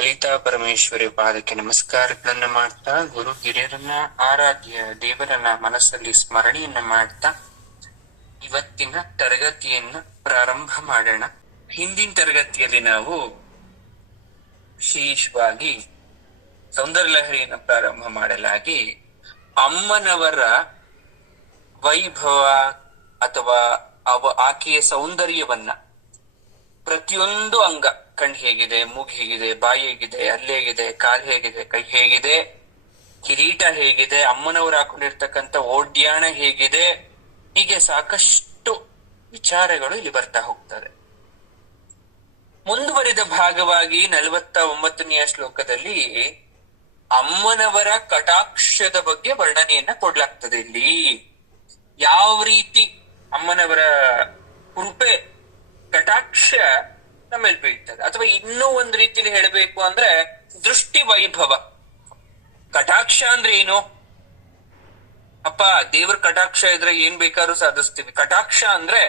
ಲಲಿತಾ ಪರಮೇಶ್ವರಿ ಪಾದಕ್ಕೆ ನಮಸ್ಕಾರಗಳನ್ನ ಮಾಡ್ತಾ, ಗುರು ಹಿರಿಯರನ್ನ ಆರಾಧ್ಯ ದೇವರನ್ನ ಮನಸ್ಸಲ್ಲಿ ಸ್ಮರಣೆಯನ್ನ ಮಾಡ್ತಾ ಇವತ್ತಿನ ತರಗತಿಯನ್ನ ಪ್ರಾರಂಭ ಮಾಡೋಣ. ಹಿಂದಿನ ತರಗತಿಯಲ್ಲಿ ನಾವು ವಿಶೇಷವಾಗಿ ಸೌಂದರ್ಯ ಲಹರಿಯನ್ನ ಪ್ರಾರಂಭ ಮಾಡಲಾಗಿ ಅಮ್ಮನವರ ವೈಭವ ಅಥವಾ ಆಕೆಯ ಸೌಂದರ್ಯವನ್ನ, ಪ್ರತಿಯೊಂದು ಅಂಗ, ಕಣ್ ಹೇಗಿದೆ, ಮೂಗು ಹೇಗಿದೆ, ಬಾಯಿ ಹೇಗಿದೆ, ಹಲ್ಲು ಹೇಗಿದೆ, ಕಾಲು ಹೇಗಿದೆ, ಕೈ ಹೇಗಿದೆ, ಕಿರೀಟ ಹೇಗಿದೆ, ಅಮ್ಮನವರು ಹಾಕೊಂಡಿರ್ತಕ್ಕಂಥ ಓಡ್ಯಾಣ ಹೇಗಿದೆ, ಹೀಗೆ ಸಾಕಷ್ಟು ವಿಚಾರಗಳು ಇಲ್ಲಿ ಬರ್ತಾ ಹೋಗ್ತದೆ. ಮುಂದುವರಿದ ಭಾಗವಾಗಿ 49ನೆಯ ಶ್ಲೋಕದಲ್ಲಿ ಅಮ್ಮನವರ ಕಟಾಕ್ಷದ ಬಗ್ಗೆ ವರ್ಣನೆಯನ್ನ ಕೊಡ್ಲಾಗ್ತದೆ. ಇಲ್ಲಿ ಯಾವ ರೀತಿ ಅಮ್ಮನವರ ಕೃಪೆ, ಕಟಾಕ್ಷ ನಮ್ಮೇಲೆ ಬೀಳ್ತದೆ, ಅಥವಾ ಇನ್ನೂ ಒಂದ್ ರೀತಿಯಲ್ಲಿ ಹೇಳಬೇಕು ಅಂದ್ರೆ ದೃಷ್ಟಿ ವೈಭವ. ಕಟಾಕ್ಷ ಅಂದ್ರೆ ಏನು? ಅಪ್ಪ ದೇವರ ಕಟಾಕ್ಷ ಇದ್ರೆ ಏನ್ ಬೇಕಾದ್ರೂ ಸಾಧಿಸ್ತೀವಿ. ಕಟಾಕ್ಷ ಅಂದ್ರೆ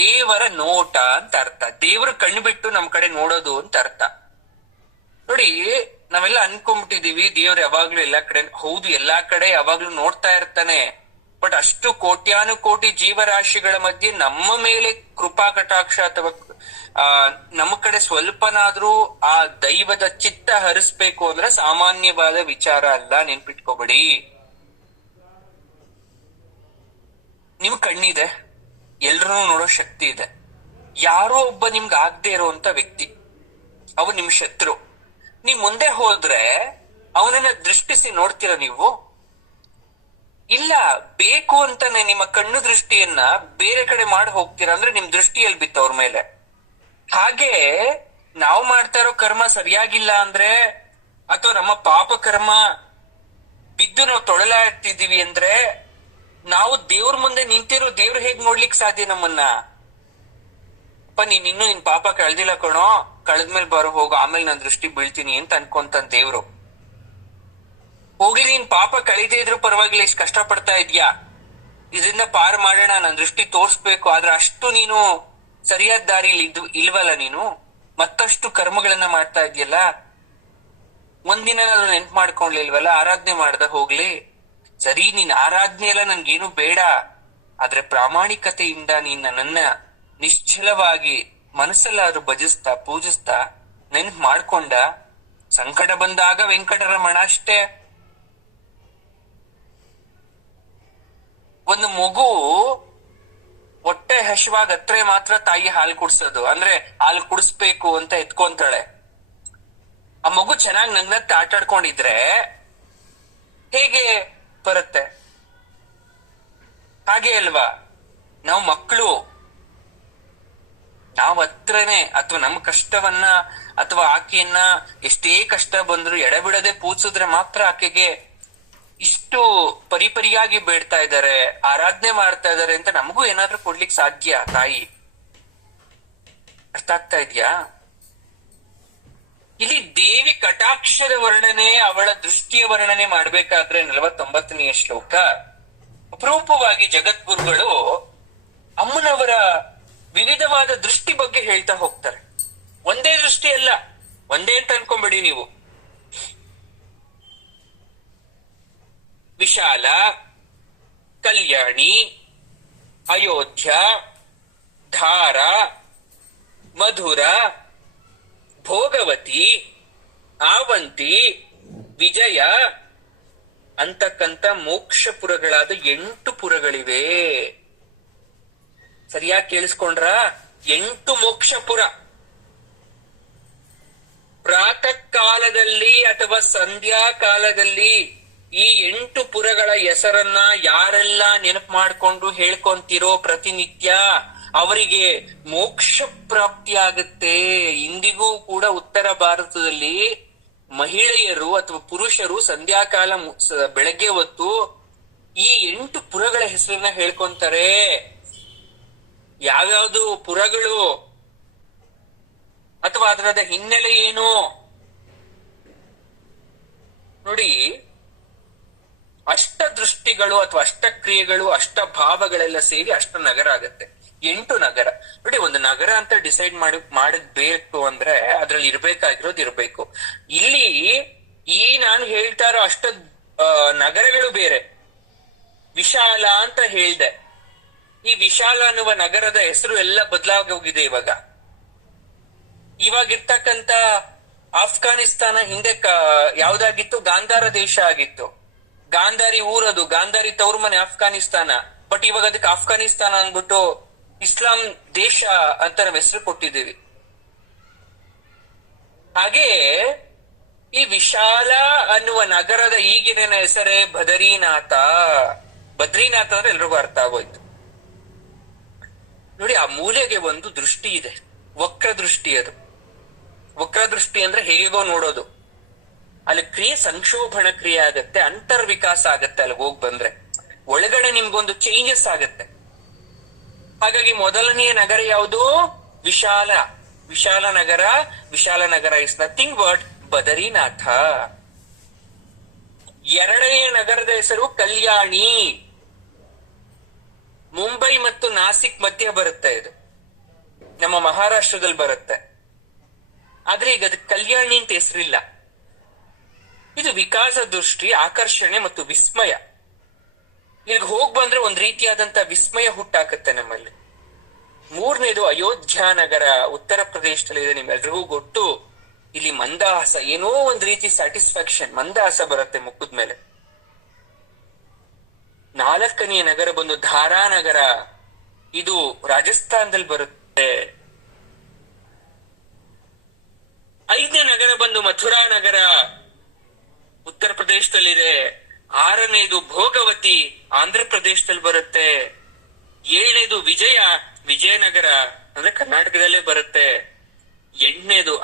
ದೇವರ ನೋಟ ಅಂತ ಅರ್ಥ. ದೇವ್ರ ಕಣ್ಣು ಬಿಟ್ಟು ನಮ್ ಕಡೆ ನೋಡೋದು ಅಂತ ಅರ್ಥ. ನೋಡಿ, ನಾವೆಲ್ಲ ಅನ್ಕೊಂಡ್ಬಿಟ್ಟಿದೀವಿ ದೇವ್ರು ಯಾವಾಗ್ಲೂ ಎಲ್ಲಾ ಕಡೆ, ಹೌದು ಎಲ್ಲಾ ಕಡೆ ಯಾವಾಗ್ಲೂ ನೋಡ್ತಾ ಇರ್ತಾನೆ. ಬಟ್ ಅಷ್ಟು ಕೋಟ್ಯಾನುಕೋಟಿ ಜೀವರಾಶಿಗಳ ಮಧ್ಯೆ ನಮ್ಮ ಮೇಲೆ ಕೃಪಾ ಕಟಾಕ್ಷ ಅಥವಾ ನಮ್ಮ ಕಡೆ ಸ್ವಲ್ಪನಾದ್ರೂ ಆ ದೈವದ ಚಿತ್ತ ಹರಿಸ್ಬೇಕು ಅಂದ್ರೆ ಸಾಮಾನ್ಯವಾದ ವಿಚಾರ ಅಲ್ಲ, ನೆನ್ಪಿಟ್ಕೋಬೇಡಿ. ನಿಮ್ ಕಣ್ಣಿದೆ, ಎಲ್ರೂ ನೋಡೋ ಶಕ್ತಿ ಇದೆ. ಯಾರೋ ಒಬ್ಬ ನಿಮ್ಗೆ ಆಗದೆ ಇರೋಂತ ವ್ಯಕ್ತಿ, ಅವ ನಿಮ್ ಶತ್ರು. ನೀವ್ ಮುಂದೆ ಹೋದ್ರೆ ಅವನನ್ನ ದೃಷ್ಟಿಸಿ ನೋಡ್ತೀರ ನೀವು? ಇಲ್ಲ, ಬೇಕು ಅಂತಾನೆ ನಿಮ್ಮ ಕಣ್ಣು ದೃಷ್ಟಿಯನ್ನ ಬೇರೆ ಕಡೆ ಮಾಡಿ ಹೋಗ್ತೀರಾ ಅಂದ್ರೆ ನಿಮ್ ದೃಷ್ಟಿಯಲ್ಲಿ ಬಿತ್ತು ಅವ್ರ ಮೇಲೆ. ಹಾಗೆ ನಾವು ಮಾಡ್ತಾ ಇರೋ ಕರ್ಮ ಸರಿಯಾಗಿಲ್ಲ ಅಂದ್ರೆ, ಅಥವಾ ನಮ್ಮ ಪಾಪ ಕರ್ಮ ಬಿದ್ದು ನಾವು ತೊಳಲಾಡ್ತಿದೀವಿ ಅಂದ್ರೆ, ನಾವು ದೇವ್ರ ಮುಂದೆ ನಿಂತಿರೋ ದೇವ್ರು ಹೇಗ್ ನೋಡ್ಲಿಕ್ ಸಾಧ್ಯ ನಮ್ಮನ್ನ? ಅಪ್ಪ ನೀನ್ ಇನ್ನೂ ನಿನ್ ಪಾಪ ಕಳ್ದಿಲ್ಲ ಕಣೋ, ಕಳೆದ್ಮೇಲೆ ಬರೋ ಹೋಗು, ಆಮೇಲೆ ನನ್ ದೃಷ್ಟಿ ಬೀಳ್ತೀನಿ ಅಂತ ಅನ್ಕೊಂತ ದೇವ್ರು. ಹೋಗ್ಲಿ, ನೀನ್ ಪಾಪ ಕಳೀದೇ ಇದ್ರು ಪರವಾಗಿಲ್ಲ, ಇಷ್ಟು ಕಷ್ಟ ಪಡ್ತಾ ಇದ್ಯಾ, ಇದರಿಂದ ಪಾರ್ ಮಾಡೋಣ, ನನ್ ದೃಷ್ಟಿ ತೋರ್ಸ್ಬೇಕು. ಆದ್ರೆ ಅಷ್ಟು ನೀನು ಸರಿಯಾದ ದಾರಿಲಿ ಇಲ್ವಲ್ಲ, ನೀನು ಮತ್ತಷ್ಟು ಕರ್ಮಗಳನ್ನ ಮಾಡ್ತಾ ಇದೆಯಲ್ಲ. ಒಂದಿನ ನೆನ್ಪು ಮಾಡ್ಕೊಂಡ್ಲಿಲ್ವಲ್ಲ, ಆರಾಧನೆ ಮಾಡ್ದ ಹೋಗ್ಲಿ. ಸರಿ, ನೀನ್ ಆರಾಧನೆ ಎಲ್ಲ ನನ್ಗೇನು ಬೇಡ, ಆದ್ರೆ ಪ್ರಾಮಾಣಿಕತೆಯಿಂದ ನೀನ್ ನನ್ನನ್ನ ನಿಶ್ಚಲವಾಗಿ ಮನಸ್ಸಲ್ಲಾದ್ರೂ ಭಜಿಸ್ತಾ ಪೂಜಿಸ್ತಾ ನೆನ್ಪು ಮಾಡ್ಕೊಂಡ. ಸಂಕಟ ಬಂದಾಗ ವೆಂಕಟರಮಣ ಅಷ್ಟೇ. ಒಂದು ಮಗು ಹೊಟ್ಟೆ ಹಸಿವಾಗತ್ರೆ ಮಾತ್ರ ತಾಯಿ ಹಾಲು ಕುಡ್ಸೋದು, ಅಂದ್ರೆ ಹಾಲು ಕುಡಿಸ್ಬೇಕು ಅಂತ ಎತ್ಕೊಂತಾಳೆ. ಆ ಮಗು ಚೆನ್ನಾಗಿ ನಗ್ನತ್ತೆ ಆಟಾಡ್ಕೊಂಡಿದ್ರೆ ಹೇಗೆ ಬರುತ್ತೆ? ಹಾಗೆ ಅಲ್ವಾ ನಾವು ಮಕ್ಕಳು, ನಾವ್ ಹತ್ರನೇ ಅಥವಾ ನಮ್ಮ ಕಷ್ಟವನ್ನ ಅಥವಾ ಆಕೆಯನ್ನ ಎಷ್ಟೇ ಕಷ್ಟ ಬಂದ್ರು ಎಡೆಬಿಡದೆ ಪೂಜಿಸಿದ್ರೆ ಮಾತ್ರ ಆಕೆಗೆ ಇಷ್ಟು ಪರಿಪರಿಯಾಗಿ ಬೇಡ್ತಾ ಇದ್ದಾರೆ, ಆರಾಧನೆ ಮಾಡ್ತಾ ಇದ್ದಾರೆ ಅಂತ ನಮಗೂ ಏನಾದ್ರೂ ಕೊಡ್ಲಿಕ್ಕೆ ಸಾಧ್ಯ ತಾಯಿ. ಅರ್ಥ ಆಗ್ತಾ ಇದ್ಯಾ? ಇಲ್ಲಿ ದೇವಿ ಕಟಾಕ್ಷದ ವರ್ಣನೆ, ಅವಳ ದೃಷ್ಟಿಯ ವರ್ಣನೆ ಮಾಡ್ಬೇಕಾದ್ರೆ 49ನೆಯ ಶ್ಲೋಕ ಅಪರೂಪವಾಗಿ ಜಗದ್ಗುರುಗಳು ಅಮ್ಮನವರ ವಿವಿಧವಾದ ದೃಷ್ಟಿ ಬಗ್ಗೆ ಹೇಳ್ತಾ ಹೋಗ್ತಾರೆ. ಒಂದೇ ದೃಷ್ಟಿ ಅಲ್ಲ, ಒಂದೇ ಅಂತ ಅನ್ಕೊಂಬೇಡಿ ನೀವು. ವಿಶಾಲ, ಕಲ್ಯಾಣಿ, ಅಯೋಧ್ಯ, ಧಾರ, ಮಧುರ, ಭೋಗವತಿ, ಆವಂತಿ, ವಿಜಯ ಅಂತಕ್ಕಂಥ ಮೋಕ್ಷಪುರಗಳಾದ 8 ಪುರಗಳಿವೆ. ಸರಿಯಾಗಿ ಕೇಳಿಸ್ಕೊಂಡ್ರ? 8 ಮೋಕ್ಷಪುರ. ಪ್ರಾತಃ ಕಾಲದಲ್ಲಿ ಅಥವಾ ಸಂಧ್ಯಾ ಕಾಲದಲ್ಲಿ ಈ 8 ಪುರಗಳ ಹೆಸರನ್ನ ಯಾರೆಲ್ಲ ನೆನಪು ಮಾಡ್ಕೊಂಡು ಹೇಳ್ಕೊಂತಿರೋ ಪ್ರತಿನಿತ್ಯ, ಅವರಿಗೆ ಮೋಕ್ಷ ಪ್ರಾಪ್ತಿ ಆಗುತ್ತೆ. ಇಂದಿಗೂ ಕೂಡ ಉತ್ತರ ಭಾರತದಲ್ಲಿ ಮಹಿಳೆಯರು ಅಥವಾ ಪುರುಷರು ಸಂಧ್ಯಾಕಾಲ ಬೆಳಗ್ಗೆ ಹೊತ್ತು ಈ 8 ಪುರಗಳ ಹೆಸರನ್ನ ಹೇಳ್ಕೊಂತಾರೆ. ಯಾವ್ಯಾವ್ದು ಪುರಗಳು ಅಥವಾ ಅದರದ ಹಿನ್ನೆಲೆ ಏನು ನೋಡಿ. ಅಷ್ಟ ದೃಷ್ಟಿಗಳು ಅಥವಾ ಅಷ್ಟ ಕ್ರಿಯೆಗಳು, ಅಷ್ಟ ಭಾವಗಳೆಲ್ಲ ಸೇರಿ ಅಷ್ಟ ನಗರ ಆಗತ್ತೆ. 8 ನಗರ. ನೋಡಿ, ಒಂದು ನಗರ ಅಂತ ಡಿಸೈಡ್ ಮಾಡಬೇಕು ಅಂದ್ರೆ ಅದ್ರಲ್ಲಿ ಇರ್ಬೇಕಾಗಿರೋದು ಇರ್ಬೇಕು. ಇಲ್ಲಿ ನಾನು ಹೇಳ್ತಾ ಇರೋ ನಗರಗಳು ಬೇರೆ. ವಿಶಾಲ ಅಂತ ಹೇಳ್ದೆ. ಈ ವಿಶಾಲ ಅನ್ನುವ ನಗರದ ಹೆಸರು ಎಲ್ಲ ಬದಲಾಗಿ ಹೋಗಿದೆ ಇವಾಗ. ಇವಾಗಿರ್ತಕ್ಕಂತ ಆಫ್ಘಾನಿಸ್ತಾನ ಹಿಂದೆ ಯಾವ್ದಾಗಿತ್ತು? ಗಾಂಧಾರ ದೇಶ ಆಗಿತ್ತು. ಗಾಂಧಾರಿ ಊರದು, ಗಾಂಧಾರಿ ತವ್ರ ಮನೆ ಆಫ್ಘಾನಿಸ್ತಾನ. ಬಟ್ ಇವಾಗ ಅದಕ್ಕೆ ಆಫ್ಘಾನಿಸ್ತಾನ ಅಂದ್ಬಿಟ್ಟು ಇಸ್ಲಾಂ ದೇಶ ಅಂತ ನಾವು ಹೆಸರು ಕೊಟ್ಟಿದ್ದೀವಿ. ಹಾಗೆ ಈ ವಿಶಾಲ ಅನ್ನುವ ನಗರದ ಈಗಿನ ಹೆಸರೇ ಬದರಿನಾಥ. ಬದ್ರಿನಾಥ ಅಂದ್ರೆ ಎಲ್ರಿಗೂ ಅರ್ಥ ಆಗೋಯ್ತು. ನೋಡಿ, ಆ ಮೂಲೆಗೆ ಒಂದು ದೃಷ್ಟಿ ಇದೆ, ವಕ್ರ ದೃಷ್ಟಿ. ಅದು ವಕ್ರ ದೃಷ್ಟಿ ಅಂದ್ರೆ ಹೇಗೋ ನೋಡೋದು. ಅಲ್ಲಿ ಕ್ರಿಯೆ ಸಂಕ್ಷೋಭಣ ಕ್ರಿಯೆ ಆಗತ್ತೆ, ಅಂತರ್ವಿಕಾಸ ಆಗತ್ತೆ. ಅಲ್ಲಿಗೆ ಹೋಗ್ ಬಂದ್ರೆ ಒಳಗಡೆ ನಿಮ್ಗೊಂದು ಚೇಂಜಸ್ ಆಗತ್ತೆ. ಹಾಗಾಗಿ ಮೊದಲನೆಯ ನಗರ ಯಾವುದು? ವಿಶಾಲ. ವಿಶಾಲ ನಗರ. ವಿಶಾಲ ನಗರ ಇಸ್ ನಥಿಂಗ್ ಬಟ್ ಬದರಿನಾಥ. ಎರಡನೆಯ ನಗರದ ಹೆಸರು ಕಲ್ಯಾಣಿ. ಮುಂಬೈ ಮತ್ತು ನಾಸಿಕ್ ಮಧ್ಯ ಬರುತ್ತೆ. ಇದು ನಮ್ಮ ಮಹಾರಾಷ್ಟ್ರದಲ್ಲಿ ಬರುತ್ತೆ. ಆದ್ರೆ ಈಗ ಅದಕ್ಕೆ ಕಲ್ಯಾಣಿ ಅಂತ ಹೆಸರಿಲ್ಲ. ಇದು ವಿಕಾಸ ದೃಷ್ಟಿ, ಆಕರ್ಷಣೆ ಮತ್ತು ವಿಸ್ಮಯ. ಇಲ್ಲಿಗೆ ಹೋಗ್ ಬಂದ್ರೆ ಒಂದ್ ರೀತಿಯಾದಂತ ವಿಸ್ಮಯ ಹುಟ್ಟಾಕತ್ತೆ ನಮ್ಮಲ್ಲಿ. ಮೂರನೇದು ಅಯೋಧ್ಯ ನಗರ, ಉತ್ತರ ಪ್ರದೇಶದಲ್ಲಿ ಇದೆ. ನಿಮ್ಮೆಲ್ರಿಗೂ ಗೊತ್ತು. ಇಲ್ಲಿ ಮಂದಹಾಸ, ಏನೋ ಒಂದ್ ರೀತಿ ಸ್ಯಾಟಿಸ್ಫ್ಯಾಕ್ಷನ್, ಮಂದಹಾಸ ಬರುತ್ತೆ ಮುಖದ ಮೇಲೆ. ನಾಲ್ಕನೆಯ ನಗರ ಬಂದು ಧಾರಾ ನಗರ. ಇದು ರಾಜಸ್ಥಾನದಲ್ಲಿ ಬರುತ್ತೆ. ಐದನೇ ನಗರ ಬಂದು ಮಥುರಾ ನಗರ, ಉತ್ತರ ಪ್ರದೇಶದಲ್ಲಿದೆ. ಆರನೇದು ಭೋಗವತಿ, ಆಂಧ್ರ ಪ್ರದೇಶದಲ್ಲಿ ಬರುತ್ತೆ. ಏಳನೇದು ವಿಜಯನಗರ ಅಂದ್ರೆ ಕರ್ನಾಟಕದಲ್ಲೇ ಬರುತ್ತೆ. ಎಂಟನೇದು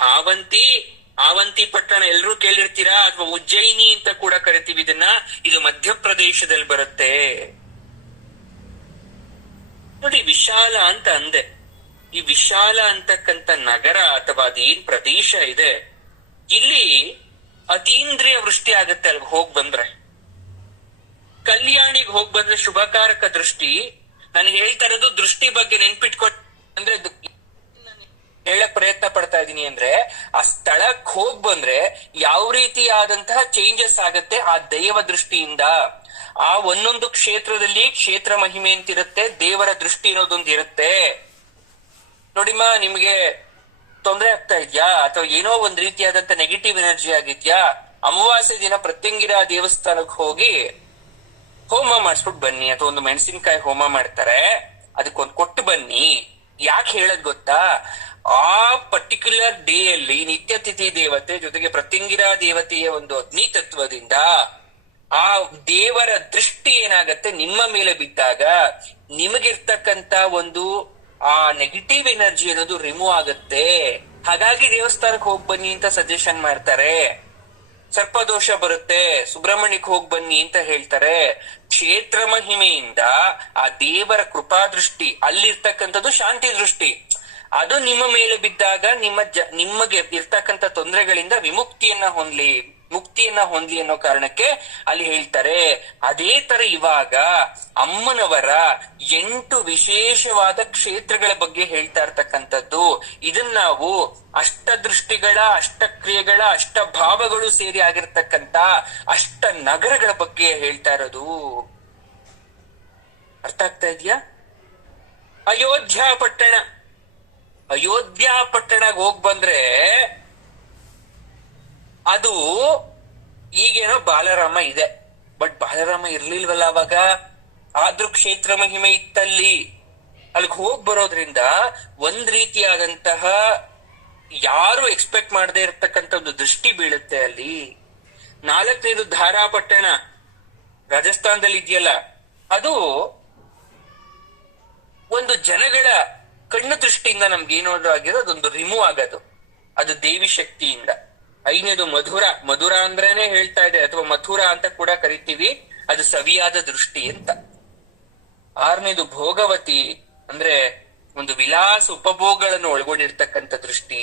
ಆವಂತಿ ಪಟ್ಟಣ, ಎಲ್ರೂ ಕೇಳಿರ್ತೀರಾ, ಅಥವಾ ಉಜ್ಜಯಿನಿ ಅಂತ ಕೂಡ ಕರಿತೀವಿ ಇದನ್ನ. ಇದು ಮಧ್ಯಪ್ರದೇಶದಲ್ಲಿ ಬರುತ್ತೆ. ನೋಡಿ, ವಿಶಾಲ ಅಂತ ಅಂದೆ. ಈ ವಿಶಾಲ ಅಂತಕ್ಕಂಥ ನಗರ ಅಥವಾ ಅದೇನ್ ಪ್ರದೇಶ ಇದೆ, ಇಲ್ಲಿ ಅತೀಂದ್ರಿಯ ವೃಷ್ಟಿ ಆಗತ್ತೆ ಅಲ್ಲಿಗೆ ಹೋಗ್ ಬಂದ್ರೆ. ಕಲ್ಯಾಣಿಗೆ ಹೋಗ್ ಬಂದ್ರೆ ಶುಭಕಾರಕ ದೃಷ್ಟಿ. ನಾನು ಹೇಳ್ತಾ ಇರೋದು ದೃಷ್ಟಿ ಬಗ್ಗೆ ನೆನ್ಪಿಟ್ಕೊಟ್ ಅಂದ್ರೆ ಹೇಳಕ್ ಪ್ರಯತ್ನ ಪಡ್ತಾ ಇದೀನಿ ಅಂದ್ರೆ, ಆ ಸ್ಥಳಕ್ ಹೋಗ್ ಬಂದ್ರೆ ಯಾವ ರೀತಿಯಾದಂತಹ ಚೇಂಜಸ್ ಆಗತ್ತೆ ಆ ದೈವ ದೃಷ್ಟಿಯಿಂದ. ಆ ಒಂದೊಂದು ಕ್ಷೇತ್ರದಲ್ಲಿ ಕ್ಷೇತ್ರ ಮಹಿಮೆ ಅಂತಿರುತ್ತೆ, ದೇವರ ದೃಷ್ಟಿ ಅನ್ನೋದೊಂದು ಇರುತ್ತೆ. ನೋಡಿಮ್ಮ, ನಿಮ್ಗೆ ತೊಂದರೆ ಆಗ್ತಾ ಇದ್ಯಾ ಅಥವಾ ಏನೋ ಒಂದ್ ರೀತಿಯಾದಂತ ನೆಗೆಟಿವ್ ಎನರ್ಜಿ ಆಗಿದ್ಯಾ? ಅಮಾವಾಸ್ಯೆ ದಿನ ಪ್ರತ್ಯಂಗಿರ ದೇವಸ್ಥಾನಕ್ಕೆ ಹೋಗಿ ಹೋಮ ಮಾಡಿಸ್ಬಿಟ್ಟು ಬನ್ನಿ. ಅಥವಾ ಒಂದು ಮೆಣಸಿನಕಾಯಿ ಹೋಮ ಮಾಡ್ತಾರೆ, ಅದಕ್ಕೊಂದು ಕೊಟ್ಟು ಬನ್ನಿ. ಯಾಕೆ ಹೇಳದ್ ಗೊತ್ತಾ? ಆ ಪರ್ಟಿಕ್ಯುಲರ್ ಡೇ ಅಲ್ಲಿ ನಿತ್ಯ ತಿಥಿ ದೇವತೆ ಜೊತೆಗೆ ಪ್ರತ್ಯಂಗಿರ ದೇವತೆಯ ಒಂದು ಅಗ್ನಿ ತತ್ವದಿಂದ ಆ ದೇವರ ದೃಷ್ಟಿ ಏನಾಗತ್ತೆ ನಿಮ್ಮ ಮೇಲೆ ಬಿದ್ದಾಗ ನಿಮಗಿರ್ತಕ್ಕಂತ ಒಂದು ಆ ನೆಗೆಟಿವ್ ಎನರ್ಜಿ ಅನ್ನೋದು ರಿಮೂವ್ ಆಗತ್ತೆ. ಹಾಗಾಗಿ ದೇವಸ್ಥಾನಕ್ಕೆ ಹೋಗ್ ಬನ್ನಿ ಅಂತ ಸಜೆಷನ್ ಮಾಡ್ತಾರೆ. ಸರ್ಪದೋಷ ಬರುತ್ತೆ, ಸುಬ್ರಹ್ಮಣ್ಯಕ್ಕೆ ಹೋಗ್ ಬನ್ನಿ ಅಂತ ಹೇಳ್ತಾರೆ. ಕ್ಷೇತ್ರ ಮಹಿಮೆಯಿಂದ ಆ ದೇವರ ಕೃಪಾ ದೃಷ್ಟಿ, ಅಲ್ಲಿರ್ತಕ್ಕಂಥದ್ದು ಶಾಂತಿ ದೃಷ್ಟಿ, ಅದು ನಿಮ್ಮ ಮೇಲೆ ಬಿದ್ದಾಗ ನಿಮಗೆ ಇರ್ತಕ್ಕಂಥ ತೊಂದರೆಗಳಿಂದ ಮುಕ್ತಿಯನ್ನ ಹೊಂದ್ಲಿ ಅನ್ನೋ ಕಾರಣಕ್ಕೆ ಅಲ್ಲಿ ಹೇಳ್ತಾರೆ. ಅದೇ ತರ ಇವಾಗ ಅಮ್ಮನವರ 8 ವಿಶೇಷವಾದ ಕ್ಷೇತ್ರಗಳ ಬಗ್ಗೆ ಹೇಳ್ತಾ ಇರ್ತಕ್ಕಂಥದ್ದು. ಇದನ್ನ ನಾವು ಅಷ್ಟದೃಷ್ಟಿಗಳ, ಅಷ್ಟಕ್ರಿಯೆಗಳ, ಅಷ್ಟಭಾವಗಳು ಸೇರಿ ಆಗಿರ್ತಕ್ಕಂಥ ಅಷ್ಟ ನಗರಗಳ ಬಗ್ಗೆ ಹೇಳ್ತಾ ಇರೋದು. ಅರ್ಥ ಆಗ್ತಾ ಇದೆಯಾ? ಅಯೋಧ್ಯ ಪಟ್ಟಣಕ್ಕೆ ಹೋಗ್ ಬಂದ್ರೆ ಅದು ಈಗೇನೋ ಬಾಲರಾಮ ಇದೆ, ಬಟ್ ಬಾಲರಾಮ ಇರ್ಲಿಲ್ವಲ್ಲ ಅವಾಗ. ಆದ್ರೂ ಕ್ಷೇತ್ರ ಮಹಿಮೆ ಇತ್ತಲ್ಲಿ. ಅಲ್ಲಿಗೆ ಹೋಗ್ ಬರೋದ್ರಿಂದ ಒಂದ್ ರೀತಿಯಾದಂತಹ ಯಾರು ಎಕ್ಸ್ಪೆಕ್ಟ್ ಮಾಡದೆ ಇರತಕ್ಕಂತ ಒಂದು ದೃಷ್ಟಿ ಬೀಳುತ್ತೆ ಅಲ್ಲಿ. ನಾಲ್ಕನೇದು ಧಾರಾಪಟ್ಟಣ, ರಾಜಸ್ಥಾನದಲ್ಲಿ ಇದೆಯಲ್ಲ, ಅದು ಒಂದು ಜನಗಳ ಕಣ್ಣು ದೃಷ್ಟಿಯಿಂದ ನಮ್ಗೆ ಏನಾದ್ರು ಆಗಿರೋ ಅದೊಂದು ರಿಮೂವ್ ಆಗೋದು, ಅದು ದೇವಿ ಶಕ್ತಿಯಿಂದ. ಐದನೇದು ಮಧುರ ಅಂದ್ರೇನೆ ಹೇಳ್ತಾ ಇದೆ, ಅಥವಾ ಮಥುರಾ ಅಂತ ಕೂಡ ಕರಿತೀವಿ, ಅದು ಸವಿಯಾದ ದೃಷ್ಟಿ ಅಂತ. ಆರನೇದು ಭೋಗವತಿ ಅಂದ್ರೆ ಒಂದು ವಿಲಾಸ ಉಪಭೋಗಗಳನ್ನು ಒಳಗೊಂಡಿರ್ತಕ್ಕಂಥ ದೃಷ್ಟಿ.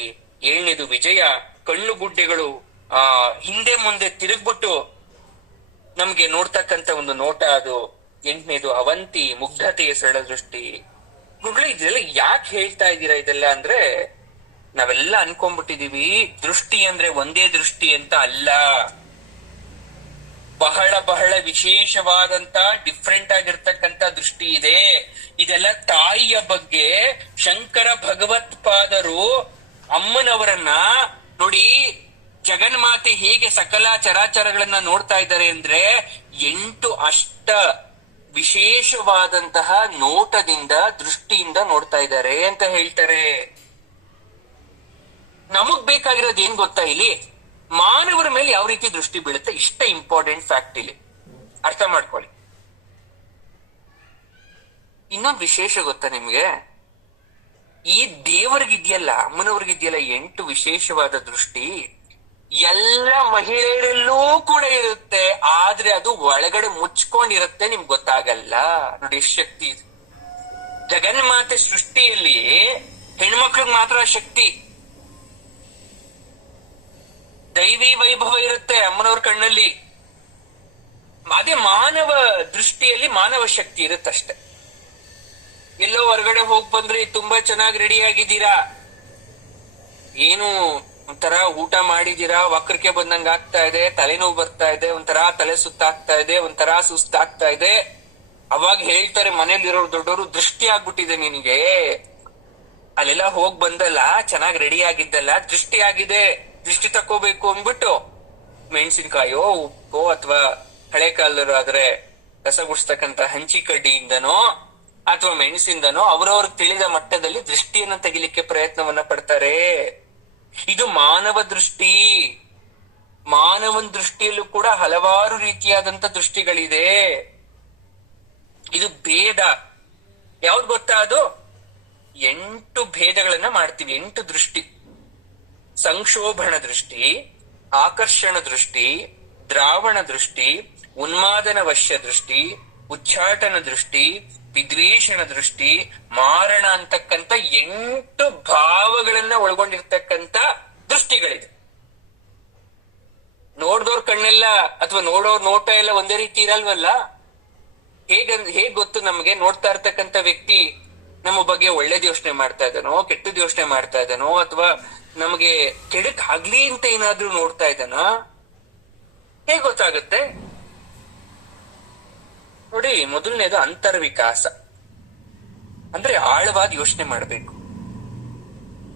ಏಳನೇದು ವಿಜಯ, ಕಣ್ಣು ಗುಡ್ಡೆಗಳು ಹಿಂದೆ ಮುಂದೆ ತಿರುಗ್ಬಿಟ್ಟು ನಮ್ಗೆ ನೋಡ್ತಕ್ಕಂಥ ಒಂದು ನೋಟ ಅದು. ಎಂಟನೇದು ಅವಂತಿ, ಮುಗ್ಧತೆಯ ಸರಳ ದೃಷ್ಟಿ. ಗುರುಗಳೇ ಇದೆಲ್ಲ ಯಾಕೆ ಹೇಳ್ತಾ ಇದ್ದೀರಾ ಇದೆಲ್ಲ ಅಂದ್ರೆ, ನಾವೆಲ್ಲ ಅನ್ಕೊಂಡ್ಬಿಟ್ಟಿದೀವಿ ದೃಷ್ಟಿ ಅಂದ್ರೆ ಒಂದೇ ದೃಷ್ಟಿ ಅಂತ ಅಲ್ಲ. ಬಹಳ ಬಹಳ ವಿಶೇಷವಾದಂತ ಡಿಫ್ರೆಂಟ್ ಆಗಿರ್ತಕ್ಕಂತ ದೃಷ್ಟಿ ಇದೆ. ಇದೆಲ್ಲ ತಾಯಿಯ ಬಗ್ಗೆ ಶಂಕರ ಭಗವತ್ಪಾದರು ಅಮ್ಮನವರನ್ನ ನೋಡಿ, ಜಗನ್ಮಾತೆ ಹೇಗೆ ಸಕಲ ಚರಾಚರಗಳನ್ನ ನೋಡ್ತಾ ಇದ್ದಾರೆ ಅಂದ್ರೆ 8 ಅಷ್ಟ ವಿಶೇಷವಾದಂತಹ ನೋಟದಿಂದ ದೃಷ್ಟಿಯಿಂದ ನೋಡ್ತಾ ಇದ್ದಾರೆ ಅಂತ ಹೇಳ್ತಾರೆ. ನಮಗ್ ಬೇಕಾಗಿರೋದು ಏನ್ ಗೊತ್ತಾ, ಇಲ್ಲಿ ಮಾನವರ ಮೇಲೆ ಯಾವ ರೀತಿ ದೃಷ್ಟಿ ಬೀಳುತ್ತೆ, ಇಷ್ಟ ಇಂಪಾರ್ಟೆಂಟ್ ಫ್ಯಾಕ್ಟ್ ಇಲ್ಲಿ ಅರ್ಥ ಮಾಡ್ಕೊಳ್ಳಿ. ಇನ್ನೊಂದು ವಿಶೇಷ ಗೊತ್ತಾ ನಿಮ್ಗೆ, ಈ ದೇವರಿಗಿದ್ಯಲ್ಲ, ಅಮ್ಮನವ್ರಿಗಿದ್ಯಲ್ಲ 8 ವಿಶೇಷವಾದ ದೃಷ್ಟಿ, ಎಲ್ಲ ಮಹಿಳೆಯರಲ್ಲೂ ಕೂಡ ಇರುತ್ತೆ. ಆದ್ರೆ ಅದು ಒಳಗಡೆ ಮುಚ್ಕೊಂಡಿರುತ್ತೆ, ನಿಮ್ಗೆ ಗೊತ್ತಾಗಲ್ಲ. ನೋಡಿ ಎಷ್ಟು ಶಕ್ತಿ ಇದೆ ಜಗನ್ಮಾತೆ ಸೃಷ್ಟಿಯಲ್ಲಿ. ಹೆಣ್ಮಕ್ಳಿಗೆ ಮಾತ್ರ ಶಕ್ತಿ, ದೈವಿ ವೈಭವ ಇರುತ್ತೆ ಅಮ್ಮನವ್ರ ಕಣ್ಣಲ್ಲಿ. ಅದೇ ಮಾನವ ದೃಷ್ಟಿಯಲ್ಲಿ ಮಾನವ ಶಕ್ತಿ ಇರುತ್ತಷ್ಟೆ. ಎಲ್ಲೋ ಹೊರಗಡೆ ಹೋಗ್ ಬಂದ್ರಿ, ತುಂಬಾ ಚೆನ್ನಾಗಿ ರೆಡಿ ಆಗಿದ್ದೀರಾ, ಏನು ಒಂಥರ ಊಟ ಮಾಡಿದೀರಾ, ವಕ್ರಕ್ಕೆ ಬಂದಂಗ ಆಗ್ತಾ ಇದೆ, ತಲೆನೋವು ಬರ್ತಾ ಇದೆ, ಒಂಥರ ತಲೆ ಸುತ್ತಾಗ್ತಾ ಇದೆ, ಒಂಥರ ಸುಸ್ತಾಗ್ತಾ ಇದೆ. ಅವಾಗ ಹೇಳ್ತಾರೆ ಮನೇಲಿರೋ ದೊಡ್ಡವರು, ದೃಷ್ಟಿ ಆಗ್ಬಿಟ್ಟಿದೆ ನಿನಗೆ, ಅಲ್ಲೆಲ್ಲ ಹೋಗ್ ಬಂದಲ್ಲ, ಚೆನ್ನಾಗಿ ರೆಡಿ ಆಗಿದ್ದಲ್ಲ, ದೃಷ್ಟಿ ಆಗಿದೆ, ದೃಷ್ಟಿ ತಕೋಬೇಕು ಅಂದ್ಬಿಟ್ಟು ಮೆಣಸಿನ್ಕಾಯೋ ಉಪ್ಪೋ ಅಥವಾ ಹಳೆ ಕಾಲದವರು ಆದ್ರೆ ರಸಗುಡಿಸ್ತಕ್ಕಂತ ಹಂಚಿ ಕಡ್ಡಿಯಿಂದನೋ ಅಥವಾ ಮೆಣಸಿಂದನೋ ಅವ್ರವ್ರಿಗೆ ತಿಳಿದ ಮಟ್ಟದಲ್ಲಿ ದೃಷ್ಟಿಯನ್ನ ತೆಗಿಲಿಕ್ಕೆ ಪ್ರಯತ್ನವನ್ನ ಪಡ್ತಾರೆ. ಇದು ಮಾನವ ದೃಷ್ಟಿ. ಮಾನವನ ದೃಷ್ಟಿಯಲ್ಲೂ ಕೂಡ ಹಲವಾರು ರೀತಿಯಾದಂತ ದೃಷ್ಟಿಗಳಿದೆ. ಇದು ಭೇದ. ಯಾವ್ದು ಗೊತ್ತಾ, ಅದು 8 ಭೇದಗಳನ್ನ ಮಾಡ್ತೀವಿ, 8 ದೃಷ್ಟಿ. ಸಂಕ್ಷೋಭಣ ದೃಷ್ಟಿ, ಆಕರ್ಷಣ ದೃಷ್ಟಿ, ದ್ರಾವಣ ದೃಷ್ಟಿ, ಉನ್ಮಾದನ ವಶ್ಯ ದೃಷ್ಟಿ, ಉಚ್ಚಾಟನ ದೃಷ್ಟಿ, ವಿದ್ವೇಷಣ ದೃಷ್ಟಿ, ಮಾರಣ ಅಂತಕ್ಕಂಥ 8 ಭಾವಗಳನ್ನ ಒಳಗೊಂಡಿರ್ತಕ್ಕಂಥ ದೃಷ್ಟಿಗಳಿದೆ. ನೋಡ್ದವ್ರ ಕಣ್ಣೆಲ್ಲ ಅಥವಾ ನೋಡೋರ್ ನೋಟ ಎಲ್ಲ ಒಂದೇ ರೀತಿ ಇರಲ್ವಲ್ಲ. ಹೇಗ್ ಗೊತ್ತು ನಮ್ಗೆ, ನೋಡ್ತಾ ಇರ್ತಕ್ಕಂಥ ವ್ಯಕ್ತಿ ನಮ್ಮ ಬಗ್ಗೆ ಒಳ್ಳೇದ್ ಯೋಚನೆ ಮಾಡ್ತಾ ಇದ್ದಾನೋ, ಕೆಟ್ಟದ್ ಯೋಚನೆ ಮಾಡ್ತಾ ಇದ್ದಾನೋ, ಅಥವಾ ನಮಗೆ ಕೆಡಕ್ ಆಗ್ಲಿ ಅಂತ ಏನಾದ್ರೂ ನೋಡ್ತಾ ಇದ್ದಾನ, ಹೇಗ್ ಗೊತ್ತಾಗುತ್ತೆ ನೋಡಿ. ಮೊದಲನೇದು ಅಂತರ್ವಿಕಾಸ, ಅಂದ್ರೆ ಆಳವಾದ ಯೋಚನೆ ಮಾಡ್ಬೇಕು.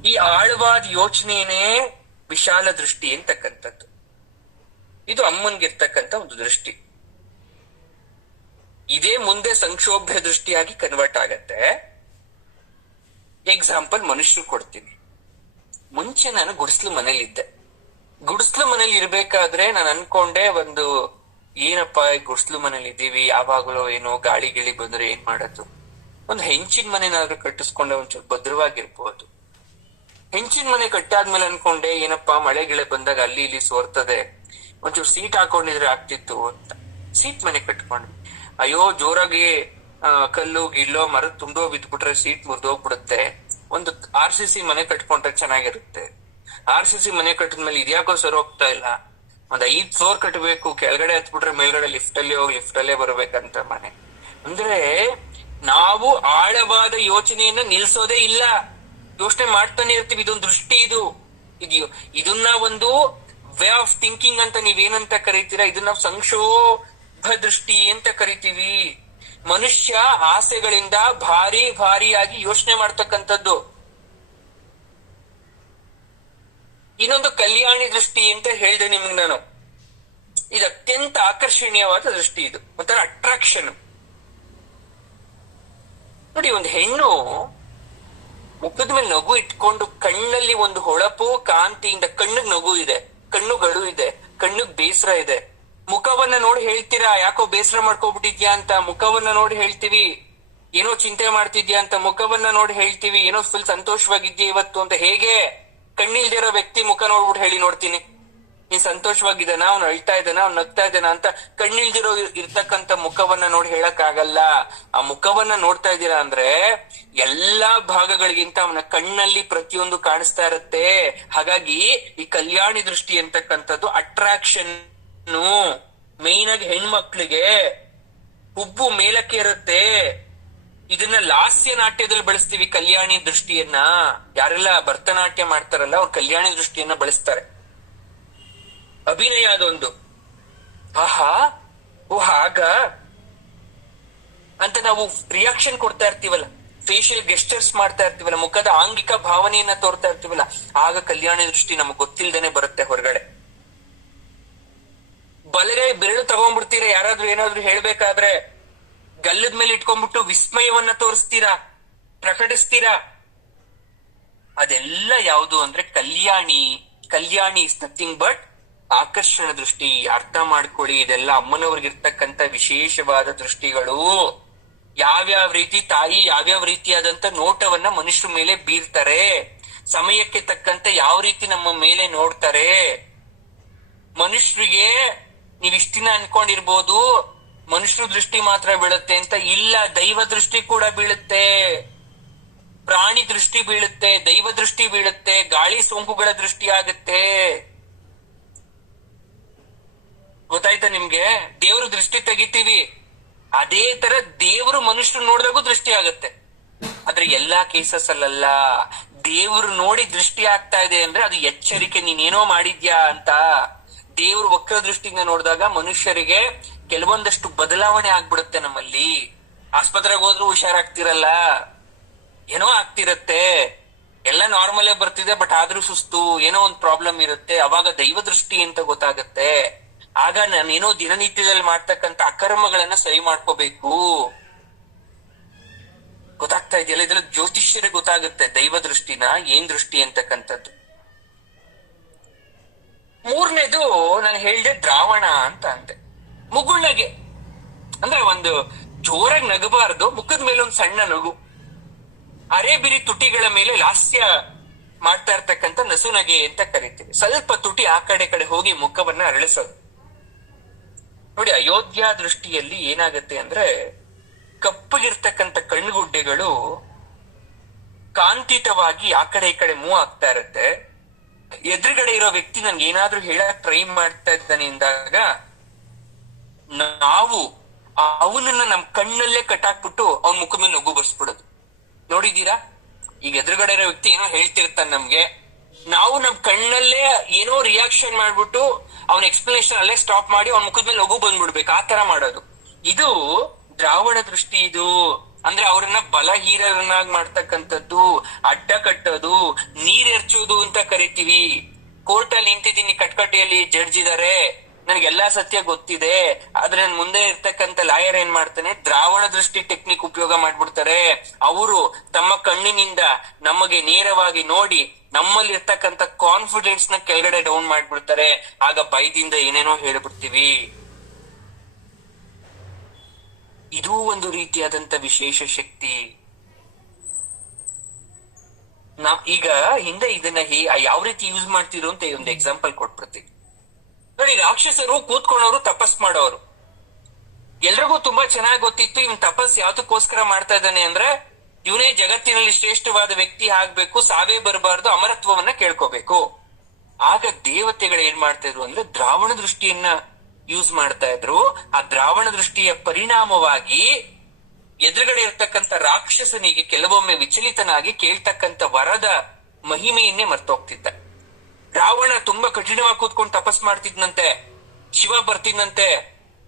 ಈ ಆಳವಾದ ಯೋಚನೆನೇ ವಿಶಾಲ ದೃಷ್ಟಿ ಅಂತಕ್ಕಂಥದ್ದು. ಇದು ಅಮ್ಮನ್ಗಿರ್ತಕ್ಕಂಥ ಒಂದು ದೃಷ್ಟಿ. ಇದೇ ಮುಂದೆ ಸಂಕ್ಷೋಭ್ಯ ದೃಷ್ಟಿಯಾಗಿ ಕನ್ವರ್ಟ್ ಆಗತ್ತೆ. ಎಕ್ಸಾಂಪಲ್ ಮನುಷ್ಯರು ಕೊಡ್ತೀನಿ. ಮುಂಚೆ ನಾನು ಗುಡಿಸ್ಲು ಮನೇಲಿದ್ದೆ. ಗುಡಿಸ್ಲು ಮನೇಲಿ ಇರ್ಬೇಕಾದ್ರೆ ನಾನು ಅನ್ಕೊಂಡೆ, ಒಂದು ಏನಪ್ಪಾ ಗುಡಿಸ್ಲು ಮನೇಲಿ ಇದ್ದೀವಿ, ಯಾವಾಗ್ಲೂ ಏನೋ ಗಾಳಿ ಗಿಳಿ ಬಂದ್ರೆ ಏನ್ ಮಾಡೋದು, ಒಂದು ಹೆಂಚಿನ ಮನೆನಾದ್ರೂ ಕಟ್ಟಿಸ್ಕೊಂಡೆ ಒಂಚೂರು ಭದ್ರವಾಗಿರ್ಬೋದು. ಹೆಂಚಿನ ಮನೆ ಕಟ್ಟಾದ್ಮೇಲೆ ಅನ್ಕೊಂಡೆ, ಏನಪ್ಪಾ ಮಳೆ ಗಿಳೆ ಬಂದಾಗ ಅಲ್ಲಿ ಇಲ್ಲಿ ಸೋರ್ತದೆ, ಒಂಚೂರು ಸೀಟ್ ಹಾಕೊಂಡಿದ್ರೆ ಆಗ್ತಿತ್ತು ಅಂತ ಸೀಟ್ ಮನೆ ಕಟ್ಕೊಂಡ್ವಿ. ಅಯ್ಯೋ ಜೋರಾಗಿ ಕಲ್ಲು ಗಿಲ್ಲೋ ಮರದ ತುಂಡೋ ಬಿದ್ಬಿಟ್ರೆ ಸೀಟ್ ಮುರಿದೋಗ್ಬಿಡುತ್ತೆ. ಒಂದು RCC ಮನೆ ಕಟ್ಕೊಂಡ್ರೆ ಚೆನ್ನಾಗಿರುತ್ತೆ. RCC ಮನೆ ಕಟ್ಟಿದ್ಮೇಲೆ ಇದ್ಯಾಕೋ ಸರಿ ಹೋಗ್ತಾ ಇಲ್ಲ, ಒಂದ್ 5 ಫ್ಲೋರ್ ಕಟ್ಟಬೇಕು, ಕೆಳಗಡೆ ಹತ್ಬಿಟ್ರೆ ಮೇಲ್ಗಡೆ ಲಿಫ್ಟ್ ಅಲ್ಲಿ ಹೋಗಿ ಲಿಫ್ಟ್ ಅಲ್ಲೇ ಬರ್ಬೇಕಂತ ಮನೆ. ಅಂದ್ರೆ ನಾವು ಆಳವಾದ ಯೋಚನೆಯನ್ನ ನಿಲ್ಸೋದೇ ಇಲ್ಲ, ಯೋಚನೆ ಮಾಡ್ತಾನೆ ಇರ್ತೀವಿ. ಇದೊಂದು ದೃಷ್ಟಿ. ಇದನ್ನ ಒಂದು ವೇ ಆಫ್ ಥಿಂಕಿಂಗ್ ಅಂತ ನೀವೇನಂತ ಕರಿತೀರಾ, ಇದನ್ನ ನಾವು ಸಂಕ್ಷೋಭ ದೃಷ್ಟಿ ಅಂತ ಕರಿತೀವಿ. ಮನುಷ್ಯ ಆಸೆಗಳಿಂದ ಭಾರಿ ಭಾರಿಯಾಗಿ ಯೋಚನೆ ಮಾಡ್ತಕ್ಕಂಥದ್ದು. ಇನ್ನೊಂದು ಕಲ್ಯಾಣಿ ದೃಷ್ಟಿ ಅಂತ ಹೇಳ್ದೆ ನಿಮ್ಗೆ ನಾನು. ಇದು ಅತ್ಯಂತ ಆಕರ್ಷಣೀಯವಾದ ದೃಷ್ಟಿ. ಇದು ಒಂಥರ ಅಟ್ರಾಕ್ಷನ್. ನೋಡಿ, ಒಂದು ಹೆಣ್ಣು ಮುಖದ ಮೇಲೆ ನಗು ಇಟ್ಕೊಂಡು ಕಣ್ಣಲ್ಲಿ ಒಂದು ಹೊಳಪು ಕಾಂತಿಯಿಂದ, ಕಣ್ಣಿಗೆ ನಗು ಇದೆ, ಕಣ್ಣುಗಳು ಇದೆ, ಕಣ್ಣಿಗೆ ಬೇಸರ ಇದೆ. ಮುಖವನ್ನ ನೋಡಿ ಹೇಳ್ತೀರಾ ಯಾಕೋ ಬೇಸರ ಮಾಡ್ಕೋಬಿಟ್ಟಿದ್ಯಾ ಅಂತ, ಮುಖವನ್ನ ನೋಡಿ ಹೇಳ್ತೀವಿ. ಏನೋ ಚಿಂತೆ ಮಾಡ್ತಿದ್ಯಾ ಅಂತ ಮುಖವನ್ನ ನೋಡಿ ಹೇಳ್ತೀವಿ. ಏನೋ ಫುಲ್ ಸಂತೋಷವಾಗಿದ್ಯಾ ಇವತ್ತು ಅಂತ. ಹೇಗೆ ಕಣ್ಣಿಲ್ದಿರೋ ವ್ಯಕ್ತಿ ಮುಖ ನೋಡ್ಬಿಟ್ಟು ಹೇಳಿ ನೋಡ್ತೀನಿ, ನೀನ್ ಸಂತೋಷವಾಗಿದ್ದಾನ, ಅವ್ನು ಅಳ್ತಾ ಇದ್ದಾನ, ಅವ್ನು ನಗ್ತಾ ಇದ್ದಾನ ಅಂತ ಕಣ್ಣಿಲ್ದಿರೋ ಇರ್ತಕ್ಕಂಥ ಮುಖವನ್ನ ನೋಡಿ ಹೇಳಕ್ ಆಗಲ್ಲ. ಆ ಮುಖವನ್ನ ನೋಡ್ತಾ ಇದ್ದೀರಾ ಅಂದ್ರೆ ಎಲ್ಲಾ ಭಾಗಗಳಿಗಿಂತ ಅವನ ಕಣ್ಣಲ್ಲಿ ಪ್ರತಿಯೊಂದು ಕಾಣಿಸ್ತಾ ಇರುತ್ತೆ. ಹಾಗಾಗಿ ಈ ಕಲ್ಯಾಣಿ ದೃಷ್ಟಿ ಅಂತಕ್ಕಂಥದ್ದು ಅಟ್ರಾಕ್ಷನ್. ಮೇನ್ ಆಗಿ ಹೆಣ್ಮಕ್ಳಿಗೆ ಹುಬ್ಬು ಮೇಲಕ್ಕೆ ಇರುತ್ತೆ, ಇದನ್ನ ಲಾಸ್ಯ ನಾಟ್ಯದಲ್ಲಿ ಬಳಸ್ತೀವಿ, ಕಲ್ಯಾಣಿ ದೃಷ್ಟಿಯನ್ನ. ಯಾರೆಲ್ಲ ಭರತನಾಟ್ಯ ಮಾಡ್ತಾರಲ್ಲ ಅವ್ರು ಕಲ್ಯಾಣಿ ದೃಷ್ಟಿಯನ್ನ ಬಳಸ್ತಾರೆ. ಅಭಿನಯ ಅದೊಂದು. ಆಹಾ, ಓ ಹಾಗ ಅಂತ ನಾವು ರಿಯಾಕ್ಷನ್ ಕೊಡ್ತಾ ಇರ್ತೀವಲ್ಲ, ಫೇಶಿಯಲ್ ಗೆಸ್ಟರ್ಸ್ ಮಾಡ್ತಾ ಇರ್ತೀವಲ್ಲ, ಮುಖದ ಆಂಗಿಕ ಭಾವನೆಯನ್ನ ತೋರ್ತಾ ಇರ್ತೀವಲ್ಲ, ಆಗ ಕಲ್ಯಾಣಿ ದೃಷ್ಟಿ ನಮಗ್ ಗೊತ್ತಿಲ್ದೇನೆ ಬರುತ್ತೆ ಹೊರಗಡೆ. ಬಲಗೈ ಬೆರಳು ತಗೊಂಡ್ಬಿಡ್ತೀರಾ, ಯಾರಾದ್ರೂ ಏನಾದ್ರು ಹೇಳ್ಬೇಕಾದ್ರೆ ಗಲ್ಲದ ಮೇಲೆ ಇಟ್ಕೊಂಡ್ಬಿಟ್ಟು ವಿಸ್ಮಯವನ್ನ ತೋರಿಸ್ತೀರಾ, ಪ್ರಕಟಿಸ್ತೀರಾ. ಅದೆಲ್ಲ ಯಾವುದು ಅಂದ್ರೆ ಕಲ್ಯಾಣಿ. ಕಲ್ಯಾಣಿ ಇಸ್ ನಥಿಂಗ್ ಬಟ್ ಆಕರ್ಷಣ ದೃಷ್ಟಿ. ಅರ್ಥ ಮಾಡ್ಕೊಳ್ಳಿ, ಇದೆಲ್ಲ ಅಮ್ಮನವ್ರಿಗಿರ್ತಕ್ಕಂಥ ವಿಶೇಷವಾದ ದೃಷ್ಟಿಗಳು. ಯಾವ್ಯಾವ ರೀತಿ ತಾಯಿ ಯಾವ್ಯಾವ ರೀತಿಯಾದಂತ ನೋಟವನ್ನ ಮನುಷ್ಯರ ಮೇಲೆ ಬೀರ್ತಾರೆ, ಸಮಯಕ್ಕೆ ತಕ್ಕಂತೆ ಯಾವ ರೀತಿ ನಮ್ಮ ಮೇಲೆ ನೋಡ್ತಾರೆ. ಮನುಷ್ಯರಿಗೆ ನೀವ್ ಇಷ್ಟ ದಿನ ಅನ್ಕೊಂಡಿರ್ಬೋದು ಮನುಷ್ಯರ ದೃಷ್ಟಿ ಮಾತ್ರ ಬೀಳುತ್ತೆ ಅಂತ. ಇಲ್ಲ, ದೈವ ದೃಷ್ಟಿ ಕೂಡ ಬೀಳುತ್ತೆ, ಪ್ರಾಣಿ ದೃಷ್ಟಿ ಬೀಳುತ್ತೆ, ದೈವ ದೃಷ್ಟಿ ಬೀಳುತ್ತೆ, ಗಾಳಿ ಸೋಂಕುಗಳ ದೃಷ್ಟಿ ಆಗುತ್ತೆ. ಗೊತ್ತಾಯ್ತಾ ನಿಮ್ಗೆ? ದೇವ್ರ ದೃಷ್ಟಿ ತೆಗಿತೀವಿ, ಅದೇ ತರ ದೇವರು ಮನುಷ್ಯರು ನೋಡಿದಾಗೂ ದೃಷ್ಟಿ ಆಗುತ್ತೆ. ಆದ್ರೆ ಎಲ್ಲಾ ಕೇಸಸ್ ಅಲ್ಲಲ್ಲ. ದೇವ್ರು ನೋಡಿ ದೃಷ್ಟಿ ಆಗ್ತಾ ಇದೆ ಅಂದ್ರೆ ಅದು ಎಚ್ಚರಿಕೆ, ನೀನೇನೋ ಮಾಡಿದ್ಯಾ ಅಂತ. ದೇವ್ರು ವಕ್ರ ದೃಷ್ಟಿಯಿಂದ ನೋಡಿದಾಗ ಮನುಷ್ಯರಿಗೆ ಕೆಲವೊಂದಷ್ಟು ಬದಲಾವಣೆ ಆಗ್ಬಿಡುತ್ತೆ. ನಮ್ಮಲ್ಲಿ ಆಸ್ಪತ್ರೆಗೆ ಹೋದ್ರು ಹುಷಾರಾಗ್ತಿರಲ್ಲ, ಏನೋ ಆಗ್ತಿರತ್ತೆ, ಎಲ್ಲ ನಾರ್ಮಲೇ ಬರ್ತಿದೆ, ಬಟ್ ಆದ್ರೂ ಸುಸ್ತು, ಏನೋ ಒಂದ್ ಪ್ರಾಬ್ಲಮ್ ಇರುತ್ತೆ. ಅವಾಗ ದೈವ ದೃಷ್ಟಿ ಅಂತ ಗೊತ್ತಾಗತ್ತೆ. ಆಗ ನಾನೇನೋ ದಿನನಿತ್ಯದಲ್ಲಿ ಮಾಡ್ತಕ್ಕಂಥ ಅಕರ್ಮಗಳನ್ನ ಸರಿ ಮಾಡ್ಕೋಬೇಕು. ಗೊತ್ತಾಗ್ತಾ ಇದೆಯಲ್ಲ? ಇದ್ರಲ್ಲಿ ಜ್ಯೋತಿಷ್ಯರೇ ಗೊತ್ತಾಗುತ್ತೆ ದೈವ ದೃಷ್ಟಿನ ಏನ್ ದೃಷ್ಟಿ ಅಂತಕ್ಕಂಥದ್ದು. ಮೂರನೇದು ನಾನು ಹೇಳ್ದೆ ದ್ರಾವಣ ಅಂತ ಅಂದೆ. ಮುಗುಳ್ನಗೆ ಅಂದ್ರೆ ಒಂದು ಜೋರಾಗಿ ನಗಬಾರದು, ಮುಖದ ಮೇಲೆ ಒಂದ್ ಸಣ್ಣ ನಗು, ಅರೆಬಿರಿ ತುಟಿಗಳ ಮೇಲೆ ಲಾಸ್ಯ ಮಾಡ್ತಾ ಇರ್ತಕ್ಕಂಥ ನಸುನಗೆ ಅಂತ ಕರಿತೀವಿ. ಸ್ವಲ್ಪ ತುಟಿ ಆ ಕಡೆ ಹೋಗಿ ಮುಖವನ್ನ ಅರಳಿಸೋದು. ನೋಡಿ, ಅಯೋಧ್ಯ ದೃಷ್ಟಿಯಲ್ಲಿ ಏನಾಗತ್ತೆ ಅಂದ್ರೆ ಕಪ್ಪಗಿರ್ತಕ್ಕಂಥ ಕಣ್ಣುಗುಡ್ಡೆಗಳು ಕಾಂತಿತವಾಗಿ ಆ ಕಡೆ ಈ ಕಡೆ ಮೂವ್ ಆಗ್ತಾ ಇರತ್ತೆ. ಎದುರುಗಡೆ ಇರೋ ವ್ಯಕ್ತಿ ನನ್ಗೆ ಏನಾದ್ರೂ ಹೇಳಕ್ ಟ್ರೈ ಮಾಡ್ತಾ ಇದ್ದಾನೆ ಅಂದಾಗ ನಾವು ಅವನನ್ನ ನಮ್ ಕಣ್ಣಲ್ಲೇ ಕಟ್ಟಾಕ್ಬಿಟ್ಟು ಅವನ್ ಮುಖ ಮೇಲೆ ನಗು ಬರ್ಸ್ಬಿಡೋದು. ನೋಡಿದೀರಾ? ಈಗ ಎದುರುಗಡೆ ಇರೋ ವ್ಯಕ್ತಿ ಏನೋ ಹೇಳ್ತಿರ್ತಾನೆ ನಮ್ಗೆ, ನಾವು ನಮ್ ಕಣ್ಣಲ್ಲೇ ಏನೋ ರಿಯಾಕ್ಷನ್ ಮಾಡ್ಬಿಟ್ಟು ಅವನ ಎಕ್ಸ್ಪ್ಲನೇಷನ್ ಅಲ್ಲೇ ಸ್ಟಾಪ್ ಮಾಡಿ ಅವನ ಮುಖದ ಮೇಲೆ ನಗು ಬಂದ್ಬಿಡ್ಬೇಕು, ಆ ತರ ಮಾಡೋದು. ಇದು ದ್ರಾವಣ ದೃಷ್ಟಿ. ಇದು ಅಂದ್ರೆ ಅವ್ರನ್ನ ಬಲಹೀನರನ್ನಾಗಿ ಮಾಡ್ತಕ್ಕಂಥದ್ದು, ಅಡ್ಡ ಕಟ್ಟೋದು, ನೀರ್ ಎರಚೋದು ಅಂತ ಕರಿತೀವಿ. ಕೋರ್ಟ್ ಅಲ್ಲಿ ನಿಂತಿದ್ದೀನಿ, ಕಟ್ಕಟೆಯಲ್ಲಿ ಜಡ್ಜ್ ಇದಾರೆ, ನನಗೆಲ್ಲಾ ಸತ್ಯ ಗೊತ್ತಿದೆ, ಆದ್ರೆ ನನ್ ಮುಂದೆ ಇರ್ತಕ್ಕಂಥ ಲಾಯರ್ ಏನ್ ಮಾಡ್ತಾನೆ, ದ್ರಾವಣ ದೃಷ್ಟಿ ಟೆಕ್ನಿಕ್ ಉಪಯೋಗ ಮಾಡ್ಬಿಡ್ತಾರೆ. ಅವರು ತಮ್ಮ ಕಣ್ಣಿನಿಂದ ನಮಗೆ ನೇರವಾಗಿ ನೋಡಿ ನಮ್ಮಲ್ಲಿ ಇರ್ತಕ್ಕಂಥ ಕಾನ್ಫಿಡೆನ್ಸ್ ನ ಕೆಳಗಡೆ ಡೌನ್ ಮಾಡ್ಬಿಡ್ತಾರೆ. ಆಗ ಭಯದಿಂದ ಏನೇನೋ ಹೇಳ್ಬಿಡ್ತೀವಿ. ಇದೂ ಒಂದು ರೀತಿಯಾದಂತ ವಿಶೇಷ ಶಕ್ತಿ. ಈಗ ಹಿಂದೆ ಇದನ್ನ ಯಾವ ರೀತಿ ಯೂಸ್ ಮಾಡ್ತಿರೋ ಅಂತ ಒಂದು ಎಕ್ಸಾಂಪಲ್ ಕೊಟ್ಬಿಡ್ತೀವಿ ನೋಡಿ. ರಾಕ್ಷಸರು ಕೂತ್ಕೊಂಡವ್ರು ತಪಸ್ ಮಾಡೋರು, ಎಲ್ರಿಗೂ ತುಂಬಾ ಚೆನ್ನಾಗಿ ಗೊತ್ತಿತ್ತು ಇವನ್ ತಪಸ್ ಯಾವ್ದಕ್ಕೋಸ್ಕರ ಮಾಡ್ತಾ ಇದ್ದಾನೆ ಅಂದ್ರೆ ಇವನೇ ಜಗತ್ತಿನಲ್ಲಿ ಶ್ರೇಷ್ಠವಾದ ವ್ಯಕ್ತಿ ಆಗ್ಬೇಕು, ಸಾವೇ ಬರಬಾರ್ದು, ಅಮರತ್ವವನ್ನ ಕೇಳ್ಕೋಬೇಕು. ಆಗ ದೇವತೆಗಳು ಏನ್ ಮಾಡ್ತಾ ಇದ್ರು ಅಂದ್ರೆ ದ್ರಾವಣ ದೃಷ್ಟಿಯನ್ನ ಯೂಸ್ ಮಾಡ್ತಾ ಇದ್ರು. ಆ ದ್ರಾವಣ ದೃಷ್ಟಿಯ ಪರಿಣಾಮವಾಗಿ ಎದುರುಗಡೆ ಇರ್ತಕ್ಕಂಥ ರಾಕ್ಷಸನಿಗೆ ಕೆಲವೊಮ್ಮೆ ವಿಚಲಿತನಾಗಿ ಕೇಳ್ತಕ್ಕಂಥ ವರದ ಮಹಿಮೆಯನ್ನೇ ಮರ್ತೋಗ್ತಿದ್ದ. ರಾವಣ ತುಂಬಾ ಕಠಿಣವಾಗಿ ಕೂತ್ಕೊಂಡು ತಪಸ್ ಮಾಡ್ತಿದ್ನಂತೆ, ಶಿವ ಬರ್ತಿದ್ನಂತೆ.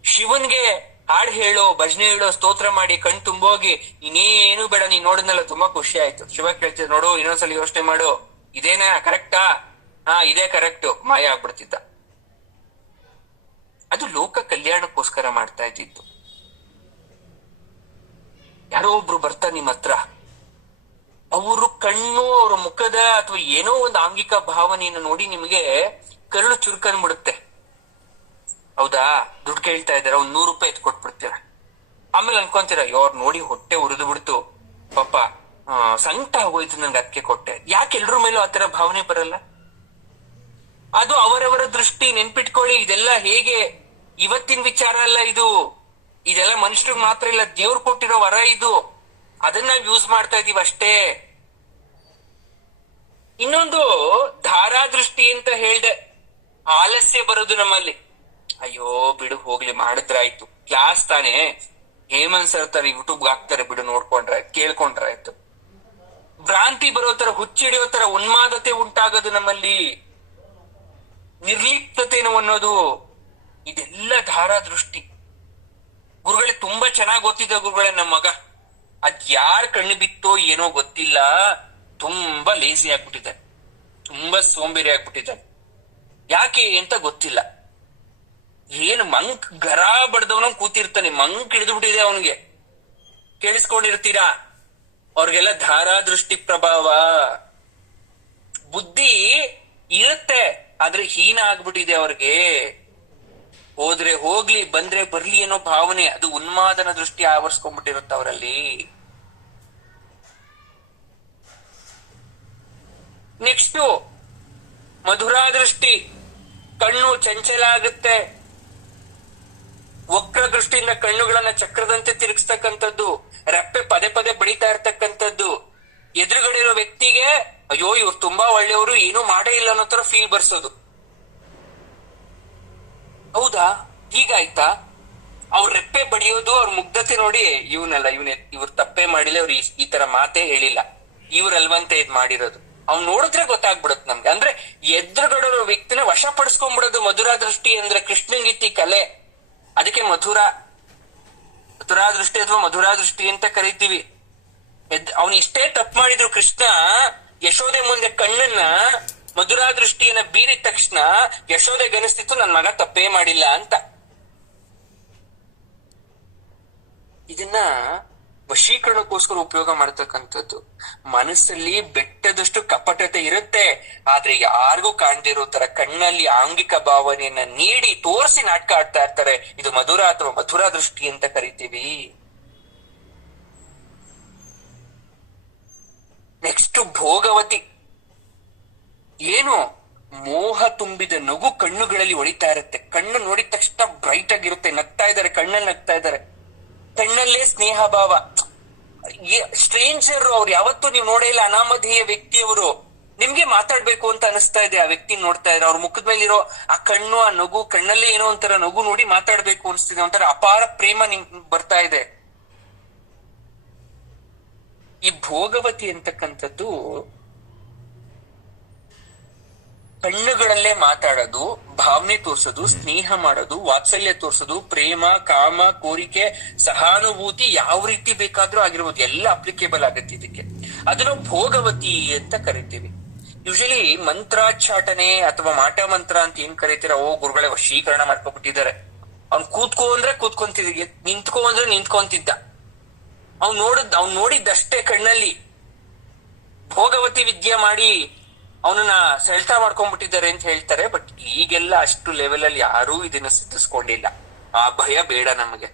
ಶಿವನ್ಗೆ ಹಾಡು ಹೇಳೋ, ಭಜನೆ ಹೇಳೋ, ಸ್ತೋತ್ರ ಮಾಡಿ ಕಣ್ ತುಂಬೋಗಿ ಇನ್ನೇನು ಬೇಡ ನೀನ್ ನೋಡಿದ್ನಲ್ಲ ತುಂಬಾ ಖುಷಿ ಆಯ್ತು. ಶಿವ ಕೇಳ್ತಿದ್, ನೋಡು ಇನ್ನೊಂದ್ಸಲ ಯೋಚನೆ ಮಾಡು, ಇದೇನಾ ಕರೆಕ್ಟಾ? ಇದೇ ಕರೆಕ್ಟ್. ಮಾಯ ಆಗ್ಬಿಡ್ತಿದ್ದ. ಅದು ಲೋಕ ಕಲ್ಯಾಣಕ್ಕೋಸ್ಕರ ಮಾಡ್ತಾ ಇದ್ದಿತ್ತು. ಯಾರೋ ಒಬ್ರು ಬರ್ತಾರೆ ನಿಮ್ ಹತ್ರ, ಅವರು ಕಣ್ಣು, ಅವರ ಮುಖದ ಅಥವಾ ಏನೋ ಒಂದು ಆಂಗಿಕ ಭಾವನೆಯನ್ನು ನೋಡಿ ನಿಮಗೆ ಕರುಳು ಚುರುಕನ್ಬಿಡುತ್ತೆ. ಹೌದಾ, ದುಡ್ಡು ಕೇಳ್ತಾ ಇದಾರೆ, ಒಂದ್ 100 ರೂಪಾಯಿ ಎತ್ ಕೊಟ್ಬಿಡ್ತೀರ. ಆಮೇಲೆ ಅನ್ಕೊಂತೀರ, ಅವ್ರು ನೋಡಿ ಹೊಟ್ಟೆ ಉರಿದು ಬಿಡ್ತು, ಪಾಪ ಸಂಕಟ ಆಗೋಯ್ತು ನನ್ಗೆ, ಅದಕ್ಕೆ ಕೊಟ್ಟೆ. ಯಾಕೆ ಎಲ್ರ ಮೇಲೂ ಆತರ ಭಾವನೆ ಬರಲ್ಲ? ಅದು ಅವರವರ ದೃಷ್ಟಿ. ನೆನ್ಪಿಟ್ಕೊಳ್ಳಿ, ಇದೆಲ್ಲ ಹೇಗೆ ಇವತ್ತಿನ ವಿಚಾರ ಅಲ್ಲ ಇದು. ಇದೆಲ್ಲ ಮನುಷ್ಯರಿಗೆ ಮಾತ್ರ ಇಲ್ಲ, ದೇವ್ರು ಕೊಟ್ಟಿರೋ ವರ ಇದು. ಅದನ್ನ ಯೂಸ್ ಮಾಡ್ತಾ ಇದೀವಿ ಅಷ್ಟೇ. ಇನ್ನೊಂದು ಧಾರಾದೃಷ್ಟಿ ಅಂತ ಹೇಳ್ದೆ. ಆಲಸ್ಯ ಬರೋದು ನಮ್ಮಲ್ಲಿ. ಅಯ್ಯೋ ಬಿಡು ಹೋಗ್ಲಿ, ಮಾಡಿದ್ರಾಯ್ತು, ಕ್ಲಾಸ್ ತಾನೆ, ಹೇಮಂತ್ ಸರ್ ತರ ಯೂಟ್ಯೂಬ್ಗೆ ಹಾಕ್ತಾರೆ ಬಿಡು, ನೋಡ್ಕೊಂಡ್ರೆ ಕೇಳ್ಕೊಂಡ್ರೆ ಆಯ್ತು. ಭ್ರಾಂತಿ ಬರೋ ತರ, ಹುಚ್ಚಿಡಿಯೋ ತರ ಉನ್ಮಾದತೆ ಉಂಟಾಗೋದು ನಮ್ಮಲ್ಲಿ, ನಿರ್ಲಿಪ್ತತೆನು ಅನ್ನೋದು, ಇದೆಲ್ಲ ಧಾರಾದೃಷ್ಟಿ. ಗುರುಗಳೇ ತುಂಬಾ ಚೆನ್ನಾಗಿ ಗೊತ್ತಿದೆ ಗುರುಗಳೇ, ನಮ್ಮ ಮಗ ಅದ್ ಯಾರ ಕಣ್ಣು ಬಿತ್ತೋ ಏನೋ ಗೊತ್ತಿಲ್ಲ, ತುಂಬಾ ಲೇಸಿ ಆಗ್ಬಿಟ್ಟಿದೆ, ತುಂಬಾ ಸೋಂಬೇರಿ ಆಗ್ಬಿಟ್ಟಿದೆ. ಯಾಕೆ ಅಂತ ಗೊತ್ತಿಲ್ಲ. ಏನು ಮಂಕ್ ಗರ ಬಡ್ದವನ ಕೂತಿರ್ತಾನೆ, ಮಂಕ್ ಹಿಡಿದು ಬಿಟ್ಟಿದೆ ಅವನ್ಗೆ. ಕೇಳಿಸ್ಕೊಂಡಿರ್ತೀರಾ? ಅವ್ರಿಗೆಲ್ಲ ಧಾರಾದೃಷ್ಟಿ ಪ್ರಭಾವ. ಬುದ್ಧಿ ಇರುತ್ತೆ, ಆದ್ರೆ ಹೀನ ಆಗ್ಬಿಟ್ಟಿದೆ ಅವ್ರಿಗೆ. ಹೋದ್ರೆ ಹೋಗ್ಲಿ, ಬಂದ್ರೆ ಬರ್ಲಿ ಅನ್ನೋ ಭಾವನೆ, ಅದು ಉನ್ಮಾದನ ದೃಷ್ಟಿ ಆವರಿಸ್ಕೊಂಡ್ಬಿಟ್ಟಿರುತ್ತೆ ಅವರಲ್ಲಿ. ನೆಕ್ಸ್ಟ್ ಮಧುರಾ ದೃಷ್ಟಿ. ಕಣ್ಣು ಚಂಚಲ ಆಗುತ್ತೆ, ವಕ್ರ ದೃಷ್ಟಿಯಿಂದ ಕಣ್ಣುಗಳನ್ನ ಚಕ್ರದಂತೆ ತಿರುಗಿಸ್ತಕ್ಕಂಥದ್ದು, ರೆಪ್ಪೆ ಪದೇ ಪದೇ ಬಡಿತಾ ಇರ್ತಕ್ಕಂಥದ್ದು. ಎದುರುಗಡೆ ಇರೋ ವ್ಯಕ್ತಿಗೆ ಅಯ್ಯೋ ಇವ್ರು ತುಂಬಾ ಒಳ್ಳೆಯವರು, ಏನೂ ಮಾಡೇ ಇಲ್ಲ ಅನ್ನೋ ತರ ಫೀಲ್ ಬರ್ಸೋದು. ಹೌದಾ, ಹೀಗಾಯ್ತಾ? ಅವ್ರ ರೆಪ್ಪೆ ಬಡಿಯೋದು, ಅವ್ರ ಮುಗ್ಧತೆ ನೋಡಿ, ಇವ್ರು ತಪ್ಪೇ ಮಾಡಿಲ್ಲ, ಅವ್ರು ಈ ತರ ಮಾತೇ ಹೇಳಿಲ್ಲ, ಇವ್ರಲ್ವಂತೆ ಇದ್ ಮಾಡಿರೋದು. ಅವ್ನು ನೋಡಿದ್ರೆ ಗೊತ್ತಾಗ್ಬಿಡುತ್ತೆ ನಮ್ಗೆ. ಅಂದ್ರೆ ಎದುರುಗಡೆ ವ್ಯಕ್ತಿನ ವಶಪಡಿಸ್ಕೊಂಡ್ಬಿಡೋದು ಮಧುರಾ ದೃಷ್ಟಿ ಅಂದ್ರೆ. ಕೃಷ್ಣಂಗಿತ್ತಿ ಕಲೆ, ಅದಕ್ಕೆ ಮಧುರಾ ದೃಷ್ಟಿ ಅಥವಾ ಮಧುರಾ ದೃಷ್ಟಿ ಅಂತ ಕರಿತೀವಿ. ಅವನು ಇಷ್ಟೇ ತಪ್ಪು ಮಾಡಿದ್ರು ಕೃಷ್ಣ, ಯಶೋದೆ ಮುಂದೆ ಕಣ್ಣನ್ನ ಮಧುರಾ ದೃಷ್ಟಿಯನ್ನ ಬೀರಿದ ತಕ್ಷಣ ಯಶೋದೆಗೆ ಅನಿಸ್ತಿತ್ತು ನನ್ ಮಗ ತಪ್ಪೇ ಮಾಡಿಲ್ಲ ಅಂತ. ಇದನ್ನ ವಶೀಕರಣಕ್ಕೋಸ್ಕರ ಉಪಯೋಗ ಮಾಡ್ತಕ್ಕಂಥದ್ದು. ಮನಸ್ಸಲ್ಲಿ ಬೆಟ್ಟದಷ್ಟು ಕಪಟತೆ ಇರುತ್ತೆ, ಆದ್ರೆ ಯಾರಿಗೂ ಕಾಣ್ದಿರೋ ತರ ಕಣ್ಣಲ್ಲಿ ಆಂಗಿಕ ಭಾವನೆಯನ್ನ ನೀಡಿ ತೋರಿಸಿ ನಾಟಕ ಆಡ್ತಾ ಇರ್ತಾರೆ. ಇದು ಮಧುರ ಅಥವಾ ಮಧುರಾ ದೃಷ್ಟಿ ಅಂತ ಕರಿತೀವಿ. ನೆಕ್ಸ್ಟ್ ಭೋಗವತಿ. ಏನು ಮೋಹ ತುಂಬಿದ ನಗು ಕಣ್ಣುಗಳಲ್ಲಿ ಹೊಳಿತಾ ಇರುತ್ತೆ. ಕಣ್ಣು ನೋಡಿದ ತಕ್ಷಣ ಬ್ರೈಟ್ ಆಗಿರುತ್ತೆ, ನಗ್ತಾ ಇದ್ದಾರೆ, ಕಣ್ಣಲ್ಲಿ ನಗ್ತಾ ಇದ್ದಾರೆ, ಕಣ್ಣಲ್ಲೇ ಸ್ನೇಹ ಭಾವ. ಸ್ಟ್ರೇಂಜರ್ ಅವ್ರು, ಯಾವತ್ತೂ ನೀವು ನೋಡೇ ಇಲ್ಲ, ಅನಾಮಧೇಯ ವ್ಯಕ್ತಿಯವರು. ನಿಮ್ಗೆ ಮಾತಾಡ್ಬೇಕು ಅಂತ ಅನಿಸ್ತಾ ಇದೆ ಆ ವ್ಯಕ್ತಿ ನೋಡ್ತಾ ಇದ್ರೆ. ಅವ್ರ ಮುಖದ ಮೇಲಿರೋ ಆ ಕಣ್ಣು, ಆ ನಗು, ಕಣ್ಣಲ್ಲೇ ಏನೋ ಒಂಥರ ನಗು ನೋಡಿ ಮಾತಾಡ್ಬೇಕು ಅನಿಸ್ತಿದೆ, ಒಂಥರ ಅಪಾರ ಪ್ರೇಮ ನಿಮ್ ಬರ್ತಾ ಇದೆ. ಈ ಭೋಗವತಿ ಅಂತಕ್ಕಂಥದ್ದು ಕಣ್ಣುಗಳಲ್ಲೇ ಮಾತಾಡೋದು, ಭಾವನೆ ತೋರ್ಸೋದು, ಸ್ನೇಹ ಮಾಡೋದು, ವಾತ್ಸಲ್ಯ ತೋರ್ಸೋದು, ಪ್ರೇಮ, ಕಾಮ, ಕೋರಿಕೆ, ಸಹಾನುಭೂತಿ ಯಾವ ರೀತಿ ಬೇಕಾದ್ರೂ ಆಗಿರ್ಬೋದು, ಎಲ್ಲ ಅಪ್ಲಿಕೇಬಲ್ ಆಗತ್ತೆ ಇದಕ್ಕೆ. ಅದನ್ನು ಭೋಗವತಿ ಅಂತ ಕರಿತೀವಿ. ಯೂಶಲಿ ಮಂತ್ರಾಚ್ಚಾಟನೆ ಅಥವಾ ಮಾಟ ಮಂತ್ರ ಅಂತ ಏನ್ ಕರಿತೀರ, ಓ ಗುರುಗಳೇ ವಶೀಕರಣ ಮಾಡ್ಕೊಬಿಟ್ಟಿದ್ದಾರೆ. ಅವ್ನ್ ಕೂತ್ಕೋ ಅಂದ್ರೆ ಕೂತ್ಕೊಂತಿದ್ದ, ನಿಂತ್ಕೋ ಅಂದ್ರೆ ನಿಂತ್ಕೊಂತಿದ್ದ. ಅವ್ನ್ ನೋಡಿದ್ದಷ್ಟೇ ಕಣ್ಣಲ್ಲಿ ಭೋಗವತಿ ವಿದ್ಯೆ ಮಾಡಿ ಅವನನ್ನ ಸೆಳೆತ ಮಾಡ್ಕೊಂಡ್ಬಿಟ್ಟಿದ್ದಾರೆ ಅಂತ ಹೇಳ್ತಾರೆ. ಬಟ್ ಈಗೆಲ್ಲ ಅಷ್ಟು ಲೆವೆಲ್ ಅಲ್ಲಿ ಯಾರೂ ಇದನ್ನ ಸಿದ್ಧಿಸ್ಕೊಂಡಿಲ್ಲ. ಆ ಭಯ ಬೇಡ ನಮಗೆ.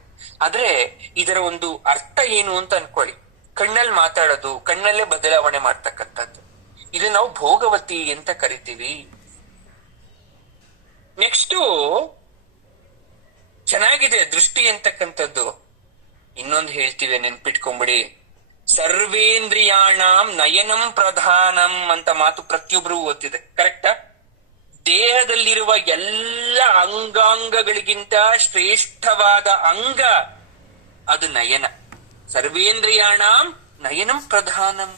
ಆದ್ರೆ ಇದರ ಒಂದು ಅರ್ಥ ಏನು ಅಂತ ಅನ್ಕೊಳ್ಳಿ. ಕಣ್ಣಲ್ಲಿ ಮಾತಾಡೋದು, ಕಣ್ಣಲ್ಲೇ ಬದಲಾವಣೆ ಮಾಡ್ತಕ್ಕಂಥದ್ದು, ಇದು ನಾವು ಭೋಗವತಿ ಅಂತ ಕರಿತೀವಿ. ನೆಕ್ಸ್ಟ್ ಚೆನ್ನಾಗಿದೆ ದೃಷ್ಟಿ ಅಂತಕ್ಕಂಥದ್ದು. ಇನ್ನೊಂದು ಹೇಳ್ತೀವಿ, ನೆನ್ಪಿಟ್ಕೊಂಬಿಡಿ. ಸರ್ವೇಂದ್ರಿಯಾಣಂ ನಯನಂ ಪ್ರಧಾನಂ ಅಂತ ಮಾತು ಪ್ರತಿಯೊಬ್ಬರಿಗೂ ಗೊತ್ತಿದೆ, ಕರೆಕ್ಟಾ? ದೇಹದಲ್ಲಿರುವ ಎಲ್ಲ ಅಂಗಾಂಗಗಳಿಗಿಂತ ಶ್ರೇಷ್ಠವಾದ ಅಂಗ ಅದು ನಯನ. ಸರ್ವೇಂದ್ರಿಯಾಣಂ ನಯನಂ ಪ್ರಧಾನಂ.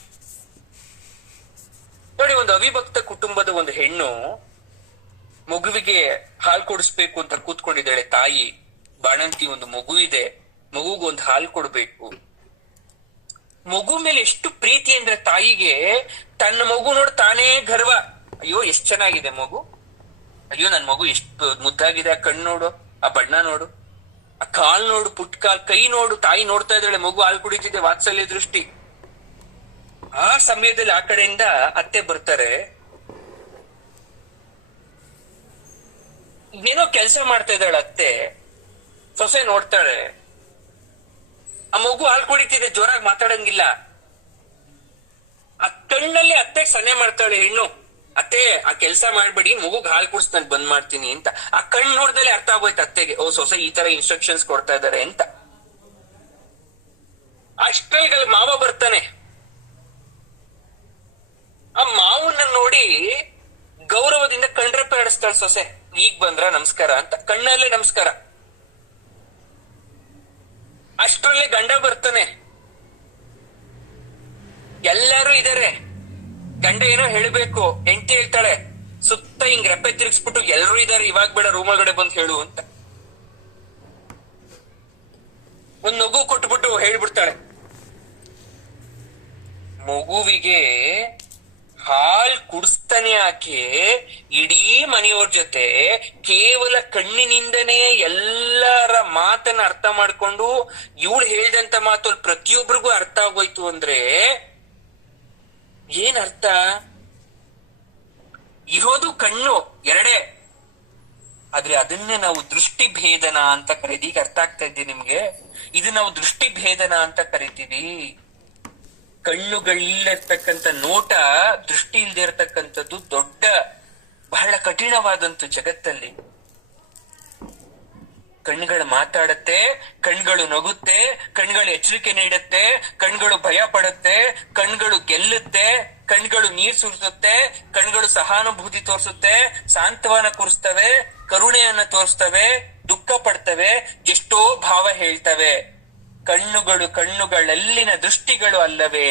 ನೋಡಿ, ಒಂದು ಅವಿಭಕ್ತ ಕುಟುಂಬದ ಒಂದು ಹೆಣ್ಣು ಮಗುವಿಗೆ ಹಾಲು ಕೊಡಿಸ್ಬೇಕು ಅಂತ ಕೂತ್ಕೊಂಡಿದ್ದಾಳೆ. ತಾಯಿ ಬಾಣಂತಿ, ಒಂದು ಮಗು ಇದೆ, ಮಗುಗೆ ಒಂದು ಹಾಲು ಕೊಡ್ಬೇಕು. ಮಗು ಮೇಲೆ ಎಷ್ಟು ಪ್ರೀತಿ ಅಂದ್ರೆ ತಾಯಿಗೆ, ತನ್ನ ಮಗು ನೋಡಿ ತಾನೇ ಗರ್ವ. ಅಯ್ಯೋ ಎಷ್ಟ್ ಚೆನ್ನಾಗಿದೆ ಮಗು, ಅಯ್ಯೋ ನನ್ ಮಗು ಎಷ್ಟು ಮುದ್ದಾಗಿದೆ, ಆ ಕಣ್ಣು ನೋಡು, ಆ ಬಣ್ಣ ನೋಡು, ಆ ಕಾಲ್ ನೋಡು, ಪುಟ್ ಕಾಲ್, ಕೈ ನೋಡು. ತಾಯಿ ನೋಡ್ತಾ ಇದ್ದಾಳೆ, ಮಗು ಹಾಲು ಕುಡಿತಿದೆ, ವಾತ್ಸಲ್ಯ ದೃಷ್ಟಿ. ಆ ಸಮಯದಲ್ಲಿ ಆ ಕಡೆಯಿಂದ ಅತ್ತೆ ಬರ್ತಾರೆ, ಏನೋ ಕೆಲಸ ಮಾಡ್ತಾ ಇದ್ದಾಳೆ ಅತ್ತೆ. ಸೊಸೆ ನೋಡ್ತಾಳೆ, ಆ ಮಗು ಹಾಲು ಕುಡಿತಿದೆ, ಜೋರಾಗಿ ಮಾತಾಡಂಗಿಲ್ಲ. ಆ ಕಣ್ಣಲ್ಲಿ ಅತ್ತೆ ಸನ್ನೆ ಮಾಡ್ತಾಳೆ ಹೆಣ್ಣು, ಅತ್ತೆ ಆ ಕೆಲಸ ಮಾಡ್ಬೇಡಿ, ಮಗುಗ್ ಹಾಲು ಕುಡಿಸ್ತಾನೆ ಬಂದ್ ಮಾಡ್ತೀನಿ ಅಂತ. ಆ ಕಣ್ಣು ನೋಡ್ದಲೆ ಅರ್ಥ ಆಗೋಯ್ತು ಅತ್ತೆಗೆ, ಓ ಸೊಸೆ ಈ ತರ ಇನ್ಸ್ಟ್ರಕ್ಷನ್ಸ್ ಕೊಡ್ತಾ ಇದಾರೆ ಅಂತ. ಅಷ್ಟರಲ್ಲಿ ಮಾವ ಬರ್ತಾನೆ. ಆ ಮಾವನ್ನ ನೋಡಿ ಗೌರವದಿಂದ ಕಣ್ರೆಪ್ಪೆ ಆಡಿಸ್ತಾಳೆ ಸೊಸೆ. ಈಗ ಬಂದ್ರ ನಮಸ್ಕಾರ ಅಂತ, ಕಣ್ಣಲ್ಲೇ ನಮಸ್ಕಾರ. ಅಷ್ಟ್ರಲ್ಲಿ ಗಂಡ ಬರ್ತಾನೆ. ಎಲ್ಲರೂ ಇದಾರೆ, ಗಂಡ ಏನೋ ಹೇಳ್ಬೇಕು, ಹೆಂಡತಿ ಹೇಳ್ತಾಳೆ ಸುತ್ತ ಹಿಂಗ್ ರೆಪ್ಪೆ ತಿರ್ಗಿಸ್ಬಿಟ್ಟು ಎಲ್ರೂ ಇದಾರೆ, ಇವಾಗ ಬೇಡ ರೂಮ್ ಒಳಗಡೆ ಬಂದು ಹೇಳು ಅಂತ. ಒಂದ್ ಮಗು ಕೊಟ್ಬಿಟ್ಟು ಹೇಳ್ಬಿಡ್ತಾಳೆ. ಮಗುವಿಗೆ ಹಾಲ್ ಕುಡಿಸ್ತಾನೆ ಆಕೆ, ಇಡೀ ಮನೆಯವ್ರ ಜೊತೆ ಕೇವಲ ಕಣ್ಣಿನಿಂದನೇ ಎಲ್ಲರ ಮಾತನ್ನ ಅರ್ಥ ಮಾಡ್ಕೊಂಡು ಇವಳು ಹೇಳ್ದಂತ ಮಾತು ಪ್ರತಿಯೊಬ್ಬರಿಗೂ ಅರ್ಥ ಆಗೋಯ್ತು ಅಂದ್ರೆ ಏನ್ ಅರ್ಥ? ಇರೋದು ಕಣ್ಣು ಎರಡೇ, ಆದ್ರೆ ಅದನ್ನೇ ನಾವು ದೃಷ್ಟಿ ಭೇದನ ಅಂತ ಕರೀತೀವಿ. ಈಗ ಅರ್ಥ ಆಗ್ತಾ ಇದ್ದೆ ನಿಮ್ಗೆ? ಇದು ನಾವು ದೃಷ್ಟಿ ಭೇದನ ಅಂತ ಕರಿತೀವಿ. ಕಣ್ಣುಗಳಿಲ್ಲರ್ತಕ್ಕಂಥ ನೋಟ, ದೃಷ್ಟಿ ಇಲ್ದೇ ಇರ್ತಕ್ಕಂಥದ್ದು ದೊಡ್ಡ ಬಹಳ ಕಠಿಣವಾದಂತು ಜಗತ್ತಲ್ಲಿ. ಕಣ್ಣುಗಳು ಮಾತಾಡತ್ತೆ, ಕಣ್ಗಳು ನಗುತ್ತೆ, ಕಣ್ಗಳು ಎಚ್ಚರಿಕೆ ನೀಡುತ್ತೆ, ಕಣ್ಗಳು ಭಯ ಪಡುತ್ತೆ, ಕಣ್ಗಳು ಗೆಲ್ಲುತ್ತೆ, ಕಣ್ಗಳು ನೀರ್ ಸುರಿಸುತ್ತೆ, ಕಣ್ಗಳು ಸಹಾನುಭೂತಿ ತೋರಿಸುತ್ತೆ, ಸಾಂತ್ವನ ಕೂರಿಸ್ತವೆ, ಕರುಣೆಯನ್ನ ತೋರಿಸ್ತವೆ, ದುಃಖ ಪಡ್ತವೆ, ಎಷ್ಟೋ ಭಾವ ಹೇಳ್ತವೆ. ಕಣ್ಣುಗಳಲ್ಲಿನ ದೃಷ್ಟಿಗಳು ಅಲ್ಲವೇ?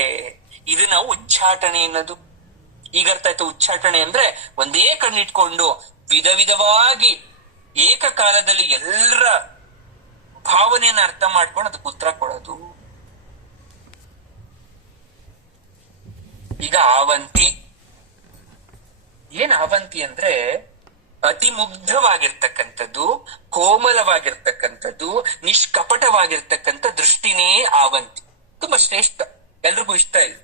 ಇದು ನಾವು ಉಚ್ಚಾಟನೆ ಅನ್ನೋದು. ಈಗ ಅರ್ಥ ಆಯ್ತು? ಉಚ್ಚಾಟನೆ ಅಂದ್ರೆ ಒಂದೇ ಕಣ್ಣಿಟ್ಕೊಂಡು ವಿಧ ವಿಧವಾಗಿ ಏಕಕಾಲದಲ್ಲಿ ಎಲ್ಲರ ಭಾವನೆಯನ್ನ ಅರ್ಥ ಮಾಡ್ಕೊಂಡು ಅದಕ್ಕೆ ಉತ್ತರ ಕೊಡೋದು. ಈಗ ಆವಂತಿ. ಏನ್ ಆವಂತಿ ಅಂದ್ರೆ ಅತಿ ಮುಗ್ಧವಾಗಿರ್ತಕ್ಕಂಥದ್ದು, ಕೋಮಲವಾಗಿರ್ತಕ್ಕಂಥದ್ದು, ನಿಷ್ಕಪಟವಾಗಿರ್ತಕ್ಕಂಥ ದೃಷ್ಟಿನೇ ಆವಂತಿ. ತುಂಬಾ ಶ್ರೇಷ್ಠ, ಎಲ್ರಿಗೂ ಇಷ್ಟ ಇದೆ.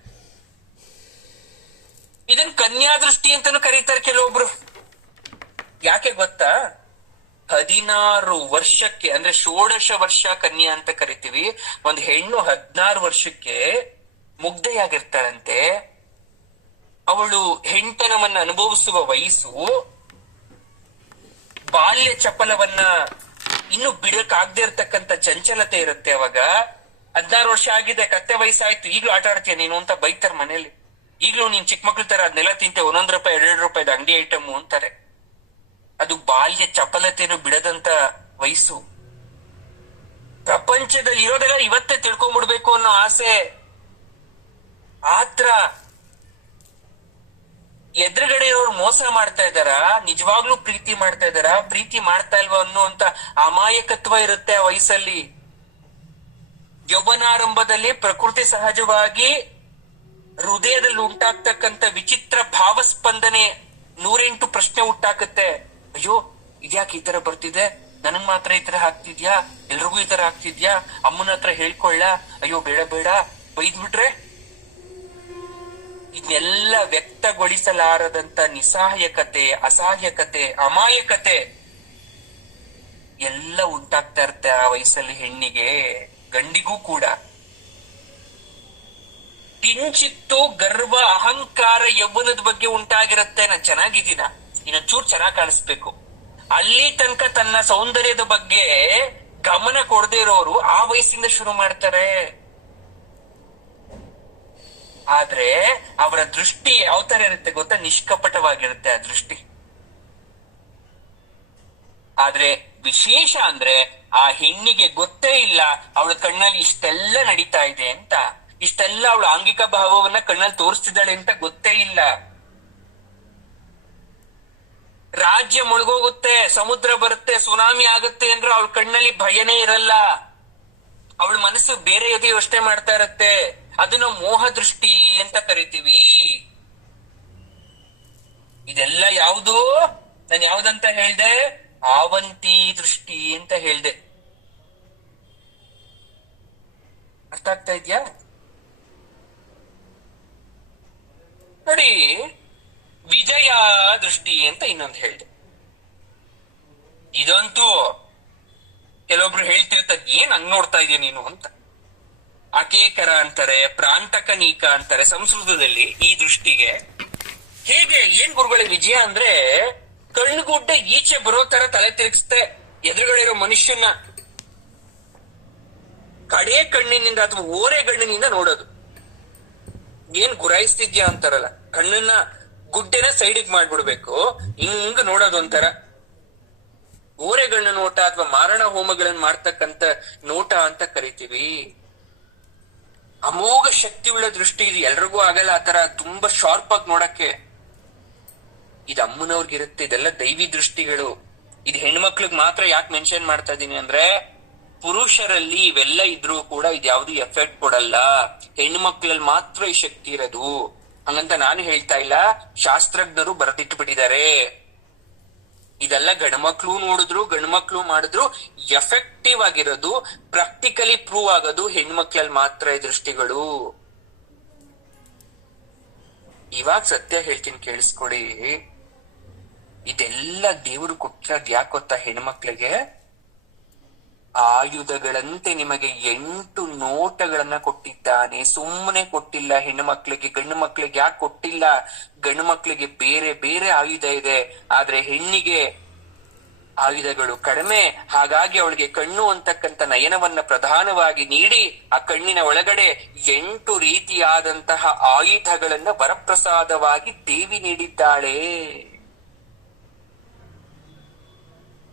ಇದನ್ ಕನ್ಯಾ ದೃಷ್ಟಿ ಅಂತಾನು ಕರೀತಾರೆ ಕೆಲವೊಬ್ರು. ಯಾಕೆ ಗೊತ್ತಾ? 16 ವರ್ಷಕ್ಕೆ ಅಂದ್ರೆ 16 ವರ್ಷ ಕನ್ಯಾ ಅಂತ ಕರಿತೀವಿ. ಒಂದ್ ಹೆಣ್ಣು 16 ವರ್ಷಕ್ಕೆ ಮುಗ್ಧೆಯಾಗಿರ್ತಾಳಂತೆ. ಅವಳು ಹೆಣ್ತನವನ್ನ ಅನುಭವಿಸುವ ವಯಸ್ಸು. ಬಾಲ್ಯ ಚಪಲವನ್ನ ಇನ್ನು ಬಿಡಕ್ಕಾಗದೆ ಇರ್ತಕ್ಕಂಥ ಚಂಚಲತೆ ಇರುತ್ತೆ ಅವಾಗ. 16 ವರ್ಷ ಆಗಿದೆ, ಕತ್ತೆ ವಯಸ್ಸಾಯ್ತು, ಈಗ್ಲೂ ಆಟ ಆಡ್ತೀಯ ನೀನು ಅಂತ ಬೈತಾರ ಮನೇಲಿ. ಈಗ್ಲೂ ನೀನ್ ಚಿಕ್ಕ ಮಕ್ಳ ತರ ಅದನ್ನೆಲ್ಲ ತಿಂತೆ, 1 ರೂಪಾಯಿ 2 ರೂಪಾಯಿದ ಅಂಗಡಿ ಐಟಮ್ ಅಂತಾರೆ. ಅದು ಬಾಲ್ಯ ಚಪಲತೆಯನ್ನು ಬಿಡದಂತ ವಯಸ್ಸು. ಪ್ರಪಂಚದಲ್ಲಿ ಇರೋದೆಲ್ಲ ಇವತ್ತೇ ತಿಳ್ಕೊಂಡ್ಬಿಡ್ಬೇಕು ಅನ್ನೋ ಆಸೆ, ಆತ್ರ. ಎದುರುಗಡೆ ಇರೋರು ಮೋಸ ಮಾಡ್ತಾ ಇದಾರ, ನಿಜವಾಗ್ಲೂ ಪ್ರೀತಿ ಮಾಡ್ತಾ ಇದಾರ, ಪ್ರೀತಿ ಮಾಡ್ತಾ ಇಲ್ವಾ ಅನ್ನುವಂತ ಅಮಾಯಕತ್ವ ಇರುತ್ತೆ ಆ ವಯಸ್ಸಲ್ಲಿ. ಯೌವನಾರಂಭದಲ್ಲಿ ಪ್ರಕೃತಿ ಸಹಜವಾಗಿ ಹೃದಯದಲ್ಲಿ ಉಂಟಾಗ್ತಕ್ಕಂಥ ವಿಚಿತ್ರ ಭಾವಸ್ಪಂದನೆ 108 ಪ್ರಶ್ನೆ ಹುಟ್ಟಾಕತ್ತೆ. ಅಯ್ಯೋ ಇದ್ಯಾಕೆ ಈ ತರ ಬರ್ತಿದೆ, ನನಗ್ ಮಾತ್ರ ಈ ತರ ಆಗ್ತಿದ್ಯಾ, ಎಲ್ರಿಗೂ ಈ ತರ ಆಗ್ತಿದ್ಯಾ, ಅಮ್ಮನ ಹತ್ರ ಹೇಳ್ಕೊಳ್ಳ, ಅಯ್ಯೋ ಬೇಡ ಬೇಡ, ಬೈದ್ಬಿಟ್ರೆ. ಇದನ್ನೆಲ್ಲ ವ್ಯಕ್ತಗೊಳಿಸಲಾರದಂತ ನಿಸ್ಸಹಾಯಕತೆ, ಅಸಹಾಯಕತೆ, ಅಮಾಯಕತೆ ಎಲ್ಲ ಉಂಟಾಗ್ತಾ ಇರುತ್ತೆ ಆ ವಯಸ್ಸಲ್ಲಿ ಹೆಣ್ಣಿಗೆ, ಗಂಡಿಗೂ ಕೂಡ. ಕಿಂಚಿತ್ತು ಗರ್ವ, ಅಹಂಕಾರ ಯೌವನದ ಬಗ್ಗೆ ಉಂಟಾಗಿರುತ್ತೆ. ನಾನ್ ಚೆನ್ನಾಗಿದ್ದೀನ, ಇನ್ನ ಚೂರ್ ಚೆನ್ನಾಗ್ ಕಾಣಿಸ್ಬೇಕು, ಅಲ್ಲಿ ತನಕ ತನ್ನ ಸೌಂದರ್ಯದ ಬಗ್ಗೆ ಗಮನ ಕೊಡದೇ ಇರೋರು ಆ ವಯಸ್ಸಿಂದ ಶುರು ಮಾಡ್ತಾರೆ. ಆದ್ರೆ ಅವರ ದೃಷ್ಟಿ ಯಾವ ತರ ಇರುತ್ತೆ ಗೊತ್ತಾ? ನಿಷ್ಕಪಟವಾಗಿರುತ್ತೆ ಆ ದೃಷ್ಟಿ. ಆದ್ರೆ ವಿಶೇಷ ಅಂದ್ರೆ ಆ ಹೆಣ್ಣಿಗೆ ಗೊತ್ತೇ ಇಲ್ಲ ಅವಳ ಕಣ್ಣಲ್ಲಿ ಇಷ್ಟೆಲ್ಲ ನಡೀತಾ ಇದೆ ಅಂತ, ಇಷ್ಟೆಲ್ಲ ಅವಳ ಆಂಗಿಕ ಭಾವವನ್ನ ಕಣ್ಣಲ್ಲಿ ತೋರಿಸ್ತಿದ್ದಾಳೆ ಅಂತ ಗೊತ್ತೇ ಇಲ್ಲ. ರಾಜ್ಯ ಮುಳುಗೋಗುತ್ತೆ, ಸಮುದ್ರ ಬರುತ್ತೆ, ಸುನಾಮಿ ಆಗುತ್ತೆ ಅಂದ್ರೆ ಅವಳ ಕಣ್ಣಲ್ಲಿ ಭಯನೇ ಇರಲ್ಲ. ಅವಳ ಮನಸ್ಸು ಬೇರೆ ಯೋಚನೆ ಮಾಡ್ತಾ ಇರತ್ತೆ. ಅದನ್ನ ಮೋಹ ದೃಷ್ಟಿ ಅಂತ ಕರಿತೀವಿ. ಇದೆಲ್ಲ ಯಾವುದು? ನಾನು ಯಾವ್ದಂತ ಹೇಳ್ದೆ? ಆವಂತಿ ದೃಷ್ಟಿ ಅಂತ ಹೇಳ್ದೆ. ಅರ್ಥ ಆಗ್ತಾ ಇದ್ಯಾ? ನೋಡಿ, ವಿಜಯ ದೃಷ್ಟಿ ಅಂತ ಇನ್ನೊಂದು ಹೇಳ್ದೆ. ಇದಂತೂ ಕೆಲವೊಬ್ರು ಹೇಳ್ತಿರ್ತದ, ಏನ್ ಹಂಗ್ ನೋಡ್ತಾ ಇದೀಯ ನೀನು ಅಂತ. ಅಕೇಕರ ಅಂತಾರೆ, ಪ್ರಾಂತಕನೀಕ ಅಂತಾರೆ ಸಂಸ್ಕೃತದಲ್ಲಿ ಈ ದೃಷ್ಟಿಗೆ. ಹೇಗೆ, ಏನ್ ಗುರುಗಳ ವಿಜಯ ಅಂದ್ರೆ ಕಣ್ಣುಗುಡ್ಡೆ ಈಚೆ ಬರೋ ತರ ತಲೆ ತಿರುಗಿಸ್ತೆ ಎದುರುಗಡೆ ಇರೋ ಮನುಷ್ಯನ. ಕಡೆ ಕಣ್ಣಿನಿಂದ ಅಥವಾ ಓರೆ ಕಣ್ಣಿನಿಂದ ನೋಡೋದು. ಏನ್ ಗುರಾಯಿಸ್ತಿದ್ಯಾ ಅಂತಾರಲ್ಲ, ಕಣ್ಣನ್ನ ಗುಡ್ಡೆನ ಸೈಡಿಗೆ ಮಾಡ್ಬಿಡ್ಬೇಕು, ಹಿಂಗ್ ನೋಡೋದು ಒಂಥರ. ಓರೆಗಣ್ಣು ನೋಟ ಅಥವಾ ಮಾರಣ ಹೋಮಗಳನ್ನು ಮಾಡ್ತಕ್ಕಂಥ ನೋಟ ಅಂತ ಕರಿತೀವಿ. ಅಮೋಘ ಶಕ್ತಿಯುಳ್ಳ ದೃಷ್ಟಿ. ಇದು ಎಲ್ರಿಗೂ ಆಗಲ್ಲ ಆತರ ತುಂಬಾ ಶಾರ್ಪ್ ಆಗಿ ನೋಡಕ್ಕೆ. ಇದು ಅಮ್ಮನವ್ರಿಗಿರುತ್ತೆ. ಇದೆಲ್ಲ ದೈವಿ ದೃಷ್ಟಿಗಳು. ಇದು ಹೆಣ್ಮಕ್ಳಿಗೆ ಮಾತ್ರ ಯಾಕೆ ಮೆನ್ಷನ್ ಮಾಡ್ತಾ ಇದೀನಿ ಅಂದ್ರೆ, ಪುರುಷರಲ್ಲಿ ಇವೆಲ್ಲ ಇದ್ರೂ ಕೂಡ ಇದ್ಯಾವ್ದು ಎಫೆಕ್ಟ್ ಕೊಡಲ್ಲ. ಹೆಣ್ಣು ಮಕ್ಳಲ್ಲಿ ಮಾತ್ರ ಈ ಶಕ್ತಿ ಇರೋದು. ಹಂಗಂತ ನಾನು ಹೇಳ್ತಾ ಇಲ್ಲ, ಶಾಸ್ತ್ರಜ್ಞರು ಬರೆದಿಟ್ಟು ಬಿಟ್ಟಿದ್ದಾರೆ. ಇದೆಲ್ಲ ಗಂಡ್ಮಕ್ಳು ನೋಡಿದ್ರು ಗಂಡ್ಮಕ್ಳು ಮಾಡಿದ್ರು ಎಫೆಕ್ಟಿವ್ ಆಗಿರೋದು, ಪ್ರಾಕ್ಟಿಕಲಿ ಪ್ರೂವ್ ಆಗೋದು ಹೆಣ್ಮಕ್ಳಲ್ಲಿ ಮಾತ್ರ ಈ ದೃಷ್ಟಿಗಳು. ಇವಾಗ ಸತ್ಯ ಹೇಳ್ತೀನಿ ಕೇಳಿಸ್ಕೊಡಿ. ಇದೆಲ್ಲ ದೇವರು ಕೊಟ್ಟಿರೋದ್ ಯಾಕೆ ಗೊತ್ತಾ? ಹೆಣ್ಮಕ್ಳಿಗೆ ಆಯುಧಗಳಂತೆ ನಿಮಗೆ 8 ನೋಟಗಳನ್ನ ಕೊಟ್ಟಿದ್ದಾನೆ. ಸುಮ್ಮನೆ ಕೊಟ್ಟಿಲ್ಲ ಹೆಣ್ಣು ಮಕ್ಳಿಗೆ. ಗಂಡು ಮಕ್ಳಿಗೆ ಯಾಕೆ ಕೊಟ್ಟಿಲ್ಲ? ಗಂಡು ಮಕ್ಳಿಗೆ ಬೇರೆ ಬೇರೆ ಆಯುಧ ಇದೆ, ಆದ್ರೆ ಹೆಣ್ಣಿಗೆ ಆಯುಧಗಳು ಕಡಿಮೆ. ಹಾಗಾಗಿ ಅವಳಿಗೆ ಕಣ್ಣು ಅಂತಕ್ಕಂಥ ನಯನವನ್ನ ಪ್ರಧಾನವಾಗಿ ನೀಡಿ ಆ ಕಣ್ಣಿನ ಒಳಗಡೆ 8 ರೀತಿಯಾದಂತಹ ಆಯುಧಗಳನ್ನ ವರಪ್ರಸಾದವಾಗಿ ದೇವಿ ನೀಡಿದ್ದಾಳೆ.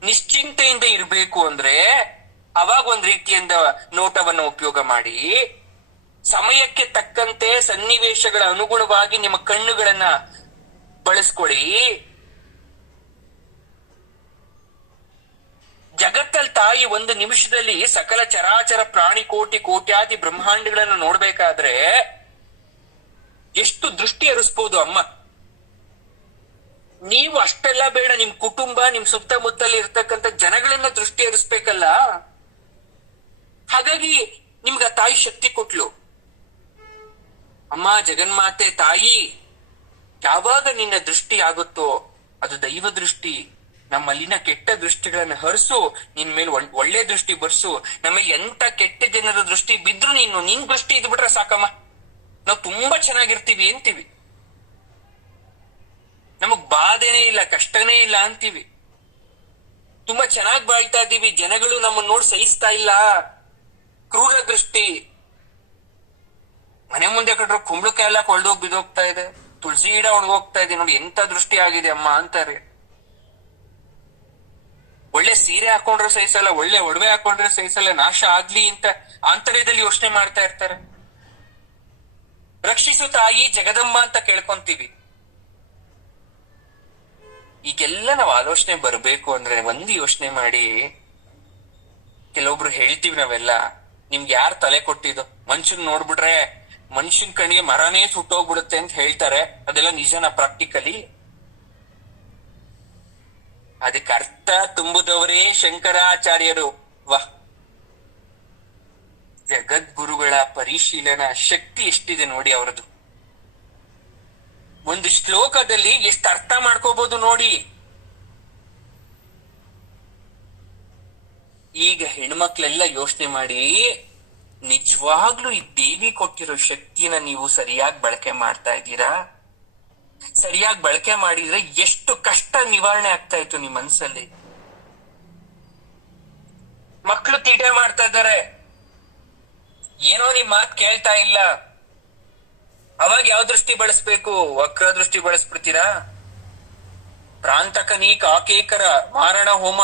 ನಿಶ್ಚಿಂತೆಯಿಂದ ಇರಬೇಕು ಅಂದ್ರೆ ಅವಾಗ ಒಂದ್ ರೀತಿಯಿಂದ ನೋಟವನ್ನ ಉಪಯೋಗ ಮಾಡಿ, ಸಮಯಕ್ಕೆ ತಕ್ಕಂತೆ ಸನ್ನಿವೇಶಗಳ ಅನುಗುಣವಾಗಿ ನಿಮ್ಮ ಕಣ್ಣುಗಳನ್ನ ಬಳಸ್ಕೊಳ್ಳಿ. ಜಗತ್ತಲ್ಲಿ ತಾಯಿ ಒಂದು ನಿಮಿಷದಲ್ಲಿ ಸಕಲ ಚರಾಚರ ಪ್ರಾಣಿ ಕೋಟಿ ಕೋಟ್ಯಾದಿ ಬ್ರಹ್ಮಾಂಡಗಳನ್ನ ನೋಡ್ಬೇಕಾದ್ರೆ ಎಷ್ಟು ದೃಷ್ಟಿ ಹರಿಸ್ಬೋದು ಅಮ್ಮ. ನೀವು ಅಷ್ಟೆಲ್ಲ ಬೇಡ, ನಿಮ್ ಕುಟುಂಬ, ನಿಮ್ ಸುತ್ತಮುತ್ತಲಿ ಇರ್ತಕ್ಕಂಥ ಜನಗಳನ್ನ ದೃಷ್ಟಿ ಹರಿಸ್ಬೇಕಲ್ಲ. ಹಾಗಾಗಿ ನಿಮ್ಗ ತಾಯಿ ಶಕ್ತಿ ಕೊಟ್ಲು. ಅಮ್ಮ ಜಗನ್ಮಾತೆ ತಾಯಿ, ಯಾವಾಗ ನಿನ್ನ ದೃಷ್ಟಿ ಆಗುತ್ತೋ ಅದು ದೈವ ದೃಷ್ಟಿ. ನಮ್ಮಲ್ಲಿನ ಕೆಟ್ಟ ದೃಷ್ಟಿಗಳನ್ನ ಹರಿಸು, ನಿನ್ ಮೇಲೆ ಒಳ್ಳೆ ದೃಷ್ಟಿ ಬರ್ಸು. ನಮ್ಮಲ್ಲಿ ಎಂತ ಕೆಟ್ಟ ಜನರ ದೃಷ್ಟಿ ಬಿದ್ರು ನಿನ್ ದೃಷ್ಟಿ ಇದ್ಬಿಟ್ರೆ ಸಾಕಮ್ಮ, ನಾವು ತುಂಬಾ ಚೆನ್ನಾಗಿರ್ತೀವಿ ಅಂತೀವಿ. ನಮಗ್ ಬಾಧೆನೇ ಇಲ್ಲ, ಕಷ್ಟನೇ ಇಲ್ಲ ಅಂತೀವಿ. ತುಂಬಾ ಚೆನ್ನಾಗಿ ಬಾಳ್ತಾ ಇದ್ದೀವಿ, ಜನಗಳು ನಮ್ಮನ್ನ ನೋಡಿ ಸಹಿಸ್ತಾ ಇಲ್ಲ. ಕ್ರೂರ ದೃಷ್ಟಿ. ಮನೆ ಮುಂದೆ ಕಟ್ರೋ ಕುಂಬಳಕಾಯಿ ಎಲ್ಲ ಕೊಳ್ದೋಗ್ ಬಿದ್ದೋಗ್ತಾ ಇದೆ, ತುಳಸಿ ಗಿಡ ಒಣಗೋಗ್ತಾ ಇದೆ, ನೋಡಿ ಎಂತ ದೃಷ್ಟಿ ಆಗಿದೆ ಅಮ್ಮ ಅಂತಾರೆ. ಒಳ್ಳೆ ಸೀರೆ ಹಾಕೊಂಡ್ರೆ ಸಹಿಸಲ್ಲ, ಒಳ್ಳೆ ಒಡವೆ ಹಾಕೊಂಡ್ರೆ ಸಹಿಸಲ್ಲ, ನಾಶ ಆಗ್ಲಿ ಅಂತ ಆಂತರ್ಯದಲ್ಲಿ ಯೋಚನೆ ಮಾಡ್ತಾ ಇರ್ತಾರೆ. ರಕ್ಷಿಸು ತಾಯಿ ಜಗದಂಬ ಅಂತ ಕೇಳ್ಕೊಂತೀವಿ. ಈಗೆಲ್ಲ ನಾವು ಆಲೋಚನೆ ಬರ್ಬೇಕು ಅಂದ್ರೆ ಒಂದು ಯೋಚನೆ ಮಾಡಿ. ಕೆಲವೊಬ್ರು ಹೇಳ್ತೀವಿ ನಾವೆಲ್ಲ, ನಿಮ್ಗೆ ಯಾರು ತಲೆ ಕೊಟ್ಟಿದ್ದು? ಮನುಷ್ಯನ್ ನೋಡ್ಬಿಟ್ರೆ ಮನುಷ್ಯನ್ ಕಣ್ಣಿಗೆ ಮರನೇ ಸುಟ್ಟೋಗ್ಬಿಡುತ್ತೆ ಅಂತ ಹೇಳ್ತಾರೆ. ಅದೆಲ್ಲ ನಿಜನಾ ಪ್ರಾಕ್ಟಿಕಲಿ? ಅದಕ್ಕೆ ಅರ್ಥ ತುಂಬುದವರೇ ಶಂಕರಾಚಾರ್ಯರು. ವಾಹ್, ಜಗದ್ಗುರುಗಳ ಪರಿಶೀಲನಾ ಶಕ್ತಿ ಎಷ್ಟಿದೆ ನೋಡಿ ಅವರದು. ಒಂದು ಶ್ಲೋಕದಲ್ಲಿ ಎಷ್ಟು ಅರ್ಥ ಮಾಡ್ಕೋಬಹುದು ನೋಡಿ. ಈಗ ಹೆಣ್ಮಕ್ಳೆಲ್ಲ ಯೋಚನೆ ಮಾಡಿ, ನಿಜವಾಗ್ಲೂ ಈ ದೇವಿ ಕೊಟ್ಟಿರೋ ಶಕ್ತಿನ ನೀವು ಸರಿಯಾಗಿ ಬಳಕೆ ಮಾಡ್ತಾ ಇದ್ದೀರಾ? ಸರಿಯಾಗಿ ಬಳಕೆ ಮಾಡಿದ್ರೆ ಎಷ್ಟು ಕಷ್ಟ ನಿವಾರಣೆ ಆಗ್ತಾ ಇತ್ತು ನಿಮ್ ಮನ್ಸಲ್ಲಿ. ಮಕ್ಕಳು ತೀಟೆ ಮಾಡ್ತಾ ಇದ್ದಾರೆ, ಏನೋ ನಿಮ್ ಮಾತು ಕೇಳ್ತಾ ಇಲ್ಲ. ಅವಾಗ ಯಾವ ದೃಷ್ಟಿ ಬಳಸ್ಬೇಕು? ವಕ್ರ ದೃಷ್ಟಿ ಬಳಸ್ಬಿಡ್ತೀರಾ? ಪ್ರಾಂತಕನಿ ಕಾಕೇಕರ ಮಾರಣ ಹೋಮ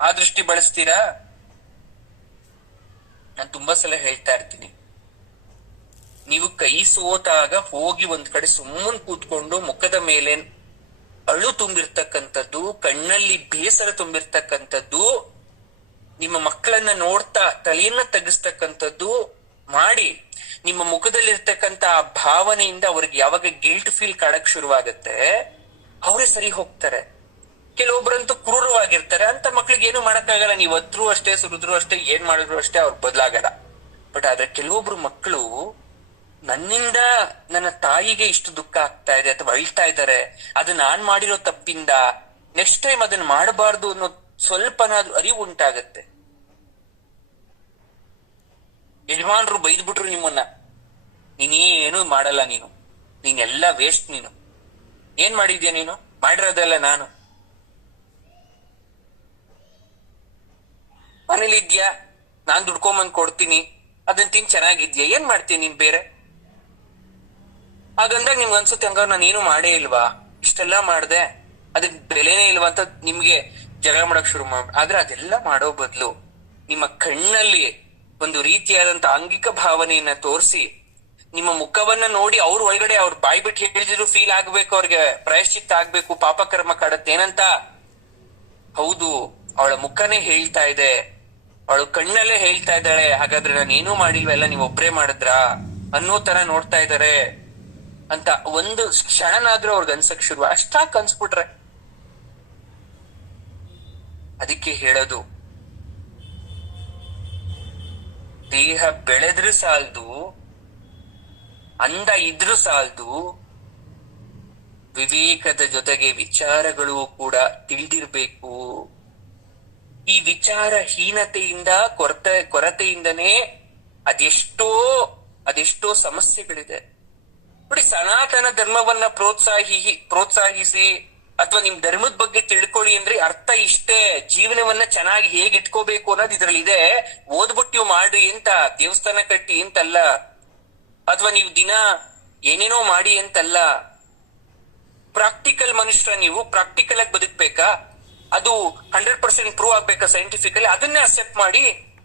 ಆ ದೃಷ್ಟಿ ಬಳಸ್ತೀರಾ? ನಾನು ತುಂಬಾ ಸಲ ಹೇಳ್ತಾ ಇರ್ತೀನಿ, ನೀವು ಕೈ ಸೋತಾಗ ಹೋಗಿ ಒಂದ್ ಕಡೆ ಸುಮ್ಮನ್ ಕೂತ್ಕೊಂಡು ಮುಖದ ಮೇಲೆ ಅಳು ತುಂಬಿರ್ತಕ್ಕಂಥದ್ದು, ಕಣ್ಣಲ್ಲಿ ಬೇಸರ ತುಂಬಿರ್ತಕ್ಕಂಥದ್ದು, ನಿಮ್ಮ ಮಕ್ಕಳನ್ನ ನೋಡ್ತಾ ತಲೆಯನ್ನ ತಗ್ಗಿಸ್ತಕ್ಕಂಥದ್ದು ಮಾಡಿ, ನಿಮ್ಮ ಮುಖದಲ್ಲಿರ್ತಕ್ಕಂಥ ಆ ಭಾವನೆಯಿಂದ ಅವ್ರಿಗೆ ಯಾವಾಗ ಗಿಲ್ಟ್ ಫೀಲ್ ಕಾಡಕ್ ಶುರುವಾಗತ್ತೆ, ಅವರೇ ಸರಿ ಹೋಗ್ತಾರೆ. ಕೆಲವೊಬ್ರಂತೂ ಕ್ರೂರವಾಗಿರ್ತಾರೆ, ಅಂತ ಮಕ್ಳಿಗೆ ಏನು ಮಾಡಕ್ಕಾಗಲ್ಲ. ನೀವು ಹತ್ರು ಅಷ್ಟೇ, ಸುರಿದ್ರು ಅಷ್ಟೇ, ಏನ್ ಮಾಡಿದ್ರು ಅಷ್ಟೇ, ಅವ್ರು ಬದಲಾಗಲ್ಲ. ಬಟ್ ಆದ್ರೆ ಕೆಲವೊಬ್ರು ಮಕ್ಕಳು, ನನ್ನಿಂದ ನನ್ನ ತಾಯಿಗೆ ಇಷ್ಟು ದುಃಖ ಆಗ್ತಾ ಇದೆ ಅಥವಾ ಅಳ್ತಾ ಇದ್ದಾರೆ, ಅದು ನಾನ್ ಮಾಡಿರೋ ತಪ್ಪಿಂದ, ನೆಕ್ಸ್ಟ್ ಟೈಮ್ ಅದನ್ನ ಮಾಡಬಾರ್ದು ಅನ್ನೋ ಸ್ವಲ್ಪನಾದ್ರೂ ಅರಿವು ಉಂಟಾಗತ್ತೆ. ಯಜಮಾನ್ರು ಬೈದ್ಬಿಟ್ರು ನಿಮ್ಮನ್ನ, ನೀನೇನು ಮಾಡಲ್ಲ, ನೀನೆಲ್ಲ ವೇಸ್ಟ್, ನೀನು ಏನ್ ಮಾಡಿದ್ಯಾ, ನೀನು ಮಾಡಿರೋದಲ್ಲ ನಾನು. ಮನೇಲಿದ್ಯಾ, ನಾನ್ ದುಡ್ಕೊಂಬಂದ್ ಕೊಡ್ತೀನಿ, ಅದನ್ನ ತಿನ್ ಚೆನ್ನಾಗಿದ್ಯಾ, ಏನ್ ಮಾಡ್ತೀನಿ ನೀನ್ ಬೇರೆ? ಹಾಗಂದಾಗ ನಿಮ್ಗೆ ಅನ್ಸುತ್ತೆ, ಹಂಗ ನಾನು ಏನು ಮಾಡೇ ಇಲ್ವಾ, ಇಷ್ಟೆಲ್ಲಾ ಮಾಡ್ದೆ, ಅದಕ್ ಬೆಲೆನೇ ಇಲ್ವಾ ಅಂತ ನಿಮ್ಗೆ ಜಗಳ ಮಾಡಕ್ ಶುರು ಆದ್ರೆ ಅದೆಲ್ಲ ಮಾಡೋ ಬದಲು ನಿಮ್ಮ ಕಣ್ಣಲ್ಲಿ ಒಂದು ರೀತಿಯಾದಂತ ಆಂಗಿಕ ಭಾವನೆಯನ್ನ ತೋರಿಸಿ, ನಿಮ್ಮ ಮುಖವನ್ನ ನೋಡಿ ಅವ್ರ ಒಳಗಡೆ ಅವ್ರ ಬಾಯಿ ಬಿಟ್ಟು ಹೇಳಿದ್ರು ಫೀಲ್ ಆಗ್ಬೇಕು, ಅವ್ರಿಗೆ ಪ್ರಾಯಶ್ಚಿತ್ತ ಆಗ್ಬೇಕು, ಪಾಪಕರ್ಮ ಕಾಡತ್ತೇನಂತ. ಹೌದು, ಅವಳ ಮುಖನೇ ಹೇಳ್ತಾ ಇದೆ, ಅವಳು ಕಣ್ಣಲ್ಲೇ ಹೇಳ್ತಾ ಇದ್ದಾಳೆ, ಹಾಗಾದ್ರೆ ನಾನು ಏನೂ ಮಾಡಿಲ್ವೆಲ್ಲ ನೀವ್ ಒಬ್ರೇ ಮಾಡಿದ್ರಾ ಅನ್ನೋ ತರ ನೋಡ್ತಾ ಇದಾರೆ ಅಂತ ಒಂದು ಕ್ಷಣನಾದ್ರೂ ಅವ್ರಿಗೆ ಅನ್ಸಕ್ ಶುರು. ಅಷ್ಟಾಕ್ ಅನ್ಸ್ಬಿಟ್ರೆ ಅದಕ್ಕೆ ಹೇಳೋದು, ದೇಹ ಬೆಳೆದ್ರೂ ಸಾಲ್ದು, ಅಂದ ಇದ್ರೂ ಸಾಲ್ದು, ವಿವೇಕದ ಜೊತೆಗೆ ವಿಚಾರಗಳು ಕೂಡ ತಿಳಿದಿರ್ಬೇಕು. ಈ ವಿಚಾರ ಹೀನತೆಯಿಂದ ಕೊರತೆಯಿಂದನೇ ಅದೆಷ್ಟೋ ಸಮಸ್ಯೆಗಳಿದೆ ನೋಡಿ. ಸನಾತನ ಧರ್ಮವನ್ನ ಪ್ರೋತ್ಸಾಹಿಸಿ ಅಥವಾ ನಿಮ್ ಧರ್ಮದ ಬಗ್ಗೆ ತಿಳ್ಕೊಳ್ಳಿ ಅಂದ್ರೆ ಅರ್ಥ ಇಷ್ಟೇ, ಜೀವನವನ್ನ ಚೆನ್ನಾಗಿ ಹೇಗೆ ಇಟ್ಕೋಬೇಕು ಅನ್ನೋದು ಇದ್ರಲ್ಲಿ ಇದೆ. ಓದ್ಬಿಟ್ಟು ಮಾಡ್ರಿ ಅಂತ, ದೇವಸ್ಥಾನ ಕಟ್ಟಿ ಅಂತಲ್ಲ, ಅಥವಾ ನೀವು ದಿನ ಏನೇನೋ ಮಾಡಿ ಅಂತಲ್ಲ. ಪ್ರಾಕ್ಟಿಕಲ್ ಮನುಷ್ಯ, ನೀವು ಪ್ರಾಕ್ಟಿಕಲ್ ಆಗಿ ಬದುಕ್ಬೇಕಾ, ಅದು 100% ಪ್ರೂವ್ ಆಗ್ಬೇಕಾ ಸೈಂಟಿಫಿಕಲಿ, ಅದನ್ನೇ ಅಕ್ಸೆಪ್ಟ್ ಮಾಡಿ.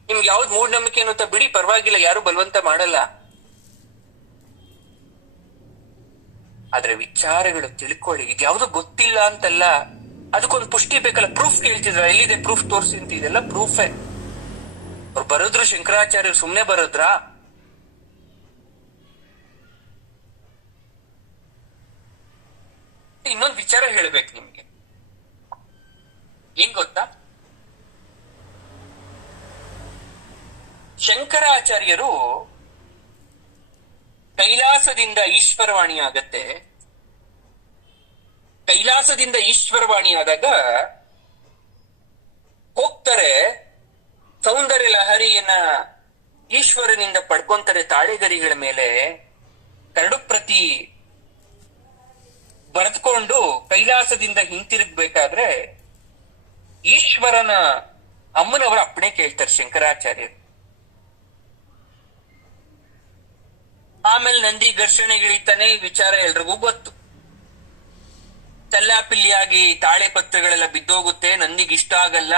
ನಿಮ್ಗೆ ಯಾವ್ದು ಮೂಢನಂಬಿಕೆ ಅಂತ ಬಿಡಿ, ಪರವಾಗಿಲ್ಲ, ಯಾರು ಬಲವಂತ ಮಾಡಲ್ಲ. ಆದ್ರೆ ವಿಚಾರಗಳು ತಿಳ್ಕೊಳ್ಳಿ. ಇದ್ಯಾವ್ದು ಗೊತ್ತಿಲ್ಲ ಅಂತಲ್ಲ, ಅದಕ್ಕೊಂದು ಪುಷ್ಟಿ ಬೇಕಲ್ಲ. ಪ್ರೂಫ್ ಕೇಳ್ತಿದ್ರ, ಎಲ್ಲಿದೆ ಪ್ರೂಫ್ ತೋರಿಸಿ ಅಂತ. ಇದೆಲ್ಲ ಪ್ರೂಫೇ. ಅವ್ರು ಬರೋದ್ರು ಶಂಕರಾಚಾರ್ಯರು ಸುಮ್ನೆ ಬರೋದ್ರಾ? ಇನ್ನೊಂದು ವಿಚಾರ ಹೇಳ್ಬೇಕು ನಿಮ್ಗೆ. ಏನ್ ಗೊತ್ತಾ, ಶಂಕರಾಚಾರ್ಯರು ಕೈಲಾಸದಿಂದ ಈಶ್ವರವಾಣಿ ಆಗತ್ತೆ. ಕೈಲಾಸದಿಂದ ಈಶ್ವರವಾಣಿ ಆದಾಗ ಹೋಗ್ತಾರೆ, ಸೌಂದರ್ಯ ಲಹರಿಯನ್ನ ಈಶ್ವರನಿಂದ ಪಡ್ಕೊಂತಾರೆ ತಾಳೆಗರಿಗಳ ಮೇಲೆ. ಕರಡು ಪ್ರತಿ ಬರೆದುಕೊಂಡು ಕೈಲಾಸದಿಂದ ಹಿಂತಿರುಗ್ಬೇಕಾದ್ರೆ ಈಶ್ವರನ ಅಮ್ಮನವರ ಅಪ್ಪಣೆ ಕೇಳ್ತಾರೆ ಶಂಕರಾಚಾರ್ಯರು. ಆಮೇಲೆ ನಂದಿ ಘರ್ಷಣೆಗಿಳಿತಾನೆ. ವಿಚಾರ ಎಲ್ರಿಗೂ ಗೊತ್ತು. ಚಲ್ಲಾಪಿಲ್ಲಿಯಾಗಿ ತಾಳೆ ಪತ್ರಗಳೆಲ್ಲ ಬಿದ್ದೋಗುತ್ತೆ, ನಂದಿಗೆ ಇಷ್ಟ ಆಗಲ್ಲ.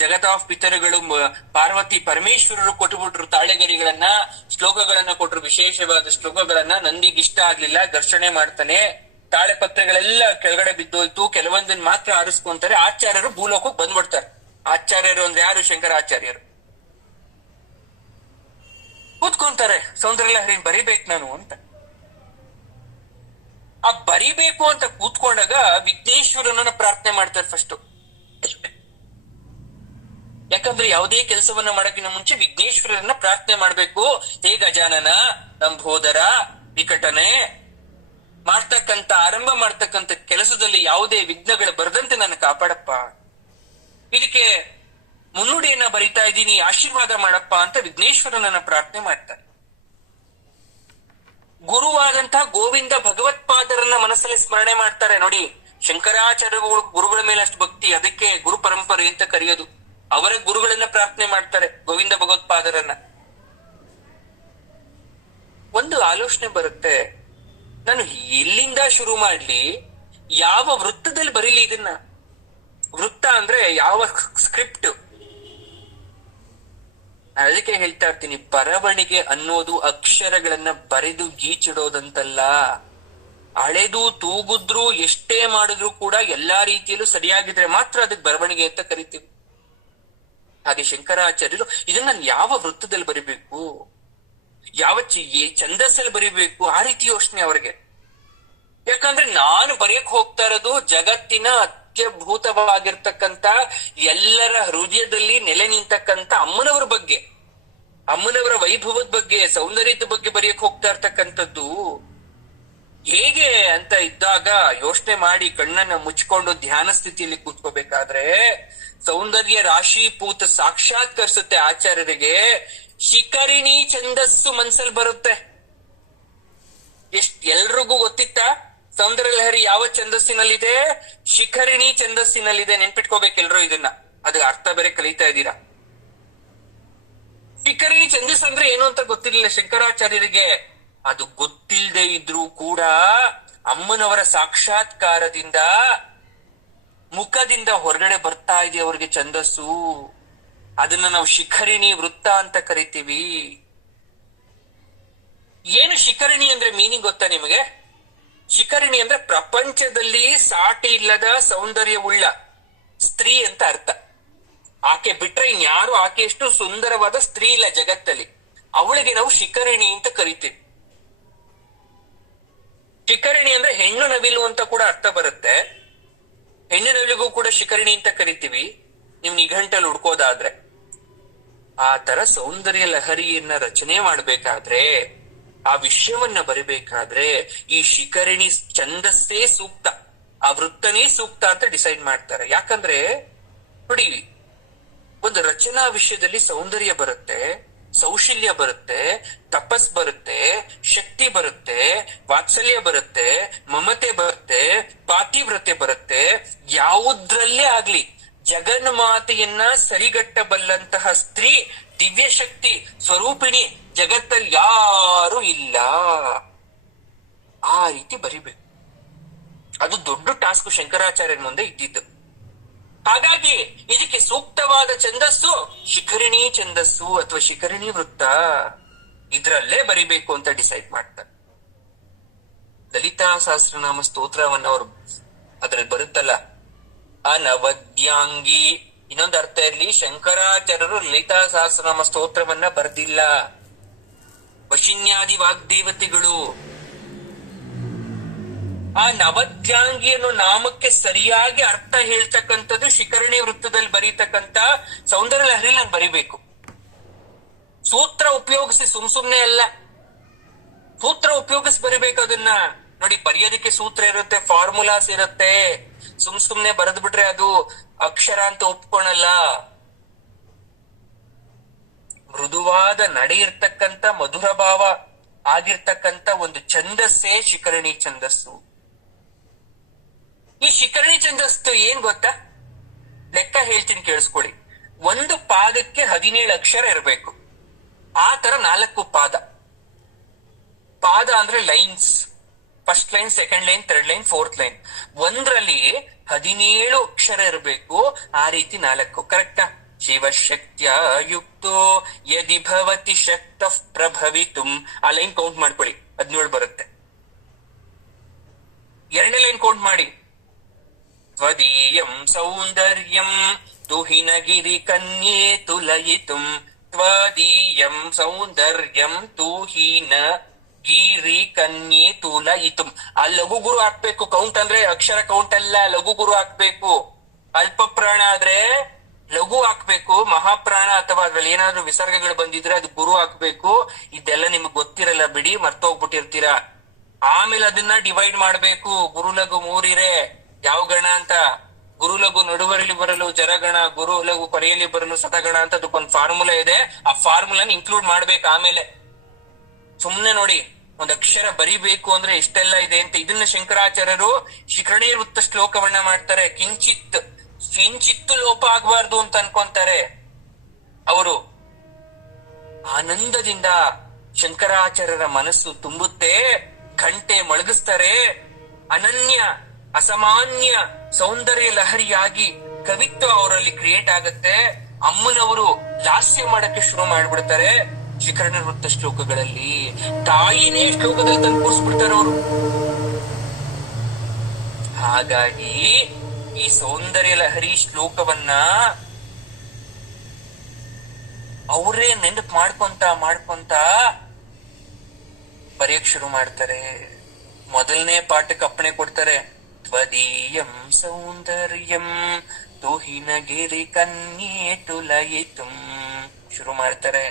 ಜಗತಾಫ್ ಪಿತರುಗಳು ಪಾರ್ವತಿ ಪರಮೇಶ್ವರರು ಕೊಟ್ಟುಬಿಟ್ರು ತಾಳೆಗರಿಗಳನ್ನ, ಶ್ಲೋಕಗಳನ್ನ ಕೊಟ್ರು, ವಿಶೇಷವಾದ ಶ್ಲೋಕಗಳನ್ನ. ನಂದಿಗೆ ಇಷ್ಟ ಆಗ್ಲಿಲ್ಲ, ಘರ್ಷಣೆ ಮಾಡ್ತಾನೆ. ತಾಳೆ ಪತ್ರಗಳೆಲ್ಲ ಕೆಳಗಡೆ ಬಿದ್ದೋಯ್ತು, ಕೆಲವೊಂದನ್ನ ಮಾತ್ರ ಆರಿಸ್ಕೊಂತಾರೆ. ಆಚಾರ್ಯರು ಭೂಲೋಕಕ್ಕೆ ಬಂದ್ಬಿಡ್ತಾರೆ. ಆಚಾರ್ಯರು ಅಂದ್ರೆ ಯಾರು? ಶಂಕರಾಚಾರ್ಯರು. ಕೂತ್ಕೊಂತಾರೆ, ಸೌಂದರ್ಯ ಲಹರಿ ಬರಿಬೇಕು ನಾನು ಅಂತ. ಆ ಬರಿಬೇಕು ಅಂತ ಕೂತ್ಕೊಂಡಾಗ ವಿಘ್ನೇಶ್ವರನನ್ನ ಪ್ರಾರ್ಥನೆ ಮಾಡ್ತಾರೆ ಫಸ್ಟ್. ಯಾಕಂದ್ರೆ ಯಾವುದೇ ಕೆಲಸವನ್ನ ಮಾಡಕ್ಕಿಂತ ಮುಂಚೆ ವಿಘ್ನೇಶ್ವರನ್ನ ಪ್ರಾರ್ಥನೆ ಮಾಡ್ಬೇಕು. ಹೇ ಗಜಾನನ, ನಂಬೋದರ, ವಿಕಟನೆ ಆರಂಭ ಮಾಡ್ತಕ್ಕಂಥ ಕೆಲಸದಲ್ಲಿ ಯಾವುದೇ ವಿಘ್ನಗಳು ಬರದಂತೆ ನನ್ನ ಕಾಪಾಡಪ್ಪ, ಇದಕ್ಕೆ ಮುನ್ನುಡಿಯನ್ನ ಬರಿತಾ ಇದ್ದೀನಿ, ಆಶೀರ್ವಾದ ಮಾಡಪ್ಪ ಅಂತ ವಿಘ್ನೇಶ್ವರನನ್ನ ಪ್ರಾರ್ಥನೆ ಮಾಡ್ತಾರೆ. ಗುರುವಾದಂತಹ ಗೋವಿಂದ ಭಗವತ್ಪಾದರನ್ನ ಮನಸ್ಸಲ್ಲಿ ಸ್ಮರಣೆ ಮಾಡ್ತಾರೆ. ನೋಡಿ, ಶಂಕರಾಚಾರ್ಯಗಳು ಗುರುಗಳ ಮೇಲೆ ಅಷ್ಟು ಭಕ್ತಿ, ಅದಕ್ಕೆ ಗುರು ಪರಂಪರೆ ಅಂತ ಕರೆಯೋದು. ಅವರ ಗುರುಗಳನ್ನ ಪ್ರಾರ್ಥನೆ ಮಾಡ್ತಾರೆ, ಗೋವಿಂದ ಭಗವತ್ಪಾದರನ್ನ. ಒಂದು ಆಲೋಚನೆ ಬರುತ್ತೆ, ನಾನು ಎಲ್ಲಿಂದ ಶುರು ಮಾಡ್ಲಿ, ಯಾವ ವೃತ್ತದಲ್ಲಿ ಬರೀಲಿ ಇದನ್ನ. ವೃತ್ತ ಅಂದ್ರೆ ಯಾವ ಸ್ಕ್ರಿಪ್ಟ್. ನಾನು ಅದಕ್ಕೆ ಹೇಳ್ತಾ ಇರ್ತೀನಿ, ಬರವಣಿಗೆ ಅನ್ನೋದು ಅಕ್ಷರಗಳನ್ನ ಬರೆದು ಗೀಚಿಡೋದಂತಲ್ಲ. ಅಳೆದು ತೂಗುದ್ರು ಎಷ್ಟೇ ಮಾಡಿದ್ರು ಕೂಡ ಎಲ್ಲಾ ರೀತಿಯಲ್ಲೂ ಸರಿಯಾಗಿದ್ರೆ ಮಾತ್ರ ಅದಕ್ಕೆ ಬರವಣಿಗೆ ಅಂತ ಕರಿತೀವಿ. ಹಾಗೆ ಶಂಕರಾಚಾರ್ಯರು ಇದನ್ನ ಯಾವ ವೃತ್ತದಲ್ಲಿ ಬರಿಬೇಕು, ಯಾವ ಛಂದಸ್ಸಲ್ಲಿ ಬರಿಬೇಕು, ಆ ರೀತಿ ಯೋಚನೆ ಅವ್ರಿಗೆ. ಯಾಕಂದ್ರೆ ನಾನು ಬರೆಯಕ್ ಹೋಗ್ತಾ ಇರೋದು ಜಗತ್ತಿನ ಅತ್ಯದ್ಭುತವಾಗಿರ್ತಕ್ಕಂತ, ಎಲ್ಲರ ಹೃದಯದಲ್ಲಿ ನೆಲೆ ನಿಂತಕ್ಕಂತ ಅಮ್ಮನವರ ಬಗ್ಗೆ, ಅಮ್ಮನವರ ವೈಭವದ ಬಗ್ಗೆ, ಸೌಂದರ್ಯದ ಬಗ್ಗೆ ಬರೆಯಕ್ ಹೋಗ್ತಾ ಇರ್ತಕ್ಕಂಥದ್ದು. ಹೇಗೆ ಅಂತ ಇದ್ದಾಗ ಯೋಚನೆ ಮಾಡಿ ಕಣ್ಣನ್ನ ಮುಚ್ಕೊಂಡು ಧ್ಯಾನ ಸ್ಥಿತಿಯಲ್ಲಿ ಕೂತ್ಕೋಬೇಕಾದ್ರೆ ಸೌಂದರ್ಯ ರಾಶಿಪೂತ ಸಾಕ್ಷಾತ್ಕರಿಸುತ್ತೆ ಆಚಾರ್ಯರಿಗೆ. ಶಿಖರಿಣಿ ಛಂದಸ್ಸು ಮನ್ಸಲ್ಲಿ ಬರುತ್ತೆ. ಎಲ್ರಿಗೂ ಗೊತ್ತಿತ್ತ ಸೌಂದರ್ಯ ಲಹರಿ ಯಾವ ಛಂದಸ್ಸಿನಲ್ಲಿದೆ? ಶಿಖರಿಣಿ ಛಂದಸ್ಸಿನಲ್ಲಿದೆ. ನೆನ್ಪಿಟ್ಕೋಬೇಕು ಎಲ್ರು ಇದನ್ನ. ಅದ್ರ ಅರ್ಥ ಬೇರೆ ಕಲಿತಾ ಇದ್ದೀರಾ. ಶಿಖರಿಣಿ ಛಂದಸ್ ಅಂದ್ರೆ ಏನು ಅಂತ ಗೊತ್ತಿರ್ಲಿಲ್ಲ ಶಂಕರಾಚಾರ್ಯರಿಗೆ. ಅದು ಗೊತ್ತಿಲ್ಲದೆ ಇದ್ರೂ ಕೂಡ ಅಮ್ಮನವರ ಸಾಕ್ಷಾತ್ಕಾರದಿಂದ ಮುಖದಿಂದ ಹೊರಗಡೆ ಬರ್ತಾ ಇದೆ ಅವ್ರಿಗೆ ಛಂದಸ್ಸು. ಅದನ್ನ ನಾವು ಶಿಖರಿಣಿ ವೃತ್ತ ಅಂತ ಕರಿತೀವಿ. ಏನು ಶಿಖರಿಣಿ ಅಂದ್ರೆ ಮೀನಿಂಗ್ ಗೊತ್ತಾ ನಿಮಗೆ? ಶಿಖರಿಣಿ ಅಂದ್ರೆ ಪ್ರಪಂಚದಲ್ಲಿ ಸಾಟಿ ಇಲ್ಲದ ಸೌಂದರ್ಯವುಳ್ಳ ಸ್ತ್ರೀ ಅಂತ ಅರ್ಥ. ಆಕೆ ಬಿಟ್ರೆ ಇನ್ಯಾರು ಆಕೆಯಷ್ಟು ಸುಂದರವಾದ ಸ್ತ್ರೀ ಇಲ್ಲ ಜಗತ್ತಲ್ಲಿ. ಅವಳಿಗೆ ನಾವು ಶಿಖರಿಣಿ ಅಂತ ಕರಿತೀವಿ. ಶಿಖರಿಣಿ ಅಂದ್ರೆ ಹೆಣ್ಣು ನವಿಲು ಅಂತ ಕೂಡ ಅರ್ಥ ಬರುತ್ತೆ. ಹೆಣ್ಣು ನವಿಲಿಗೂ ಕೂಡ ಶಿಖರಿಣಿ ಅಂತ ಕರಿತೀವಿ ನೀವು ನಿಘಂಟಲ್ಲಿ ಹುಡ್ಕೋದಾದ್ರೆ. ಆ ತರ ಸೌಂದರ್ಯ ಲಹರಿಯನ್ನ ರಚನೆ ಮಾಡ್ಬೇಕಾದ್ರೆ, ಆ ವಿಷಯವನ್ನ ಬರಿಬೇಕಾದ್ರೆ ಈ ಶಿಖರಿಣಿ ಛಂದಸ್ಸೇ ಸೂಕ್ತ, ಆ ವೃತ್ತನೇ ಸೂಕ್ತ ಅಂತ ಡಿಸೈಡ್ ಮಾಡ್ತಾರೆ. ಯಾಕಂದ್ರೆ ನೋಡಿ, ಒಂದು ರಚನಾ ವಿಷಯದಲ್ಲಿ ಸೌಂದರ್ಯ ಬರುತ್ತೆ, ಸೌಶಲ್ಯ ಬರುತ್ತೆ, ತಪಸ್ ಬರುತ್ತೆ, ಶಕ್ತಿ ಬರುತ್ತೆ, ವಾತ್ಸಲ್ಯ ಬರುತ್ತೆ, ಮಮತೆ ಬರುತ್ತೆ, ಪಾತಿವ್ರತೆ ಬರುತ್ತೆ. ಯಾವುದ್ರಲ್ಲೇ ಆಗ್ಲಿ ಜಗನ್ಮಾತೆಯನ್ನ ಸರಿಗಟ್ಟಬಲ್ಲಂತಹ ಸ್ತ್ರೀ, ದಿವ್ಯ ಶಕ್ತಿ ಸ್ವರೂಪಿಣಿ ಜಗತ್ತಲ್ಲಿ ಯಾರು ಇಲ್ಲ. ಆ ರೀತಿ ಬರಿಬೇಕು. ಅದು ದೊಡ್ಡ ಟಾಸ್ಕ್ ಶಂಕರಾಚಾರ್ಯರ ಮುಂದೆ ಇದ್ದಿದ್ದು. ಹಾಗಾಗಿ ಇದಕ್ಕೆ ಸೂಕ್ತವಾದ ಛಂದಸ್ಸು ಶಿಖರಿಣಿ ಛಂದಸ್ಸು ಅಥವಾ ಶಿಖರಿಣಿ ವೃತ್ತ. ಇದ್ರಲ್ಲೇ ಬರಿಬೇಕು ಅಂತ ಡಿಸೈಡ್ ಮಾಡ್ತಾರೆ. ಲಲಿತಾ ಸಹಸ್ರನಾಮ ಸ್ತೋತ್ರವನ್ನ ಅವರು ಅದ್ರಲ್ಲಿ ಬರುತ್ತಲ್ಲ, ಅನವದ್ಯಾಂಗಿ. ಇನ್ನೊಂದು ಅರ್ಥ ಇರ್ಲಿ, ಶಂಕರಾಚಾರ್ಯರು ಲಲಿತಾ ಸಹಸ್ರನಾಮ ಸ್ತೋತ್ರವನ್ನ ಬರ್ದಿಲ್ಲ. ವಶಿನ್ಯಾದಿ ವಾಗ್ದೇವತೆಗಳು ಆ ನವದ್ಯಾಂಗಿ ಅನ್ನೋ ನಾಮಕ್ಕೆ ಸರಿಯಾಗಿ ಅರ್ಥ ಹೇಳ್ತಕ್ಕಂಥದ್ದು ಶಿಖರಿಣಿ ವೃತ್ತದಲ್ಲಿ ಬರೀತಕ್ಕಂಥ ಸೌಂದರ್ಯ ಲಹರಿಲಿ ನಾನು ಬರಿಬೇಕು. ಸೂತ್ರ ಉಪಯೋಗಿಸಿ ಸುಮ್ನೆ ಅಲ್ಲ, ಸೂತ್ರ ಉಪಯೋಗಿಸಿ ಬರಿಬೇಕು ಅದನ್ನ. ನೋಡಿ, ಬರೆಯೋದಕ್ಕೆ ಸೂತ್ರ ಇರುತ್ತೆ, ಫಾರ್ಮುಲಾಸ್ ಇರುತ್ತೆ. ಸುಮ್ನೆ ಬರೆದು ಬಿಟ್ರೆ ಅದು ಅಕ್ಷರ ಅಂತ ಒಪ್ಕೊಳಲ್ಲ. ಮೃದುವಾದ ನಡೆ ಇರ್ತಕ್ಕಂಥ, ಮಧುರ ಭಾವ ಆಗಿರ್ತಕ್ಕಂಥ ಒಂದು ಛಂದಸ್ಸೇ ಶಿಖರಿಣಿ ಛಂದಸ್ಸು. ಈ ಶಿಖರಿಣಿ ಛಂದಸ್ಸು ಏನ್ ಗೊತ್ತಾ? ಲೆಕ್ಕ ಹೇಳ್ತೀನಿ ಕೇಳಿಸ್ಕೊಳ್ಳಿ. ಒಂದು ಪಾದಕ್ಕೆ 17 ಅಕ್ಷರ ಇರಬೇಕು. ಆ ತರ 4 ಪಾದ. ಪಾದ ಅಂದ್ರೆ lines, first line, second line, third line, fourth line. ಒಂದ್ರಲ್ಲಿ 17 ಅಕ್ಷರ ಇರಬೇಕು. ಆ ರೀತಿ 4. ಕರೆಕ್ಟಾ? ಶಿವಶಕ್ತಿಯ ಯುಕ್ತೋ ಯದಿ ಭವತಿ ಶಕ್ತ ಪ್ರಭವಿತುಂ. ಆ ಲೈನ್ ಕೌಂಟ್ ಮಾಡ್ಕೊಳ್ಳಿ, 17 ಬರುತ್ತೆ. ಎರಡನೇ ಲೈನ್ ಕೌಂಟ್ ಮಾಡಿ. ತ್ವದೀಯಂ ಸೌಂದರ್ಯಂ ತುಹಿನಗಿರಿ ಕನ್ಯೇ ತುಲಯಿತುಂ. ತ್ವದೀಯಂ ಸೌಂದರ್ಯಂ ತುಹಿನ ಗಿರಿ ಕನ್ಯೇ ತುಲಯಿತುಂ. ಆ ಲಘು ಗುರು ಹಾಕ್ಬೇಕು. ಕೌಂಟ್ ಅಂದ್ರೆ ಅಕ್ಷರ ಕೌಂಟ್ ಅಲ್ಲ, ಲಘು ಗುರು ಹಾಕ್ಬೇಕು. ಅಲ್ಪ ಪ್ರಾಣ ಆದ್ರೆ ಲಘು ಹಾಕ್ಬೇಕು. ಮಹಾಪ್ರಾಣ ಅಥವಾ ಅದ್ರಲ್ಲಿ ಏನಾದ್ರು ವಿಸರ್ಗಗಳು ಬಂದಿದ್ರೆ ಅದು ಗುರು ಹಾಕ್ಬೇಕು. ಇದೆಲ್ಲ ನಿಮ್ಗೆ ಗೊತ್ತಿರಲ್ಲ ಬಿಡಿ, ಮರ್ತೋಗ್ಬಿಟ್ಟಿರ್ತೀರಾ. ಆಮೇಲೆ ಅದನ್ನ ಡಿವೈಡ್ ಮಾಡ್ಬೇಕು. ಗುರು ಲಘು 3 ಇರೆ. ಯಾವ ಗಣ ಅಂತ? ಗುರು ಲಘು ನಡುವರಲ್ಲಿ ಬರಲು ಜರಗಣ, ಗುರು ಲಘು ಕೊನೆಯಲ್ಲಿ ಬರಲು ಸತಗಣ ಅಂತ ಅದಕ್ಕೊಂದು ಫಾರ್ಮುಲಾ ಇದೆ. ಆ ಫಾರ್ಮುಲಾನ ಇನ್ಕ್ಲೂಡ್ ಮಾಡ್ಬೇಕು. ಆಮೇಲೆ ಸುಮ್ನೆ ನೋಡಿ, ಒಂದ್ ಅಕ್ಷರ ಬರಿಬೇಕು ಅಂದ್ರೆ ಎಷ್ಟೆಲ್ಲ ಇದೆ ಅಂತ. ಇದನ್ನ ಶಂಕರಾಚಾರ್ಯರು ಶಿಖರಿಣಿ ವೃತ್ತ ಶ್ಲೋಕವನ್ನ ಮಾಡ್ತಾರೆ. ಕಿಂಚಿತ್ತು ಲೋಪ ಆಗ್ಬಾರ್ದು ಅಂತ ಅನ್ಕೊಂತಾರೆ ಅವರು. ಆನಂದದಿಂದ ಶಂಕರಾಚಾರ್ಯರ ಮನಸ್ಸು ತುಂಬುತ್ತೆ. ಘಂಟೆ ಮೊಳಗಿಸ್ತಾರೆ. ಅನನ್ಯ ಅಸಾಮಾನ್ಯ ಸೌಂದರ್ಯ ಲಹರಿಯಾಗಿ ಕವಿತ್ವ ಅವರಲ್ಲಿ ಕ್ರಿಯೇಟ್ ಆಗತ್ತೆ. ಅಮ್ಮನವರು ಲಾಸ್ಯ ಮಾಡಕ್ಕೆ ಶುರು ಮಾಡ್ಬಿಡ್ತಾರೆ ಶಿಖರಿಣಿ ವೃತ್ತ ಶ್ಲೋಕಗಳಲ್ಲಿ. ತಾಯಿನೇ ಶ್ಲೋಕದಲ್ಲಿ ತಂದು ಕೂರಿಸ್ಬಿಡ್ತಾರೆ ಅವರು. ಹಾಗಾಗಿ ಈ ಸೌಂದರ್ಯ ಲಹರಿ ಶ್ಲೋಕವನ್ನ ಅವರೇ ನೆನಪು ಮಾಡ್ಕೊಂತ ಬರೆಯಕ್ ಶುರು ಮಾಡ್ತಾರೆ. ಮೊದಲನೇ ಪಾಠಕ್ಕೆ ಅಪ್ಪಣೆ ಕೊಡ್ತಾರೆ. ತ್ವದೀಯಂ ಸೌಂದರ್ಯಂ ತುಹಿನಗಿರಿ ಕನ್ಯೇ ತುಲಯಿತುಂ ಶುರು ಮಾಡ್ತಾರೆ.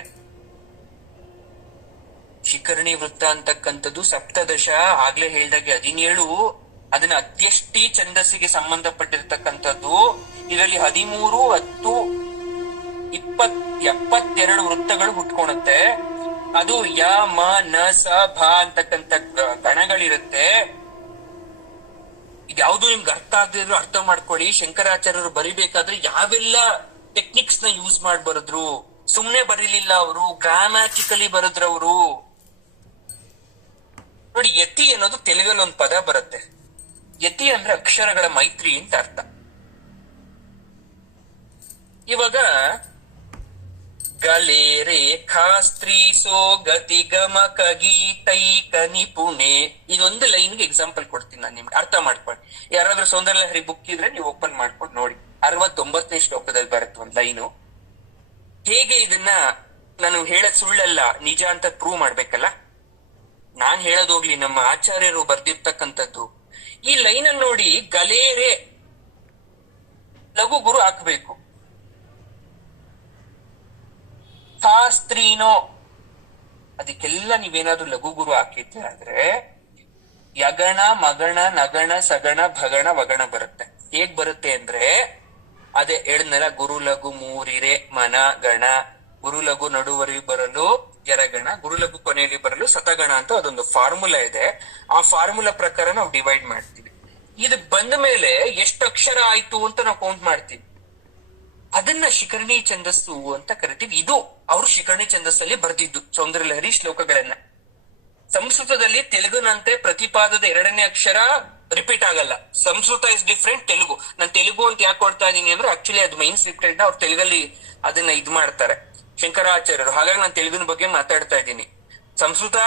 ಶಿಖರಿಣಿ ವೃತ್ತ ಅಂತಕ್ಕಂಥದ್ದು ಸಪ್ತದಶ, ಆಗ್ಲೇ ಹೇಳ್ದಾಗೆ 17. ಅದನ್ನ ಅತ್ಯಷ್ಟಿ ಛಂದಸ್ಸಿಗೆ ಸಂಬಂಧಪಟ್ಟಿರ್ತಕ್ಕಂಥದ್ದು. ಇದರಲ್ಲಿ 13, 10, 20, 72 ವೃತ್ತಗಳು ಹುಟ್ಕೊಳುತ್ತೆ. ಅದು ಯ ಮ ನ ಸ ಭ ಅಂತಕ್ಕಂಥ ಗಣಗಳಿರುತ್ತೆ. ಇದ್ಯಾವುದು ನಿಮ್ಗೆ ಅರ್ಥ ಆಗದಿದ್ರು ಅರ್ಥ ಮಾಡ್ಕೊಳ್ಳಿ. ಶಂಕರಾಚಾರ್ಯರು ಬರಿಬೇಕಾದ್ರೆ ಯಾವೆಲ್ಲ ಟೆಕ್ನಿಕ್ಸ್ ನ ಯೂಸ್ ಮಾಡಿ ಬರೆದ್ರು. ಸುಮ್ನೆ ಬರೀಲಿಲ್ಲ ಅವರು, ಗ್ರಾಮ್ಯಾಟಿಕಲಿ ಬರೆದ್ರವರು. ನೋಡಿ, ಯತಿ ಅನ್ನೋದು ತೆಲುಗಲ್ಲಿ ಒಂದು ಪದ ಬರುತ್ತೆ. ಯತಿ ಅಂದ್ರೆ ಅಕ್ಷರಗಳ ಮೈತ್ರಿ ಅಂತ ಅರ್ಥ. ಇವಾಗ ಗಲೆ ರೇಖಾ ಸ್ತ್ರೀ ಸೋ ಗತಿ ಗಮಕ ಗೀತೈಕ ನಿಪುಣೆ, ಇದೊಂದು ಲೈನ್ಗೆ ಎಕ್ಸಾಂಪಲ್ ಕೊಡ್ತೀನಿ ನಾನು, ನಿಮ್ಗೆ ಅರ್ಥ ಮಾಡ್ಕೊಳ್ಳಿ. ಯಾರಾದ್ರೂ ಸೌಂದರ್ಯ ಲಹರಿ ಬುಕ್ ಇದ್ರೆ ನೀವು ಓಪನ್ ಮಾಡ್ಕೊಂಡು ನೋಡಿ, 69ನೇ ಶ್ಲೋಕದಲ್ಲಿ ಬರುತ್ತೆ ಒಂದ್ ಲೈನು. ಹೇಗೆ ಇದನ್ನ ನಾನು ಹೇಳದ್ ಸುಳ್ಳಲ್ಲ ನಿಜ ಅಂತ ಪ್ರೂವ್ ಮಾಡ್ಬೇಕಲ್ಲ, ನಾನ್ ಹೇಳೋದೋಗ್ಲಿ, ನಮ್ಮ ಆಚಾರ್ಯರು ಬರ್ದಿರ್ತಕ್ಕಂಥದ್ದು. ಈ ಲೈನ್ ಅಲ್ಲಿ ನೋಡಿ, ಗಲೇರೆ ಲಘು ಗುರು ಹಾಕ್ಬೇಕು, ಸ್ತ್ರೀನೋ ಅದಕ್ಕೆಲ್ಲ ನೀವೇನಾದ್ರೂ ಲಘು ಗುರು ಹಾಕಿದ್ದೆ ಆದ್ರೆ ಯಗಣ ಮಗಣ ನಗಣ ಸಗಣ ಭಗಣ ವಗಣ ಬರುತ್ತೆ. ಹೇಗ್ ಬರುತ್ತೆ ಅಂದ್ರೆ, ಅದೇ ಹೇಳಿದ್ನಲ್ಲ, ಗುರು ಲಘು ಮೂರಿರೆ ಮನ ಗಣ, ಗುರು ಲಘು ನಡುವರಿ ಬರಲು ಜರಗಣ, ಗುರು ಲಘು ಕೊನೆಯಲ್ಲಿ ಬರಲು ಸತಗಣ ಅಂತ ಅದೊಂದು ಫಾರ್ಮುಲಾ ಇದೆ. ಆ ಫಾರ್ಮುಲಾ ಪ್ರಕಾರ ನಾವು ಡಿವೈಡ್ ಮಾಡ್ತೀವಿ. ಇದು ಬಂದ ಮೇಲೆ ಎಷ್ಟು ಅಕ್ಷರ ಆಯ್ತು ಅಂತ ನಾವು ಕೌಂಟ್ ಮಾಡ್ತೀವಿ. ಅದನ್ನ ಶಿಖರಣಿ ಛಂದಸ್ಸು ಅಂತ ಕರಿತೀವಿ. ಇದು ಅವರು ಶಿಖರಣಿ ಛಂದಸ್ಸಲ್ಲಿ ಬರ್ದಿದ್ದು ಸೌಂದರ್ಯ ಲಹರಿ ಶ್ಲೋಕಗಳನ್ನ. ಸಂಸ್ಕೃತದಲ್ಲಿ ತೆಲುಗುನಂತೆ ಪ್ರತಿಪಾದದ 2ನೇ ಅಕ್ಷರ ರಿಪೀಟ್ ಆಗಲ್ಲ. Sanskrit is different, Telugu. ನಾನು ತೆಲುಗು ಅಂತ ಯಾಕೆ ಕೊಡ್ತಾ ಇದೀನಿ ಅಂದ್ರೆ, ಆಕ್ಚುಲಿ ಅದು ಮೈನ್ ಸ್ಕ್ರಿಪ್ಟ್ ಅವ್ರು ತೆಲುಗಲ್ಲಿ ಅದನ್ನ ಇದ್ ಮಾಡ್ತಾರೆ ಶಂಕರಾಚಾರ್ಯರು, ಹಾಗಾಗಿ ನಾನು ತೆಲುಗಿನ ಬಗ್ಗೆ ಮಾತಾಡ್ತಾ ಇದ್ದೀನಿ. ಸಂಸ್ಕೃತ